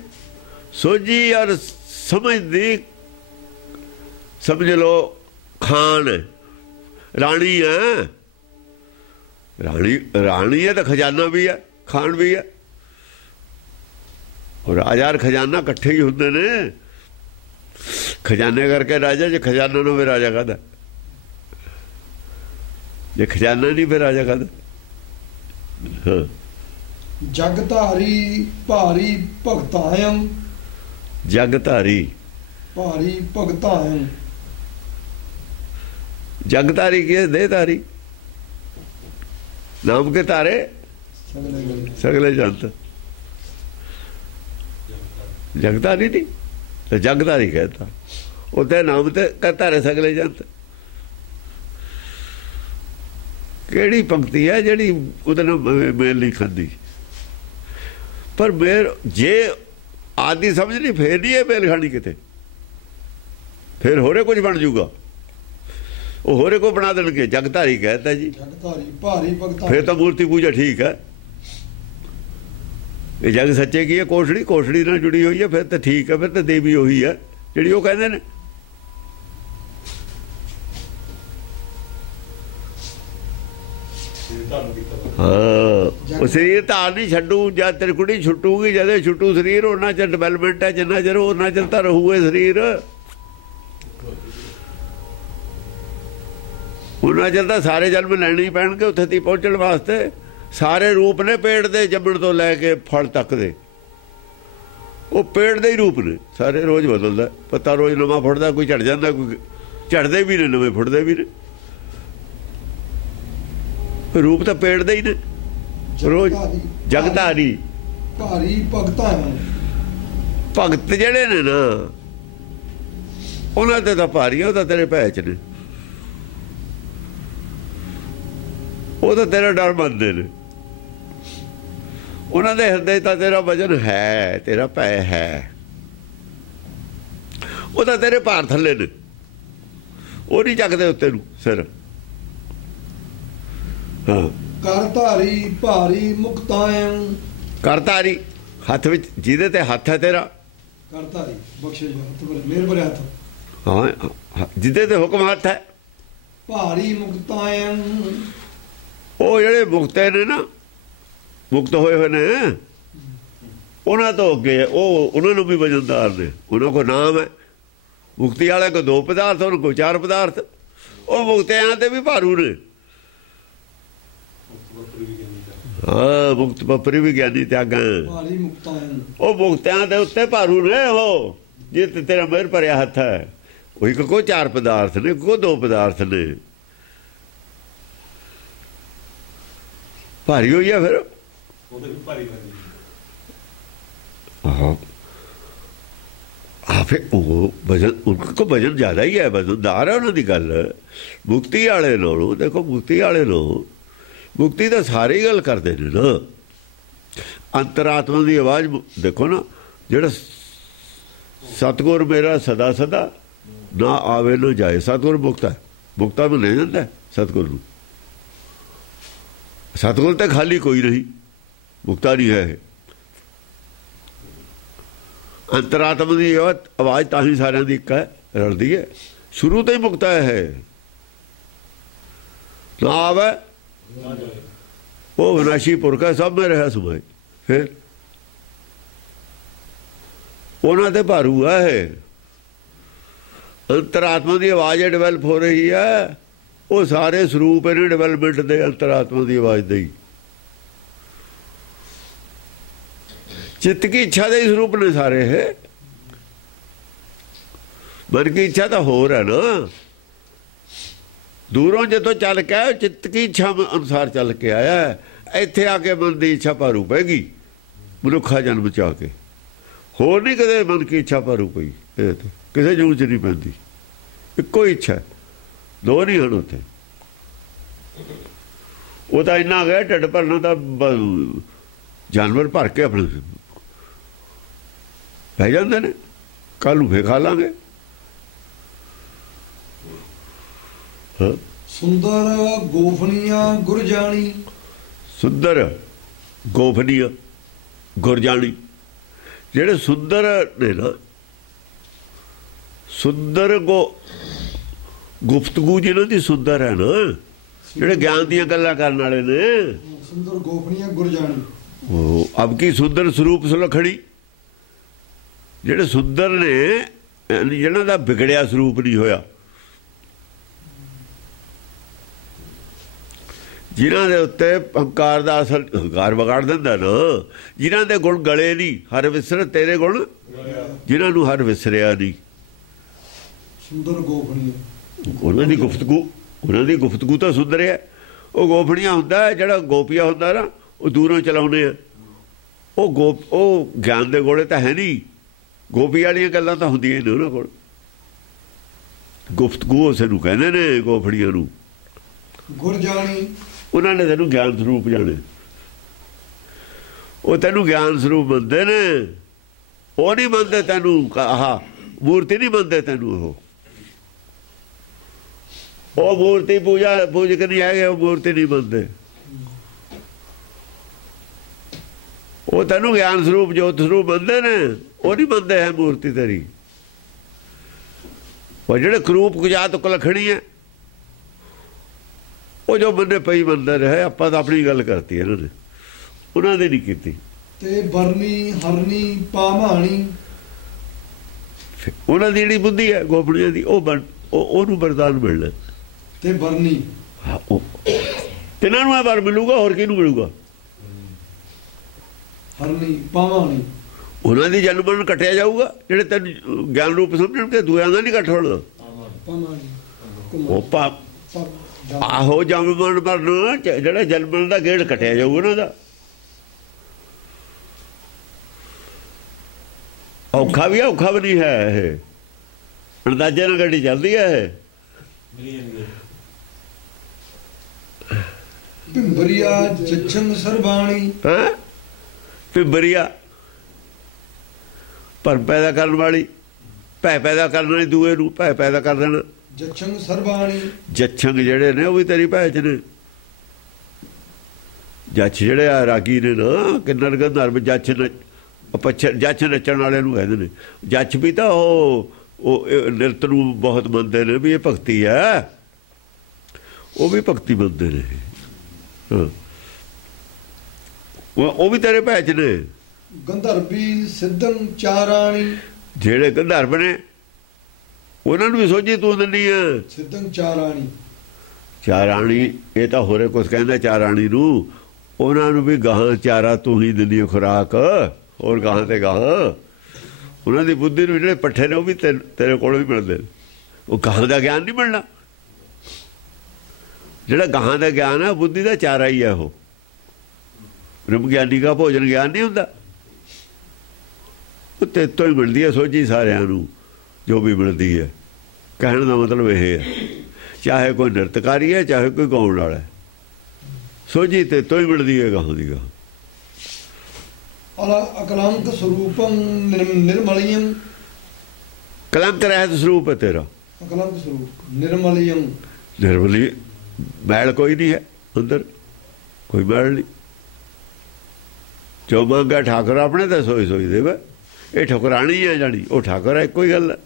ਸੋਝੀ ਔਰ ਸਮਝ ਦੀ, ਸਮਝ ਲੋ ਖਾਨ ਰਾਣੀ ਹੈ। ਰਾਣੀ ਹੈ ਤਾਂ ਖਜ਼ਾਨਾ ਵੀ ਹੈ, ਖਾਨ ਵੀ ਹੈ। ਰਾਜਾ ਔਰ ਖਜ਼ਾਨਾ ਇਕੱਠੇ ਹੀ ਹੁੰਦੇ ਨੇ। ਖਜ਼ਾਨੇ ਕਰਕੇ ਰਾਜਾ, ਜੇ ਖਜ਼ਾਨਾ ਨਾ ਹੋਵੇ ਰਾਜਾ ਕਾਹਦਾ? ਜੇ ਖਜ਼ਾਨਾ ਨਹੀਂ ਫਿਰ ਰਾਜਾ ਕਾਹਦਾ? ਜਗ ਧਾਰੀ ਭਾਰੀ ਭਗਤਾਇੰ, ਜਗ ਧਾਰੀ ਭਾਰੀ ਭਗਤਾਇੰ। ਜਗ ਧਾਰੀ ਕੀ ਹੈ? ਦੇਹ ਧਾਰੀ, ਨਾਮ ਕੇ ਤਾਰੇ ਸਗਲੇ ਜੰਤ। ਜਗਤਾਰੀ ਨਹੀਂ ਤੇ ਜਗਤਾਰੀ कहता, ਉਹਦੇ ਨਾਮ ਤੇ ਤਾਰੇ ਸਗਲੇ ਜੰਤ। ਕਿਹੜੀ ਪੰਕਤੀ ਹੈ ਜਿਹੜੀ ਉਹਦੇ ਨਾਲ ਮੇਲ ਨਹੀਂ ਖਾਂਦੀ? ਪਰ ਮੇਰ ਜੇ ਆਦਿ ਸਮਝ ਨਹੀਂ, ਫੇਰ ਨਹੀਂ ਇਹ ਮੇਲ ਖਾਣੀ ਕਿਤੇ, ਫਿਰ ਹੋਰੇ ਕੁਝ ਬਣ ਜੂਗਾ। ਉਹ ਹੋਰੇ ਕੋ ਬਣਾ ਦੇਣਗੇ। ਜਗਤਾਰੀ कहता ਜੀ, ਜਗਤਾਰੀ ਭਾਰੀ ਭਗਤਾਇੰ। ਫਿਰ ਤਾਂ ਮੂਰਤੀ ਪੂਜਾ ਠੀਕ ਹੈ। ਇਹ ਜਗ ਸੱਚੇ ਕੀ ਹੈ? ਕੋਠੜੀ ਨਾਲ ਜੁੜੀ ਹੋਈ ਹੈ, ਫਿਰ ਤਾਂ ਠੀਕ ਹੈ। ਫਿਰ ਤਾਂ ਦੇਵੀ ਉਹੀ ਹੈ ਜਿਹੜੀ ਉਹ ਕਹਿੰਦੇ ਨੇ। ਹਾਂ, ਉਹ ਸਰੀਰ ਧਾਰ ਨਹੀਂ ਛੱਡੂ। ਜਦ ਤੇਰੀ ਕੁੜੀ ਛੁੱਟੂਗੀ, ਜਦੋਂ ਛੁੱਟੂ ਸਰੀਰ, ਉਹਨਾਂ ਚ ਡਿਵੈਲਪਮੈਂਟ ਹੈ। ਜਿੰਨਾ ਚਿਰ ਉਹਨਾਂ ਚਿਰ ਤਾਂ ਰਹੂਗਾ ਸਰੀਰ, ਉਹਨਾਂ ਚਿਰ ਤਾਂ ਸਾਰੇ ਜਨਮ ਲੈਣੇ ਹੀ ਪੈਣਗੇ ਉੱਥੇ ਤੀ ਪਹੁੰਚਣ ਵਾਸਤੇ। ਸਾਰੇ ਰੂਪ ਨੇ ਪੇੜ ਦੇ, ਜੰਮਣ ਤੋਂ ਲੈ ਕੇ ਫਲ ਤੱਕ ਦੇ, ਉਹ ਪੇੜ ਦੇ ਹੀ ਰੂਪ ਨੇ ਸਾਰੇ। ਰੋਜ਼ ਬਦਲਦਾ ਪੱਤਾ, ਰੋਜ਼ ਨਵਾਂ ਫੁੱਟਦਾ, ਕੋਈ ਝੜ ਜਾਂਦਾ, ਕੋਈ ਝੜਦੇ ਵੀ ਨੇ, ਨਵੇਂ ਫੁੱਟਦੇ ਵੀ ਨੇ। ਰੂਪ ਤਾਂ ਪੇੜ ਦੇ ਹੀ ਨੇ ਰੋਜ਼। ਜਗਤਾਰੀ ਭਾਰੀ ਭਗਤਾਇੰ। ਭਗਤ ਜਿਹੜੇ ਨੇ ਨਾ, ਉਹਨਾਂ ਤੇ ਤਾਂ ਭਾਰੀ, ਉਹ ਤਾਂ ਤੇਰੇ ਭੈ ਚ ਨੇ, ਉਹ ਤਾਂ ਤੇਰਾ ਡਰ ਮੰਨਦੇ ਨੇ। ਉਹਨਾਂ ਦੇ ਹਿਰਦੇ ਤਾਂ ਤੇਰਾ ਵਜਨ ਹੈ, ਤੇਰਾ ਭੈ ਹੈ, ਉਹ ਤਾਂ ਤੇਰੇ ਭਾਰ ਥੱਲੇ ਨੇ, ਉਹ ਨਹੀਂ ਚੱਕਦੇ ਉੱਤੇ ਨੂੰ ਸਿਰ। ਹਾਂ, ਕਰਧਾਰੀ ਭਾਰੀ ਮੁਕਤਾਇੰ, ਕਰਤਾਰੀ ਹੱਥ ਵਿੱਚ ਜਿਹਦੇ ਤੇ ਹੱਥ ਹੈ ਤੇਰਾ, ਕਰਧਾਰੀ ਬਖਸ਼ਿਸ਼ ਹੱਥ ਭਰੇ, ਮਿਹਰ ਭਰੇ ਹੱਥ, ਹਾਂ ਜਿਹਦੇ ਤੇ ਹੁਕਮ ਹੱਥ ਹੈ। ਭਾਰੀ ਮੁਕਤਾਇੰ, ਉਹ ਜਿਹੜੇ ਮੁਕਤੇ ਨੇ ਨਾ, ਮੁਕਤ ਹੋਏ ਹੋਏ ਨੇ, ਉਹਨਾਂ ਤੋਂ ਅੱਗੇ ਉਹ, ਉਹਨਾਂ ਨੂੰ ਵੀ ਵਜਨਦਾਰ ਨੇ, ਉਹਨਾਂ ਕੋਲ ਨਾਮ ਹੈ। ਮੁਕਤੀ ਵਾਲੇ ਕੋ 2 ਪਦਾਰਥ, ਉਹਨਾਂ ਕੋਲ 4 ਪਦਾਰਥ, ਉਹ ਮੁਕਤਿਆਂ ਤੇ ਵੀ ਭਾਰੂ ਨੇ। ਹਾਂ, ਮੁਕਤ ਬਪਰੀ ਵੀ ਗਿਆਨੀ ਤਿਆਗਾਂ, ਭਾਰੀ ਮੁਕਤਾਇੰ, ਉਹ ਮੁਕਤਿਆਂ ਦੇ ਉੱਤੇ ਭਾਰੂ ਨੇ। ਉਹ ਜੇ ਤੇਰਾ ਮਿਹਰ ਭਰਿਆ ਹੱਥ ਹੈ, ਉਹ ਇੱਕ ਕੋ 4 ਪਦਾਰਥ ਨੇ, ਕੋ 2 ਪਦਾਰਥ ਨੇ, ਭਾਰੀ ਹੋਈ ਆ ਫਿਰ ਉਹਦੇ ਵੀ ਭਾਰੀ फिर वो वजन, उनको वजन ज़्यादा ही है, वजनदार है उन्होंने गल। मुक्ति वाले लोग देखो, मुक्ति वाले लोग मुक्ति तो सारी गल करते हैं ना। अंतरात्मा की आवाज़ देखो ना, जेड़ा सतगुर मेरा सदा सदा ना आवे ना जाए, सतगुर मुक्ता है, मुक्ता में ले जाता है सतगुर नूं। सतगुर तो खाली कोई नहीं, मुक्ता नहीं है। अंतरात्मा की आवाज़ तां ही सारिਆਂ ਦੀ ਇੱਕ ਹੈ, ਰਲਦੀ ਹੈ, शुरू तो ही मुक्ता है। ना आवे वो विनाशी पुरख है, सब में रहा समाए। फिर उन्होंने तो भारू है, अंतरात्मा की आवाज़ डिवेलप हो रही है, वो सारे स्वरूप इन्हें डिवेलपमेंट दे अंतरात्मा की आवाज़ दे। चित्त की इच्छा के स्वरूप ने सारे है, मन की इच्छा तो होर है ना। दूरों जो चल के आया, चित्त की इच्छा अनुसार चल के आया है, इत्थे आके मन की इच्छा भारू पैगी मनुखा जन्म च आके। होर नहीं कदे मन की इच्छा भारू पई, किसी जून च नहीं पैंदी, इक्को इच्छा, 2 नहीं हैं उत्थे। वो तो इन्ना गया ढिड भरना, तो जानवर भर के अपने बह जाते हैं, कल फिर खा लांगे। हाँ? सुंदर गोफनिया गुरजानी, सुंदर गोफनिया गुरजानी, जेड़े सुंदर ने ना, सुंदर गुफ्तगू जिन्हों की सुंदर है ना, जेड़े ज्ञान दी गल्लां करन वाले ने, सुंदर गोफनिया गुरजानी। वो अब की सुंदर स्वरूप सुलखड़ी, ਜਿਹੜੇ ਸੁੰਦਰ ਨੇ, ਜਿਹਨਾਂ ਦਾ ਵਿਗੜਿਆ ਸਰੂਪ ਨਹੀਂ ਹੋਇਆ, ਜਿਨ੍ਹਾਂ ਦੇ ਉੱਤੇ ਹੰਕਾਰ ਦਾ ਅਸਰ, ਹੰਕਾਰ ਵਿਗਾੜ ਦਿੰਦਾ ਨਾ, ਜਿਨ੍ਹਾਂ ਦੇ ਗੁਣ ਗਲੇ ਨਹੀਂ, ਹਰ ਵਿਸਰ ਤੇਰੇ ਗੁਣ ਜਿਨ੍ਹਾਂ ਨੂੰ ਹਰ ਵਿਸਰਿਆ ਨਹੀਂ। ਸੁੰਦਰ ਗੋਫਣੀਆਂ, ਉਹਨਾਂ ਦੀ ਗੁਫ਼ਤਗੂ, ਉਹਨਾਂ ਦੀ ਗੁਫ਼ਤਗੂ ਤਾਂ ਸੁੰਦਰ ਹੈ। ਉਹ ਗੋਫਣੀਆਂ ਹੁੰਦਾ, ਜਿਹੜਾ ਗੋਪੀਆ ਹੁੰਦਾ ਨਾ, ਉਹ ਦੂਰੋਂ ਚਲਾਉਂਦੇ ਆ। ਉਹ ਗਿਆਨ ਦੇ ਗੋਲੇ ਤਾਂ ਹੈ ਨਹੀਂ, ਗੋਪੀ ਵਾਲੀਆਂ ਗੱਲਾਂ ਤਾਂ ਹੁੰਦੀਆਂ ਨੇ ਉਹਨਾਂ ਕੋਲ। ਗੁਫ਼ਤਗੂ ਉਸੇ ਨੂੰ ਕਹਿੰਦੇ ਨੇ, ਗੋਫੜੀਆਂ ਨੂੰ। ਗੁਰਜਾਣੀ, ਉਹਨਾਂ ਨੇ ਤੈਨੂੰ ਗਿਆਨ ਸਰੂਪ ਜਾਣੇ, ਉਹ ਤੈਨੂੰ ਗਿਆਨ ਸਰੂਪ ਮੰਨਦੇ ਨੇ। ਉਹ ਨਹੀਂ ਮੰਨਦੇ ਤੈਨੂੰ, ਆਹ ਮੂਰਤੀ ਨਹੀਂ ਮੰਨਦੇ ਤੈਨੂੰ। ਉਹ ਮੂਰਤੀ ਪੂਜਕ ਨਹੀਂ ਹੈਗੇ, ਉਹ ਮੂਰਤੀ ਨਹੀਂ ਮੰਨਦੇ। ਉਹ ਤੈਨੂੰ ਗਿਆਨ ਸਰੂਪ, ਜੋਤ ਸਰੂਪ ਮੰਨਦੇ ਨੇ, ਉਹ ਨਹੀਂ ਮੰਨਦੇ ਹੈ ਮੂਰਤੀ ਤੇਰੀ। ਉਹ ਜਿਹੜੇ ਕਰੂਪ ਕੁਜਾਤ ਕੁਲਖਣੀ ਹੈ, ਉਹ ਜੋ ਬੰਦੇ ਪਈ ਮੰਨਦੇ ਰਹੇ। ਆਪਾਂ ਤਾਂ ਆਪਣੀ ਗੱਲ ਕਰਤੀ ਇਹਨਾਂ ਨੇ, ਉਹਨਾਂ ਦੀ ਨਹੀਂ ਕੀਤੀ। ਤੇ ਬਰਨੀ ਹਰਨੀ ਪਾਮਾਣੀ, ਉਹਨਾਂ ਦੀ ਜਿਹੜੀ ਬੁੱਧੀ ਹੈ ਗੋਪੜੀਆਂ ਦੀ, ਉਹਨੂੰ ਵਰਦਾਨ ਮਿਲਣਾ। ਤੇ ਬਰਨੀ, ਤਿੰਨਾਂ ਨੂੰ ਇਹ ਵਰ ਮਿਲੂਗਾ, ਹੋਰ ਕਿਹਨੂੰ ਮਿਲੂਗਾ? ਹਰਨੀ ਪਾਮਾਣੀ, ਉਹਨਾਂ ਦੀ ਜਨਮ ਮਰਨ ਕੱਟਿਆ ਜਾਊਗਾ। ਜਿਹੜੇ ਤੈਨੂੰ ਗਿਆਨ ਰੂਪ ਸਮਝਣਗੇ, ਦੂਆਂ ਦਾ ਨਹੀਂ ਕੱਟ ਹੋਣਾ। ਉਹ ਆਹੋ ਜਨਮ ਮਰਨ, ਜਿਹੜਾ ਜਨਮ ਦਾ ਗੇੜ ਕੱਟਿਆ ਜਾਊਗਾ ਉਹਨਾਂ ਦਾ। ਔਖਾ ਵੀ ਹੈ, ਔਖਾ ਵੀ ਨਹੀਂ ਹੈ। ਇਹ ਅੰਦਾਜ਼ੇ ਨਾਲ ਗੱਡੀ ਚੱਲਦੀ ਹੈ। ਇਹ ਭਿੰਬਰੀਆ ਜਛੰਗ ਸਰਬਾਣੀ, ਪਿੰਬਰੀਆ ਭਰਮ ਪੈਦਾ ਕਰਨ ਵਾਲੀ, ਭੈ ਪੈਦਾ ਕਰਨ ਵਾਲੀ, ਦੂਏ ਨੂੰ ਭੈ ਪੈਦਾ ਕਰ ਦੇਣਾ। ਜਛੰਗ ਸਰਬਾਣੀ, ਜੱਛੰਗ ਜਿਹੜੇ ਨੇ ਉਹ ਵੀ ਤੇਰੀ ਭੈ ਚ ਨੇ। ਜੱਛ ਜਿਹੜੇ ਆ ਰਾਗੀ ਨੇ ਨਾ, ਕਿੰਨਰ ਗੰਧਰਵ ਜੱਛ ਜੱਛ ਨੱਚਣ ਵਾਲੇ ਨੂੰ ਕਹਿੰਦੇ ਨੇ। ਜੱਛ ਵੀ ਤਾਂ ਉਹ ਨਿਰਤ ਨੂੰ ਬਹੁਤ ਮੰਨਦੇ ਨੇ ਵੀ ਇਹ ਭਗਤੀ ਹੈ, ਉਹ ਵੀ ਭਗਤੀ ਮੰਨਦੇ ਨੇ। ਉਹ ਵੀ ਤੇਰੇ ਭੈ ਚ ਨੇ। ਗੰਧਰਵੀ ਸਿੱਧੰ ਚਾਰਾਣੀ, ਜਿਹੜੇ ਗੰਧਰਵ ਨੇ ਉਹਨਾਂ ਨੂੰ ਵੀ ਸੋਝੀ ਤੂੰ ਦਿੰਦੀ ਆ। ਸਿੱਧੰ ਚਾਰਾਣੀ, ਚਾਰਾਣੀ ਇਹ ਤਾਂ ਹੋਰੇ ਕੁਛ ਕਹਿੰਦਾ ਚਾਰਾਣੀ ਨੂੰ, ਉਹਨਾਂ ਨੂੰ ਵੀ ਗਾਹਾਂ ਚਾਰਾ ਤੂੰ ਹੀ ਦਿੰਦੀ ਆ ਖੁਰਾਕ, ਹੋਰ ਗਾਹਾਂ ਤੇ ਗਾਹਾਂ। ਉਹਨਾਂ ਦੀ ਬੁੱਧੀ ਨੂੰ ਜਿਹੜੇ ਪੱਠੇ ਨੇ ਉਹ ਵੀ ਤੇਰੇ ਕੋਲ ਵੀ ਮਿਲਦੇ ਨੇ। ਉਹ ਗਾਹਾਂ ਦਾ ਗਿਆਨ ਨਹੀਂ ਮਿਲਣਾ, ਜਿਹੜਾ ਗਾਹਾਂ ਦਾ ਗਿਆਨ ਹੈ ਬੁੱਧੀ ਦਾ ਚਾਰਾ ਹੀ ਹੈ। ਉਹ ਬ੍ਰਹਮ ਗਿਆਨੀ ਦਾ ਭੋਜਨ ਗਿਆਨ ਨਹੀਂ ਹੁੰਦਾ। ਉਹ ਤੇਤੋਂ ਹੀ ਮਿਲਦੀ ਹੈ ਸੋਝੀ ਸਾਰਿਆਂ ਨੂੰ, ਜੋ ਵੀ ਮਿਲਦੀ ਹੈ। ਕਹਿਣ ਦਾ ਮਤਲਬ ਇਹ ਹੈ, ਚਾਹੇ ਕੋਈ ਨਿਰਤਕਾਰੀ ਹੈ ਚਾਹੇ ਕੋਈ ਗਾਉਣ ਵਾਲਾ ਹੈ, ਸੋਝੀ ਤੇਤੋਂ ਹੀ ਮਿਲਦੀ ਹੈ ਗਾਹਾਂ ਦੀ ਗਾਹਾਂ। ਅਕਲੰਕ ਸਰੂਪੰ ਨਿਰਮਲਿਯੰ, ਕਲੰਕ ਰਹਿਤ ਸਰੂਪ ਹੈ ਤੇਰਾ। ਅਕਲੰਕ ਸਰੂਪ ਨਿਰਮਲਿਯੰ, ਨਿਰਮਲੀ ਮੈਲ ਕੋਈ ਨਹੀਂ ਹੈ ਅੰਦਰ, ਕੋਈ ਮੈਲ ਨਹੀਂ। ਜੋ ਮੰਗਾ ਠਾਕੁਰ ਆਪਣੇ ਤਾਂ ਸੋਈ ਸੋਈ ਦੇਵੇ। ਇਹ ਠੁਕਰਾਣੀ ਹੈ ਜਾਣੀ, ਉਹ ਠਾਕੁਰ ਹੈ, ਇੱਕੋ ਹੀ ਗੱਲ ਹੈ।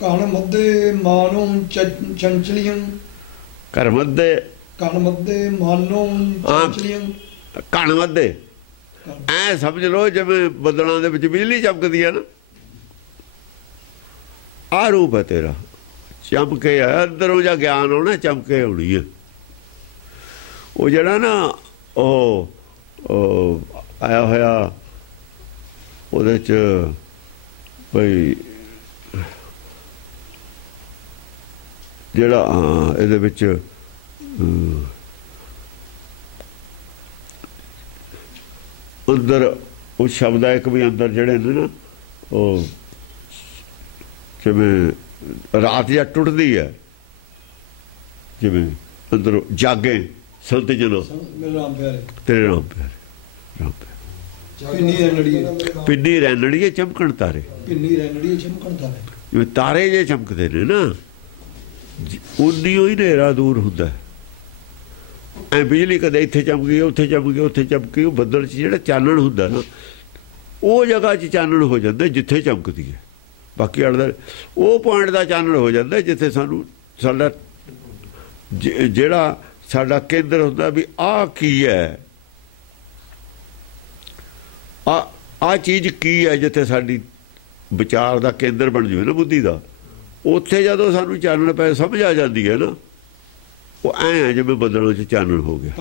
ਕਣ ਮੱਦੇ ਮਾਨੋ ਚੰਚਲਿਯੰ, ਘਰ ਮੱਦੇ ਕਣ ਮੱਦੇ ਮਾਨੋ ਚੰਚਲਿਯੰ, ਕਣ ਮੱਦੇ ਐ ਸਮਝ ਲਓ ਜਿਵੇਂ ਬੱਦਲਾਂ ਦੇ ਵਿੱਚ ਬਿਜਲੀ ਚਮਕਦੀ ਹੈ ਨਾ, ਆਹ ਰੂਪ ਹੈ ਤੇਰਾ। ਚਮਕੇ ਅੰਦਰੋਂ ਜਾਂ ਗਿਆਨ ਹੋਣਾ, ਚਮਕੇ ਹੋਣੀ ਹੈ। ਉਹ ਜਿਹੜਾ ਨਾ ਉਹ ਆਇਆ ਹੋਇਆ ਉਹਦੇ 'ਚ ਬਈ ਜਿਹੜਾ ਇਹਦੇ ਵਿੱਚ ਅੰਦਰ ਉਹ ਸ਼ਬਦ ਹੈ ਇੱਕ ਵੀ ਅੰਦਰ ਜਿਹੜੇ ਨੇ ਨਾ, ਉਹ ਜਿਵੇਂ ਰਾਤ ਜਾਂ ਟੁੱਟਦੀ ਹੈ, ਜਿਵੇਂ ਅੰਦਰ ਜਾਗੇ ਸੰਤ ਜਨੋ ਤੇਰੇ ਰਾਮ ਪਿਆਰੇ, ਰਾਮ ਪਿਆਰੇ। ਪਿੰਨੀ ਰੈਣੜੀਏ ਚਮਕਣ ਤਾਰੇ, ਪਿੰਨੀ ਰੈਣੜੀਏ ਚਮਕਣ ਤਾਰੇ। ਜਿਵੇਂ ਤਾਰੇ ਜੇ ਚਮਕਦੇ ਨੇ ਨਾ, ਉਨੀ ਹੀ ਹਨੇਰਾ ਦੂਰ ਹੁੰਦਾ। ਐ ਬਿਜਲੀ ਕਦੇ ਇੱਥੇ ਚਮਕੀ, ਉੱਥੇ ਚਮਕੀ, ਉੱਥੇ ਚਮਕੀ। ਉਹ ਬੱਦਲ 'ਚ ਜਿਹੜਾ ਚਾਨਣ ਹੁੰਦਾ ਨਾ, ਉਹ ਜਗ੍ਹਾ 'ਚ ਚਾਨਣ ਹੋ ਜਾਂਦਾ ਜਿੱਥੇ ਚਮਕਦੀ ਹੈ। ਬਾਕੀ ਅੜਦਾ ਉਹ ਪੁਆਇੰਟ ਦਾ ਚਾਨਣ ਹੋ ਜਾਂਦਾ ਜਿੱਥੇ ਸਾਨੂੰ ਸਾਡਾ ਜਿਹੜਾ ਸਾਡਾ ਕੇਂਦਰ ਹੁੰਦਾ ਵੀ ਆਹ ਕੀ ਹੈ, ਆਹ ਚੀਜ਼ ਕੀ ਹੈ। ਜਿੱਥੇ ਸਾਡੀ ਵਿਚਾਰ ਦਾ ਕੇਂਦਰ ਬਣ ਜਾਵੇ ਨਾ ਬੁੱਧੀ ਦਾ, ਉੱਥੇ ਜਦੋਂ ਸਾਨੂੰ ਚਾਨਣ ਪੈ ਸਮਝ ਆ ਜਾਂਦੀ ਹੈ ਨਾ, ਉਹ ਐਂ ਹੈ ਜਿਵੇਂ ਬੱਦਲਾਂ 'ਚ ਚਾਨਣ ਹੋ ਗਿਆ।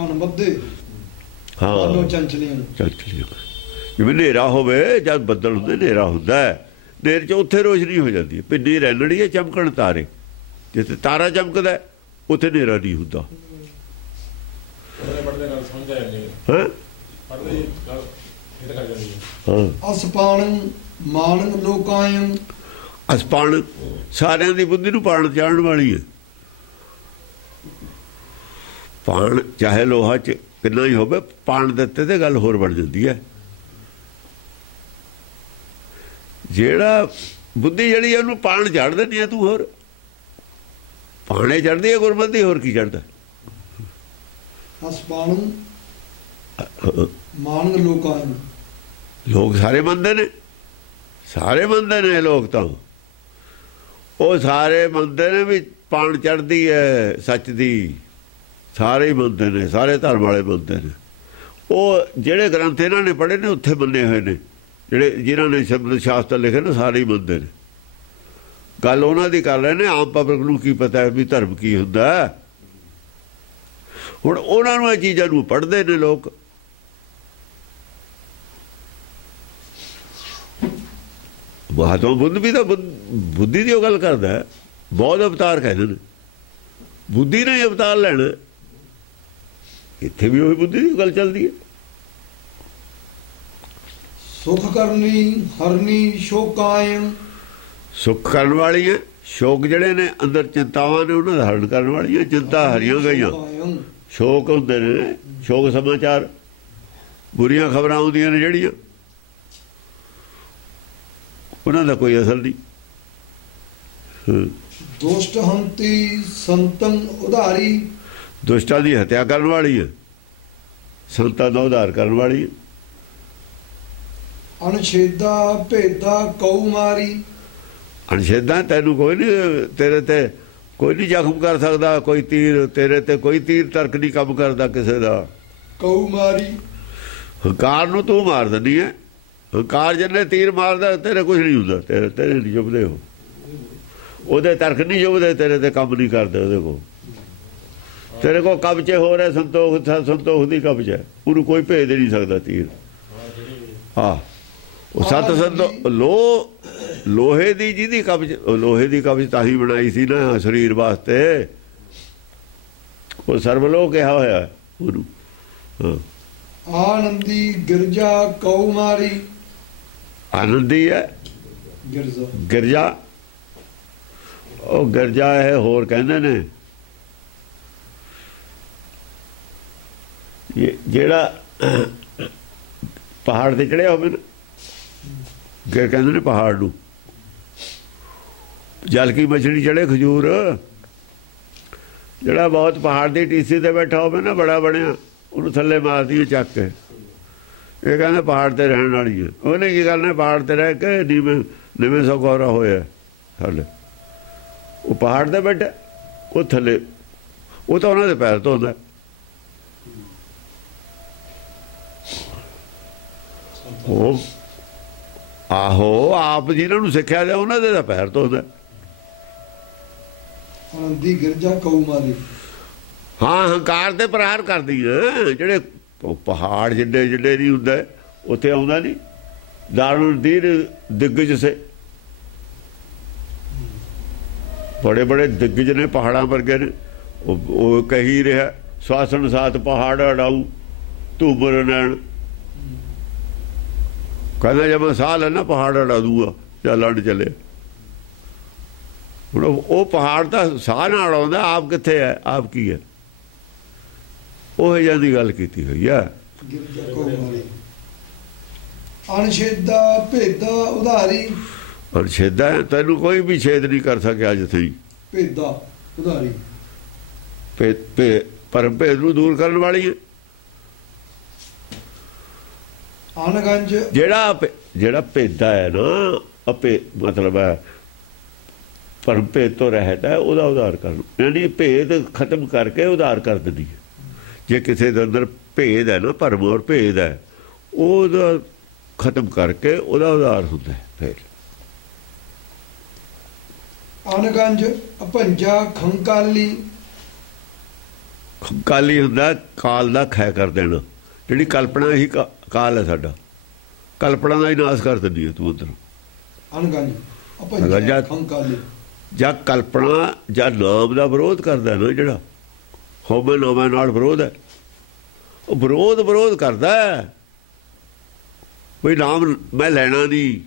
ਹਾਂ ਚੰਚਲੀਆਂ, ਜਿਵੇਂ ਹਨੇਰਾ ਹੋਵੇ, ਜਦ ਬੱਦਲ ਹੁੰਦੇ ਹਨੇਰਾ ਹੁੰਦਾ ਹੈ, ਹਨੇਰੇ 'ਚ ਉੱਥੇ ਰੋਸ਼ਨੀ ਹੋ ਜਾਂਦੀ ਹੈ। ਪਿੰਡੀ ਰੈਣੜੀ ਹੈ ਚਮਕਣ ਤਾਰੇ, ਜਿੱਥੇ ਤਾਰਾ ਚਮਕਦਾ ਉੱਥੇ ਹਨੇਰਾ ਨਹੀਂ ਹੁੰਦਾ। ਅਸਪਾਣ ਮਾਨ ਲੋਕਾਇੰ, ਅਸਪਾਣ ਸਾਰਿਆਂ ਦੀ ਬੁੱਧੀ ਨੂੰ ਪਾਣ ਜਾਣ ਵਾਲੀ ਹੈ। ਪਾਣ ਚਾਹੇ ਲੋਹਾ 'ਚ ਕਿੰਨਾ ਹੀ ਹੋਵੇ, ਪਾਣ ਦਿੱਤੇ ਤੇ ਗੱਲ ਹੋਰ ਬਣ ਜਾਂਦੀ ਹੈ। ਜਿਹੜਾ ਬੁੱਧੀ ਜਿਹੜੀ ਹੈ ਉਹਨੂੰ ਪਾਣ ਚੜ੍ਹ ਦਿੰਦੀ ਹੈ ਤੂੰ, ਹੋਰ ਪਾਣੇ ਚੜ੍ਹਦੀ ਹੈ ਗੁਰਮਤਿ, ਹੋਰ ਕੀ ਚੜ੍ਹਦਾ। ਅਸਪਾਣ ਮਾਨ ਲੋਕਾਇੰ, ਲੋਕ ਸਾਰੇ ਮੰਨਦੇ ਨੇ, ਸਾਰੇ ਮੰਨਦੇ ਨੇ ਲੋਕ ਤਾਂ, ਉਹ ਸਾਰੇ ਮੰਨਦੇ ਨੇ ਵੀ ਪਾਣ ਚੜ੍ਹਦੀ ਹੈ ਸੱਚ ਦੀ। ਸਾਰੇ ਹੀ ਮੰਨਦੇ ਨੇ, ਸਾਰੇ ਧਰਮ ਵਾਲੇ ਮੰਨਦੇ ਨੇ। ਉਹ ਜਿਹੜੇ ਗ੍ਰੰਥ ਇਹਨਾਂ ਨੇ ਪੜ੍ਹੇ ਨੇ ਉੱਥੇ ਮੰਨੇ ਹੋਏ ਨੇ, ਜਿਹੜੇ ਜਿਨ੍ਹਾਂ ਨੇ ਸ਼ਬਦ ਸ਼ਾਸਤਰ ਲਿਖੇ ਨੇ ਸਾਰੇ ਹੀ ਮੰਨਦੇ ਨੇ। ਗੱਲ ਉਹਨਾਂ ਦੀ ਕਰ ਰਹੇ ਨੇ, ਆਮ ਪਬਲਿਕ ਨੂੰ ਕੀ ਪਤਾ ਵੀ ਧਰਮ ਕੀ ਹੁੰਦਾ। ਹੁਣ ਉਹਨਾਂ ਨੂੰ ਇਹ ਚੀਜ਼ਾਂ ਨੂੰ ਪੜ੍ਹਦੇ ਨੇ ਲੋਕ। ਮਹਾਤਮਾ ਬੁੱਧ ਵੀ ਤਾਂ ਬੁੱਧੀ ਦੀ ਉਹ ਗੱਲ ਕਰਦਾ, ਬਹੁਤ ਅਵਤਾਰ ਕਹਿੰਦੇ ਨੇ, ਬੁੱਧੀ ਨੇ ਅਵਤਾਰ ਲੈਣਾ। ਇੱਥੇ ਵੀ ਉਹੀ ਬੁੱਧੀ ਦੀ ਗੱਲ ਚੱਲਦੀ ਹੈ। ਸੁਖ ਕਰਨੀ ਹਰਨੀ ਸ਼ੋਕਾਇੰ, ਸੁੱਖ ਕਰਨ ਵਾਲੀ ਹੈ, ਸ਼ੋਕ ਜਿਹੜੇ ਨੇ ਅੰਦਰ ਚਿੰਤਾਵਾਂ ਨੇ ਉਹਨਾਂ ਦਾ ਹਰਨ ਕਰਨ ਵਾਲੀਆਂ। ਚਿੰਤਾ ਹਰੀਆਂ ਗਈਆਂ, ਸ਼ੋਕ ਹੁੰਦੇ ਨੇ, ਸ਼ੋਕ ਸਮਾਚਾਰ। बुरियां खबरां आउंदियां ने ਜਿਹੜੀਆਂ ਉਹਨਾਂ ਦਾ ਕੋਈ ਅਸਰ ਨਹੀਂ। ਦੁਸ਼ਟ ਹੰਤੀ ਸੰਤਨ ਉਧਾਰੀ, ਦੁਸ਼ਟਾਂ ਦੀ ਹੱਤਿਆ ਕਰਨ ਵਾਲੀ ਹੈ, ਸੰਤਾਂ ਦਾ ਉਧਾਰ ਕਰਨ ਵਾਲੀ ਹੈ। ਅਣਛੇਦਾ ਭੇਦਾ ਕਉ ਮਾਰੀ, ਅਣਛੇਦਾਂ ਤੈਨੂੰ ਕੋਈ ਨਹੀਂ, ਤੇਰੇ ਤੇ ਕੋਈ ਨਹੀਂ ਜ਼ਖਮ ਕਰ ਸਕਦਾ, ਕੋਈ ਤੀਰ ਤੇਰੇ ਤੇ ਕੋਈ ਤੀਰ ਤਰਕ ਨਹੀਂ ਕੰਮ ਕਰਦਾ ਕਿਸੇ ਦਾ। ਕਉ ਮਾਰੀ, ਹੰਕਾਰ ਨੂੰ ਤੂੰ ਮਾਰ ਦਿੰਦੀ ਹੈ। ਹੰਕਾਰ ਜਿੰਨੇ ਤੀਰ ਮਾਰਦਾ ਤੇਰੇ ਕੁਝ ਨਹੀਂ ਹੁੰਦਾ, ਤੇਰੇ ਨਹੀਂ ਚੁੱਭਦੇ ਹੋ, ਉਹਦੇ ਤਰਕ ਨਹੀਂ ਚੁੱਭਦੇ, ਤੇਰੇ ਤੇ ਕੰਮ ਨਹੀਂ ਕਰਦੇ ਉਹਦੇ ਕੋਲ। ਤੇਰੇ ਕੋਲ ਕਬਜ਼ ਹੋ ਰਿਹਾ ਸੰਤੋਖ ਦੀ ਕਬਜ਼ ਹੈ, ਉਹਨੂੰ ਕੋਈ ਭੇਜ ਨਹੀਂ ਸਕਦਾ ਤੀਰ। ਹਾਂ ਉਹ ਸਤ ਸੰਤੋਖ ਲੋਹੇ ਦੀ ਜਿਹਦੀ ਕਬਜ਼, ਲੋਹੇ ਦੀ ਕਬਜ਼ ਤਾਂ ਹੀ ਬਣਾਈ ਸੀ ਨਾ ਸਰੀਰ ਵਾਸਤੇ, ਉਹ ਸਰਵਲੋਹ ਕਿਹਾ ਹੋਇਆ ਉਹਨੂੰ। ਹਾਂ ਆਨੰਦੀ ਗਿਰਜਾ ਕਉ ਮਾਰੀ, ਆਨੰਦੀ ਹੈ ਗਿਰਜਾ, ਉਹ ਗਿਰਜਾ ਹੈ ਹੋਰ ਕਹਿੰਦੇ ਨੇ ਜਿਹੜਾ ਪਹਾੜ ਤੇ ਚੜਿਆ ਹੋਵੇ ਨਾ, ਗਿਰ ਕਹਿੰਦੇ ਨੇ ਪਹਾੜ ਨੂੰ। ਜਲ ਕੀ ਮਛਲੀ ਚੜੇ ਖਜੂਰ, ਜਿਹੜਾ ਬਹੁਤ ਪਹਾੜ ਦੀ ਟੀਸੀ ਤੇ ਬੈਠਾ ਹੋਵੇ ਨਾ, ਬੜਾ ਬਣਿਆ, ਉਹਨੂੰ ਥੱਲੇ ਮਾਰਦੀ ਹੈ ਚੱਕ ਕੇ। ਇਹ ਕਹਿੰਦੇ ਪਹਾੜ ਤੇ ਰਹਿਣ ਵਾਲੀ ਹੈ। ਉਹਨੇ ਕੀ ਕਰਨਾ, ਪਹਾੜ ਤੇ ਰਹਿ ਕੇ ਨਿਵੇਂ ਸੌ ਗੌਰਾ ਹੋਇਆ ਥੱਲੇ, ਉਹ ਪਹਾੜ ਤੇ ਬੈਠਾ, ਉਹ ਥੱਲੇ, ਉਹ ਤਾਂ ਉਹਨਾਂ ਦੇ ਪੈਰ ਧੋਂਦਾ। ਉਹ ਆਹੋ ਆਪ ਜਿਹਨਾਂ ਨੂੰ ਸਿੱਖਿਆ ਜਾ ਉਹਨਾਂ ਦੇ ਤਾਂ ਪੈਰ ਧੋਂਦਾ। ਆਨੰਦੀ ਗਿਰਜਾ ਕਉ ਮਾਰੀ, ਹਾਂ ਹੰਕਾਰ ਤੇ ਪ੍ਰਹਾਰ ਕਰਦੀ ਹੈ। ਜਿਹੜੇ ਪਹਾੜ ਜਿੱਡੇ ਜਿੱਡੇ ਨਹੀਂ ਹੁੰਦਾ ਉੱਥੇ ਆਉਂਦਾ ਨਹੀਂ। ਦਾਰੁਣ ਦੀਰ ਦਿੱਗਜ ਸੇ, ਬੜੇ ਬੜੇ ਦਿੱਗਜ ਨੇ, ਪਹਾੜਾਂ ਵਰਗੇ ਨੇ। ਉਹ ਕਹੀ ਰਿਹਾ ਸਵਾਸਣ ਸਾਤ ਪਹਾੜ ਅੜਾਊ ਧੂਮਰ ਨੈਣ, ਕਹਿੰਦਾ ਜਦ ਮੈਂ ਸਾਹ ਲੈਣਾ ਪਹਾੜ ਅੜਾ ਦੂਗਾ ਜਾਂ ਲੜ ਚੱਲੇ। ਹੁਣ ਉਹ ਪਹਾੜ ਤਾਂ ਸਾਹ ਨਾਲ ਆਉਂਦਾ, ਆਪ ਕਿੱਥੇ ਹੈ, ਆਪ ਕੀ ਹੈ, ਉਹ ਜਿਹਾ ਦੀ ਗੱਲ ਕੀਤੀ ਹੋਈ ਆ। ਅਣਛੇਦਾ ਭੇਦਾ ਉਧਾਰੀ, ਅਣਛੇਦਾ ਤੈਨੂੰ ਕੋਈ ਵੀ ਛੇਦ ਨਹੀਂ ਕਰ ਸਕਿਆ ਜਿੱਥੇ ਹੀ। ਭੇਦਾ ਉਧਾਰੀ, ਪਰਮ ਭੇਦ ਨੂੰ ਦੂਰ ਕਰਨ ਵਾਲੀ ਹੈ। ਅਨਗੰਜ, ਜਿਹੜਾ ਭੇਦਾ ਹੈ ਨਾ, ਆਪੇ ਮਤਲਬ ਹੈ ਪਰਮ ਭੇਦ ਤੋਂ ਰਹਿਤ ਹੈ, ਉਹਦਾ ਉਧਾਰ ਕਰਨ, ਯਾਨੀ ਭੇਦ ਖਤਮ ਕਰਕੇ ਉਧਾਰ ਕਰ ਦਿੰਦੀ ਹੈ। ਜੇ ਕਿਸੇ ਦੇ ਅੰਦਰ ਭੇਦ ਹੈ ਨਾ, ਭਰਮ ਔਰ ਭੇਦ ਹੈ, ਉਹਦਾ ਖਤਮ ਕਰਕੇ ਉਹਦਾ ਉਧਾਰ ਹੁੰਦਾ ਹੈ। ਫਿਰ ਅਨਗੰਜ ਅਪੰਜਾ ਖੰਕਾਲੀ, ਖੰਕਾਲੀ ਹੁੰਦਾ ਕਾਲ ਦਾ ਖੈ ਕਰ ਦੇਣਾ। ਜਿਹੜੀ ਕਲਪਨਾ ਹੀ ਕਾਲ ਹੈ ਸਾਡਾ, ਕਲਪਨਾ ਦਾ ਹੀ ਨਾਸ ਕਰ ਦਿੰਦੀ ਹੈ ਤੂੰ ਅੰਦਰ। ਅਨਗੰਜ ਅਪੰਜਾ ਖੰਕਾਲੀ, ਜਾਂ ਕਲਪਨਾ ਜਾਂ ਨਾਮ ਦਾ ਵਿਰੋਧ ਕਰਦਾ ਨਾ, ਜਿਹੜਾ ਹੋਵੇ ਨਾਮਾਂ ਨਾਲ ਵਿਰੋਧ ਹੈ, ਉਹ ਵਿਰੋਧ ਕਰਦਾ ਹੈ। ਕੋਈ ਨਾਮ ਮੈਂ ਲੈਣਾ ਨਹੀਂ,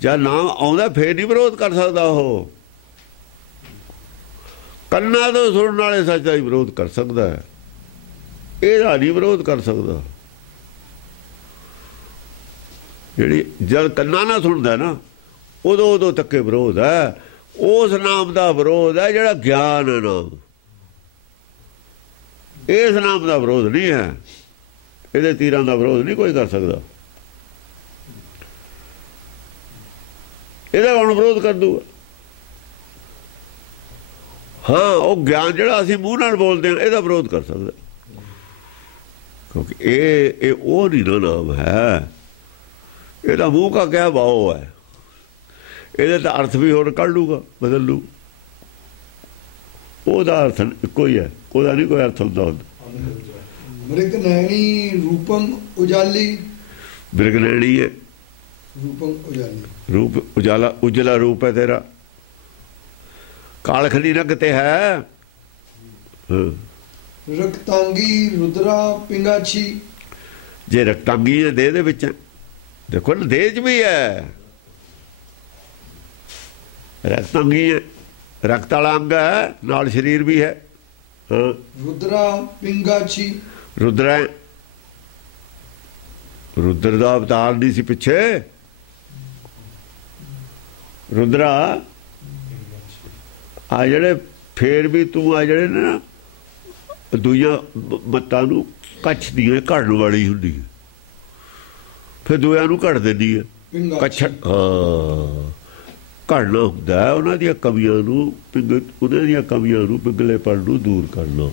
ਜਾਂ ਨਾਮ ਆਉਂਦਾ ਫੇਰ ਨਹੀਂ ਵਿਰੋਧ ਕਰ ਸਕਦਾ। ਉਹ ਕੰਨਾਂ ਤੋਂ ਸੁਣਨ ਵਾਲੇ ਸੱਚ ਦਾ ਹੀ ਵਿਰੋਧ ਕਰ ਸਕਦਾ ਹੈ, ਇਹਦਾ ਨਹੀਂ ਵਿਰੋਧ ਕਰ ਸਕਦਾ। ਜਿਹੜੀ ਜਦ ਕੰਨਾਂ ਨਾਲ ਸੁਣਦਾ ਨਾ, ਉਦੋਂ ਤੱਕੇ ਵਿਰੋਧ ਹੈ। ਉਸ ਨਾਮ ਦਾ ਵਿਰੋਧ ਹੈ ਜਿਹੜਾ ਗਿਆਨ ਹੈ ਨਾਮ, ਇਸ ਨਾਮ ਦਾ ਵਿਰੋਧ ਨਹੀਂ ਹੈ। ਇਹਦੇ ਤੀਰਾਂ ਦਾ ਵਿਰੋਧ ਨਹੀਂ ਕੋਈ ਕਰ ਸਕਦਾ। ਇਹਦਾ ਕੌਣ ਵਿਰੋਧ ਕਰ ਦੂਗਾ? ਹਾਂ ਉਹ ਗਿਆਨ ਜਿਹੜਾ ਅਸੀਂ ਮੂੰਹ ਨਾਲ ਬੋਲਦੇ ਹਾਂ, ਇਹਦਾ ਵਿਰੋਧ ਕਰ ਸਕਦਾ, ਕਿਉਂਕਿ ਇਹ ਉਹ ਨਹੀਂ ਨਾ ਨਾਮ ਹੈ। ਇਹਦਾ ਮੂੰਹ ਕਾ ਕਿਆ ਭਾਵ ਹੈ, ਇਹਦੇ ਤਾਂ ਅਰਥ ਵੀ ਹੋਰ ਕੱਢ ਲੂਗਾ, ਬਦਲ ਲੂ। ਉਹਦਾ ਅਰਥ ਇੱਕੋ ਹੀ ਹੈ, ਉਹਦਾ ਨਹੀਂ ਕੋਈ ਅਰਥ ਹੁੰਦਾ। ਮ੍ਰਿਗ ਨੈਣੀ ਰੂਪੰ ਉਜਾਲੀ, ਮ੍ਰਿਗ ਨੈਣੀ ਹੈ, ਰੂਪੰ ਉਜਾਲੀ, ਰੂਪ ਉਜਾਲਾ, ਉਜਲਾ ਰੂਪ ਹੈ ਤੇਰਾ। ਕਾਲਖਨੀ ਰੰਗ ਤੇ ਹੈ। ਰਕਤਾਂਗੀ ਰੁਦਰਾ ਪਿੰਗਾਛੀ, ਜੇ ਰਕਤਾਂਗੀ ਹੈ ਦੇਹ ਦੇ ਵਿੱਚ, ਦੇਖੋ ਨਾ ਦੇਹ 'ਚ ਵੀ ਹੈ ਰਕਤਾਂਗੀ ਹੈ, ਰਕਤ ਵਾਲਾ ਅੰਗ ਹੈ, ਨਾਲ ਸਰੀਰ ਵੀ ਹੈ। ਰੁਦਰਾ ਪਿੰਗਾਛੀ, ਰੁਦਰਾ रुद्र दा अवतार नहीं सी पिछे। रुद्रा आ जड़े फिर भी तू आ जड़े ने ना दूइयां मत्तां नूं कच्छ दियां घड़न वाली हुंदी है, फिर दूआं नूं घड़ दिंदी है। कच्छ घड़ना हुंदा है उन्हां दियां कमियां नूं, उन्हां दियां कमियां नूं पिंगलेपन नूं दूर करना।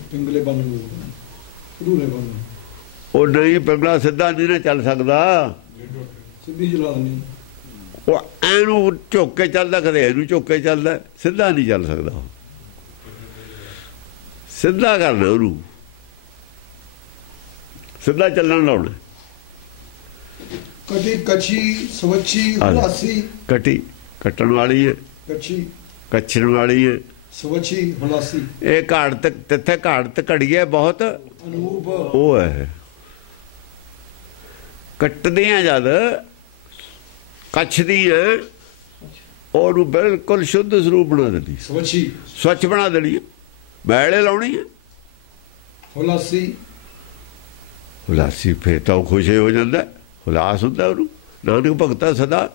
ਉਹ नहीं पिंगला सीधा नहीं ना चल सकता, वो एनू झुक के चलता, कदे एनू झुक के चलता, सीधा नहीं चल सकता। सीधा करना ਉਹਨੂੰ, सीधा ਚੱਲਣ ਲਾਉਣਾ। कटी कच्छी स्वच्छी हुलासी, कटी कट्टण वाली है, कच्छी कच्छण वाली है, स्वच्छी हुलासी। ਇਹ ਘਾੜਤ ਤਿੱਥੇ ਘਾੜਤ ਘੜੀ ਹੈ ਬਹੁਤ अनूप ਉਹ ਹੈ। ਕੱਟਦੀਆਂ ਜਦ ਕੱਛਦੀਆਂ ਉਹਨੂੰ ਬਿਲਕੁਲ ਸ਼ੁੱਧ ਸਰੂਪ ਬਣਾ ਦਿੰਦੀ, स्वच्छी ਸਵੱਛ ਬਣਾ ਦੇਣੀ ਹੈ, ਮੈਲੇ ਲਾਉਣੀ ਹੈ। हुलासी ਹੁਲਾਸੀ ਫੇਰ ਤਾਂ ਉਹ ਖੁਸ਼ ਹੋ ਜਾਂਦਾ, ਹੁਲਾਸ ਹੁੰਦਾ ਉਹਨੂੰ। ਨਾਨਕ ਭਗਤਾ ਸਦਾ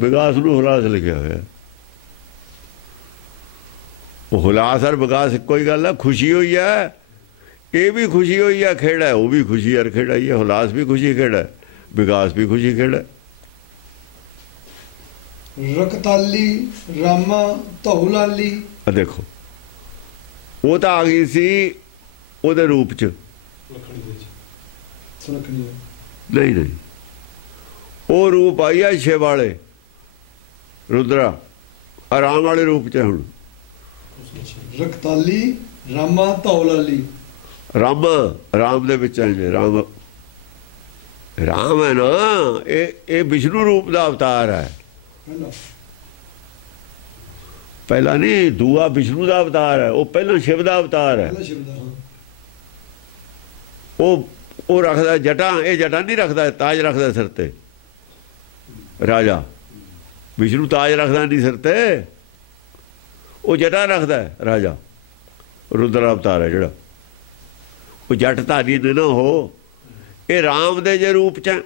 ਵਿਗਾਸ ਨੂੰ ਹੁਲਾਸ ਲਿਖਿਆ ਹੋਇਆ। ਉਹ ਹੁਲਾਸ ਔਰ ਵਿਗਾਸ ਇੱਕੋ ਹੀ ਗੱਲ ਹੈ। ਖੁਸ਼ੀ ਹੋਈ ਹੈ, ਇਹ ਵੀ ਖੁਸ਼ੀ ਹੋਈ ਹੈ, ਖੇੜਾ ਉਹ ਵੀ ਖੁਸ਼ੀ ਔਰ ਖੇੜਾ ਹੀ ਹੈ। ਹੁਲਾਸ ਵੀ ਖੁਸ਼ੀ ਖੇੜਾ, ਵਿਗਾਸ ਵੀ ਖੁਸ਼ੀ ਖੇੜਾ। रकताली रामा धौलाली। ਆ ਦੇਖੋ ਉਹ ਤਾਂ ਆ ਗਈ ਸੀ ਉਹਦੇ ਰੂਪ ਚ। ਨਹੀਂ ਨਹੀਂ, ਉਹ ਰੂਪ ਆਈ ਆ ਸ਼ਿਵ ਵਾਲੇ ਰੁਦਰਾ ਆਰਾਮ ਵਾਲੇ ਰੂਪ ਚ। ਹੁਣ रकताली रामा धौलाली, ਰਾਮ ਦੇ ਵਿੱਚ ਆਏ ਰਾਮ। ਰਾਮ ਹੈ ਨਾ, ਇਹ ਵਿਸ਼ਨੂੰ ਰੂਪ ਦਾ ਅਵਤਾਰ ਹੈ। ਪਹਿਲਾਂ ਨਹੀਂ, ਦੂਆ ਵਿਸ਼ਨੂੰ ਦਾ ਅਵਤਾਰ ਹੈ, ਉਹ ਪਹਿਲਾਂ ਸ਼ਿਵ ਦਾ ਅਵਤਾਰ ਹੈ। ਉਹ ਰੱਖਦਾ ਜਟਾਂ, ਇਹ ਜਟਾਂ ਨਹੀਂ ਰੱਖਦਾ, ਤਾਜ ਰੱਖਦਾ ਸਿਰ ਤੇ। ਰਾਜਾ ਵਿਸ਼ਨੂੰ ਤਾਜ ਰੱਖਦਾ ਨਹੀਂ ਸਿਰ ਤੇ, ਉਹ ਜਟਾਂ ਰੱਖਦਾ ਰਾਜਾ। ਰੁਦਰ ਅਵਤਾਰ ਹੈ ਜਿਹੜਾ, ਉਹ ਜੱਟ ਧਾਰੀ ਨੇ ਨਾ ਉਹ। ਇਹ ਰਾਮ ਦੇ ਜੇ ਰੂਪ ਚ।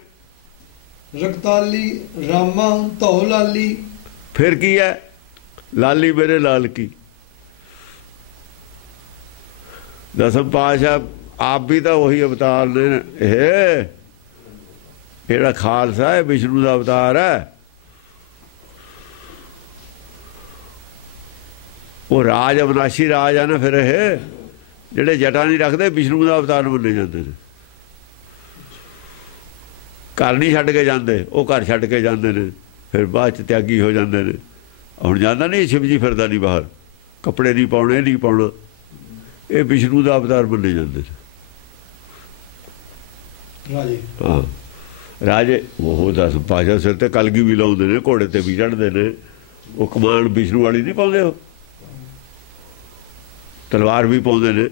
रकताली रामा धौलाली, फिर की है लाली मेरे लाल की। दसम पातशाह आप भी तो वही अवतार ने। जेड़ा खालसा है विष्णु का अवतार है। वो राज अविनाशी राज है ना। फिर ये जेड़े जटा नहीं रखते विष्णु का अवतार मन्ने जाते हैं। घर नहीं छड्ड के जाते, वो घर छड्ड के जाते हैं, फिर बाद च त्यागी हो जाते हैं। हुण जाता नहीं शिव जी, फिरदा नहीं बाहर, कपड़े नहीं पाने, नहीं पाना। ये विष्णु का अवतार मन्ने जाते हैं। हाँ राजे वो 10 पातशाह सिर ते कलगी भी लाउंदे ने, घोड़े ते भी चढ़ते हैं। वो कमान विष्णु वाली नहीं पाउंदे, तलवार भी पाउंदे ने,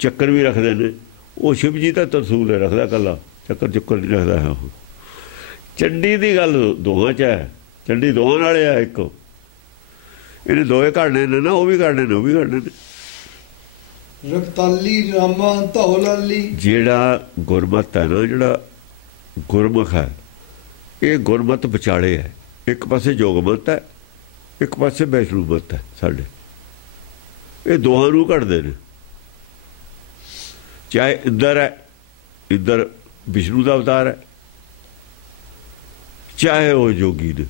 चक्कर भी रखते हैं। वो शिव जी का तरसूल है रखता, कला ਚੱਕਰ ਚੁੱਕਰ ਨਹੀਂ ਰੱਖਦਾ ਹੈ। ਉਹ ਚੰਡੀ ਦੀ ਗੱਲ ਦੋਹਾਂ 'ਚ ਹੈ, ਚੰਡੀ ਦੋਹਾਂ ਨਾਲ ਆ। ਇੱਕ ਇਹਨੇ ਦੋਏ ਘੜਨੇ ਨੇ ਨਾ, ਉਹ ਵੀ ਘੜਨੇ ਨੇ, ਉਹ ਵੀ ਘੜਨੇ ਨੇ। रकताली रामा धौलाली, ਜਿਹੜਾ ਗੁਰਮਤ ਹੈ ਨਾ, ਜਿਹੜਾ ਗੁਰਮੁਖ ਹੈ, ਇਹ ਗੁਰਮਤ ਵਿਚਾਲੇ ਹੈ। ਇੱਕ ਪਾਸੇ ਜੋਗਮਤ ਹੈ, ਇੱਕ ਪਾਸੇ ਵੈਸ਼ਨੂਮਤ ਹੈ। ਸਾਡੇ ਇਹ ਦੋਹਾਂ ਨੂੰ ਘੜਦੇ ਨੇ। ਚਾਹੇ ਇੱਧਰ ਹੈ, ਇੱਧਰ विष्णु का अवतार है, चाहे वो जोगी ने।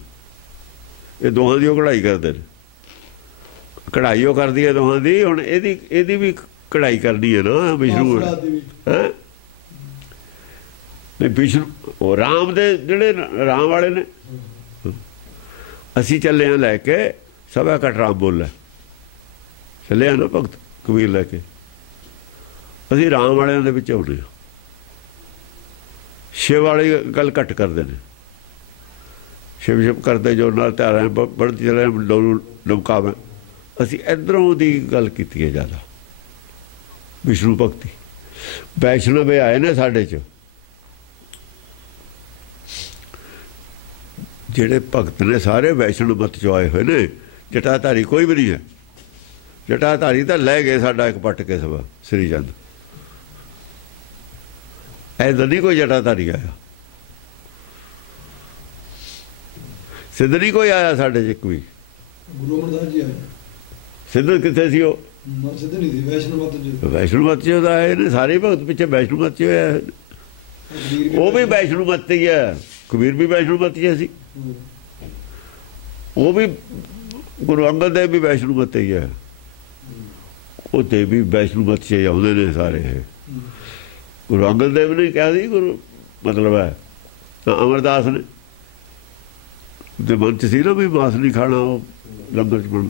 ये दोहां दी कढ़ाई करते हैं, कढ़ाई वो कर दी है दोहां दी। हुण एदी भी कढ़ाई करनी है ना विष्णु है। विष्णु राम दे जेड़े राम वाले ने। असी चले हैं लैके सभा कट राम बोला, चले हैं ना भगत कबीर लैके। असी राम वाले दे विच आउंदे हां। शिव वाली गल घट करते हैं, शिव शिव करते जो नाल त्यार है बढ़ती चले नमकाव। असी इधरों की गल की है ज़्यादा, विष्णु भगती। वैष्णव आए ने साढ़े च, जेड़े भगत ने सारे वैष्णव मत चो आए हुए ने। जटाधारी कोई भी नहीं है। जटाधारी तो लै गए साडा एक पट के सभा श्री चंद। ਐਦਾਂ ਨਹੀਂ ਕੋਈ ਜਟਾਧਾਰੀ ਆਇਆ, ਸਿੱਧ ਨਹੀਂ ਕੋਈ ਆਇਆ ਸਾਡੇ 'ਚ ਇੱਕ ਵੀ। ਗੁਰੂ ਅਮਰਦਾਸ ਜੀ ਆਏ, ਸਿੱਧ ਕਿੱਥੇ ਸੀ ਉਹ? ਨਾ ਸਿੱਧ ਨਹੀਂ ਸੀ, ਵੈਸ਼ਨਵ ਮਤ ਜੀ। ਵੈਸ਼ਨੂ ਮਤ 'ਚ ਉਹਦਾ ਆਏ ਨੇ ਸਾਰੇ ਭਗਤ ਪਿੱਛੇ ਵੈਸ਼ਨੂ ਮਤ 'ਚ ਹੋਇਆ। ਉਹ ਵੀ ਵੈਸ਼ਨੂ ਮਤ ਹੀ ਹੈ, ਕਬੀਰ ਵੀ ਵੈਸ਼ਨੂ ਮਤ 'ਚ ਸੀ, ਉਹ ਵੀ ਗੁਰੂ ਅੰਗਦ ਦੇਵ ਵੀ ਵੈਸ਼ਨੂ ਮਤ ਹੀ ਹੈ, ਉਹ ਤੇ ਵੀ ਵੈਸ਼ਨੂ ਮਤ 'ਚ ਆਉਂਦੇ ਨੇ ਸਾਰੇ। ਗੁਰੂ ਅੰਗਦ ਦੇਵ ਨੇ ਕਿਹਾ ਸੀ ਗੁਰੂ ਮਤਲਬ ਹੈ ਅਮਰਦਾਸ ਨੇ ਦੇ ਮਨ 'ਚ ਸੀ ਨਾ ਵੀ ਮਾਸ ਨਹੀਂ ਖਾਣਾ, ਉਹ ਲੰਗਰ 'ਚ ਬਣ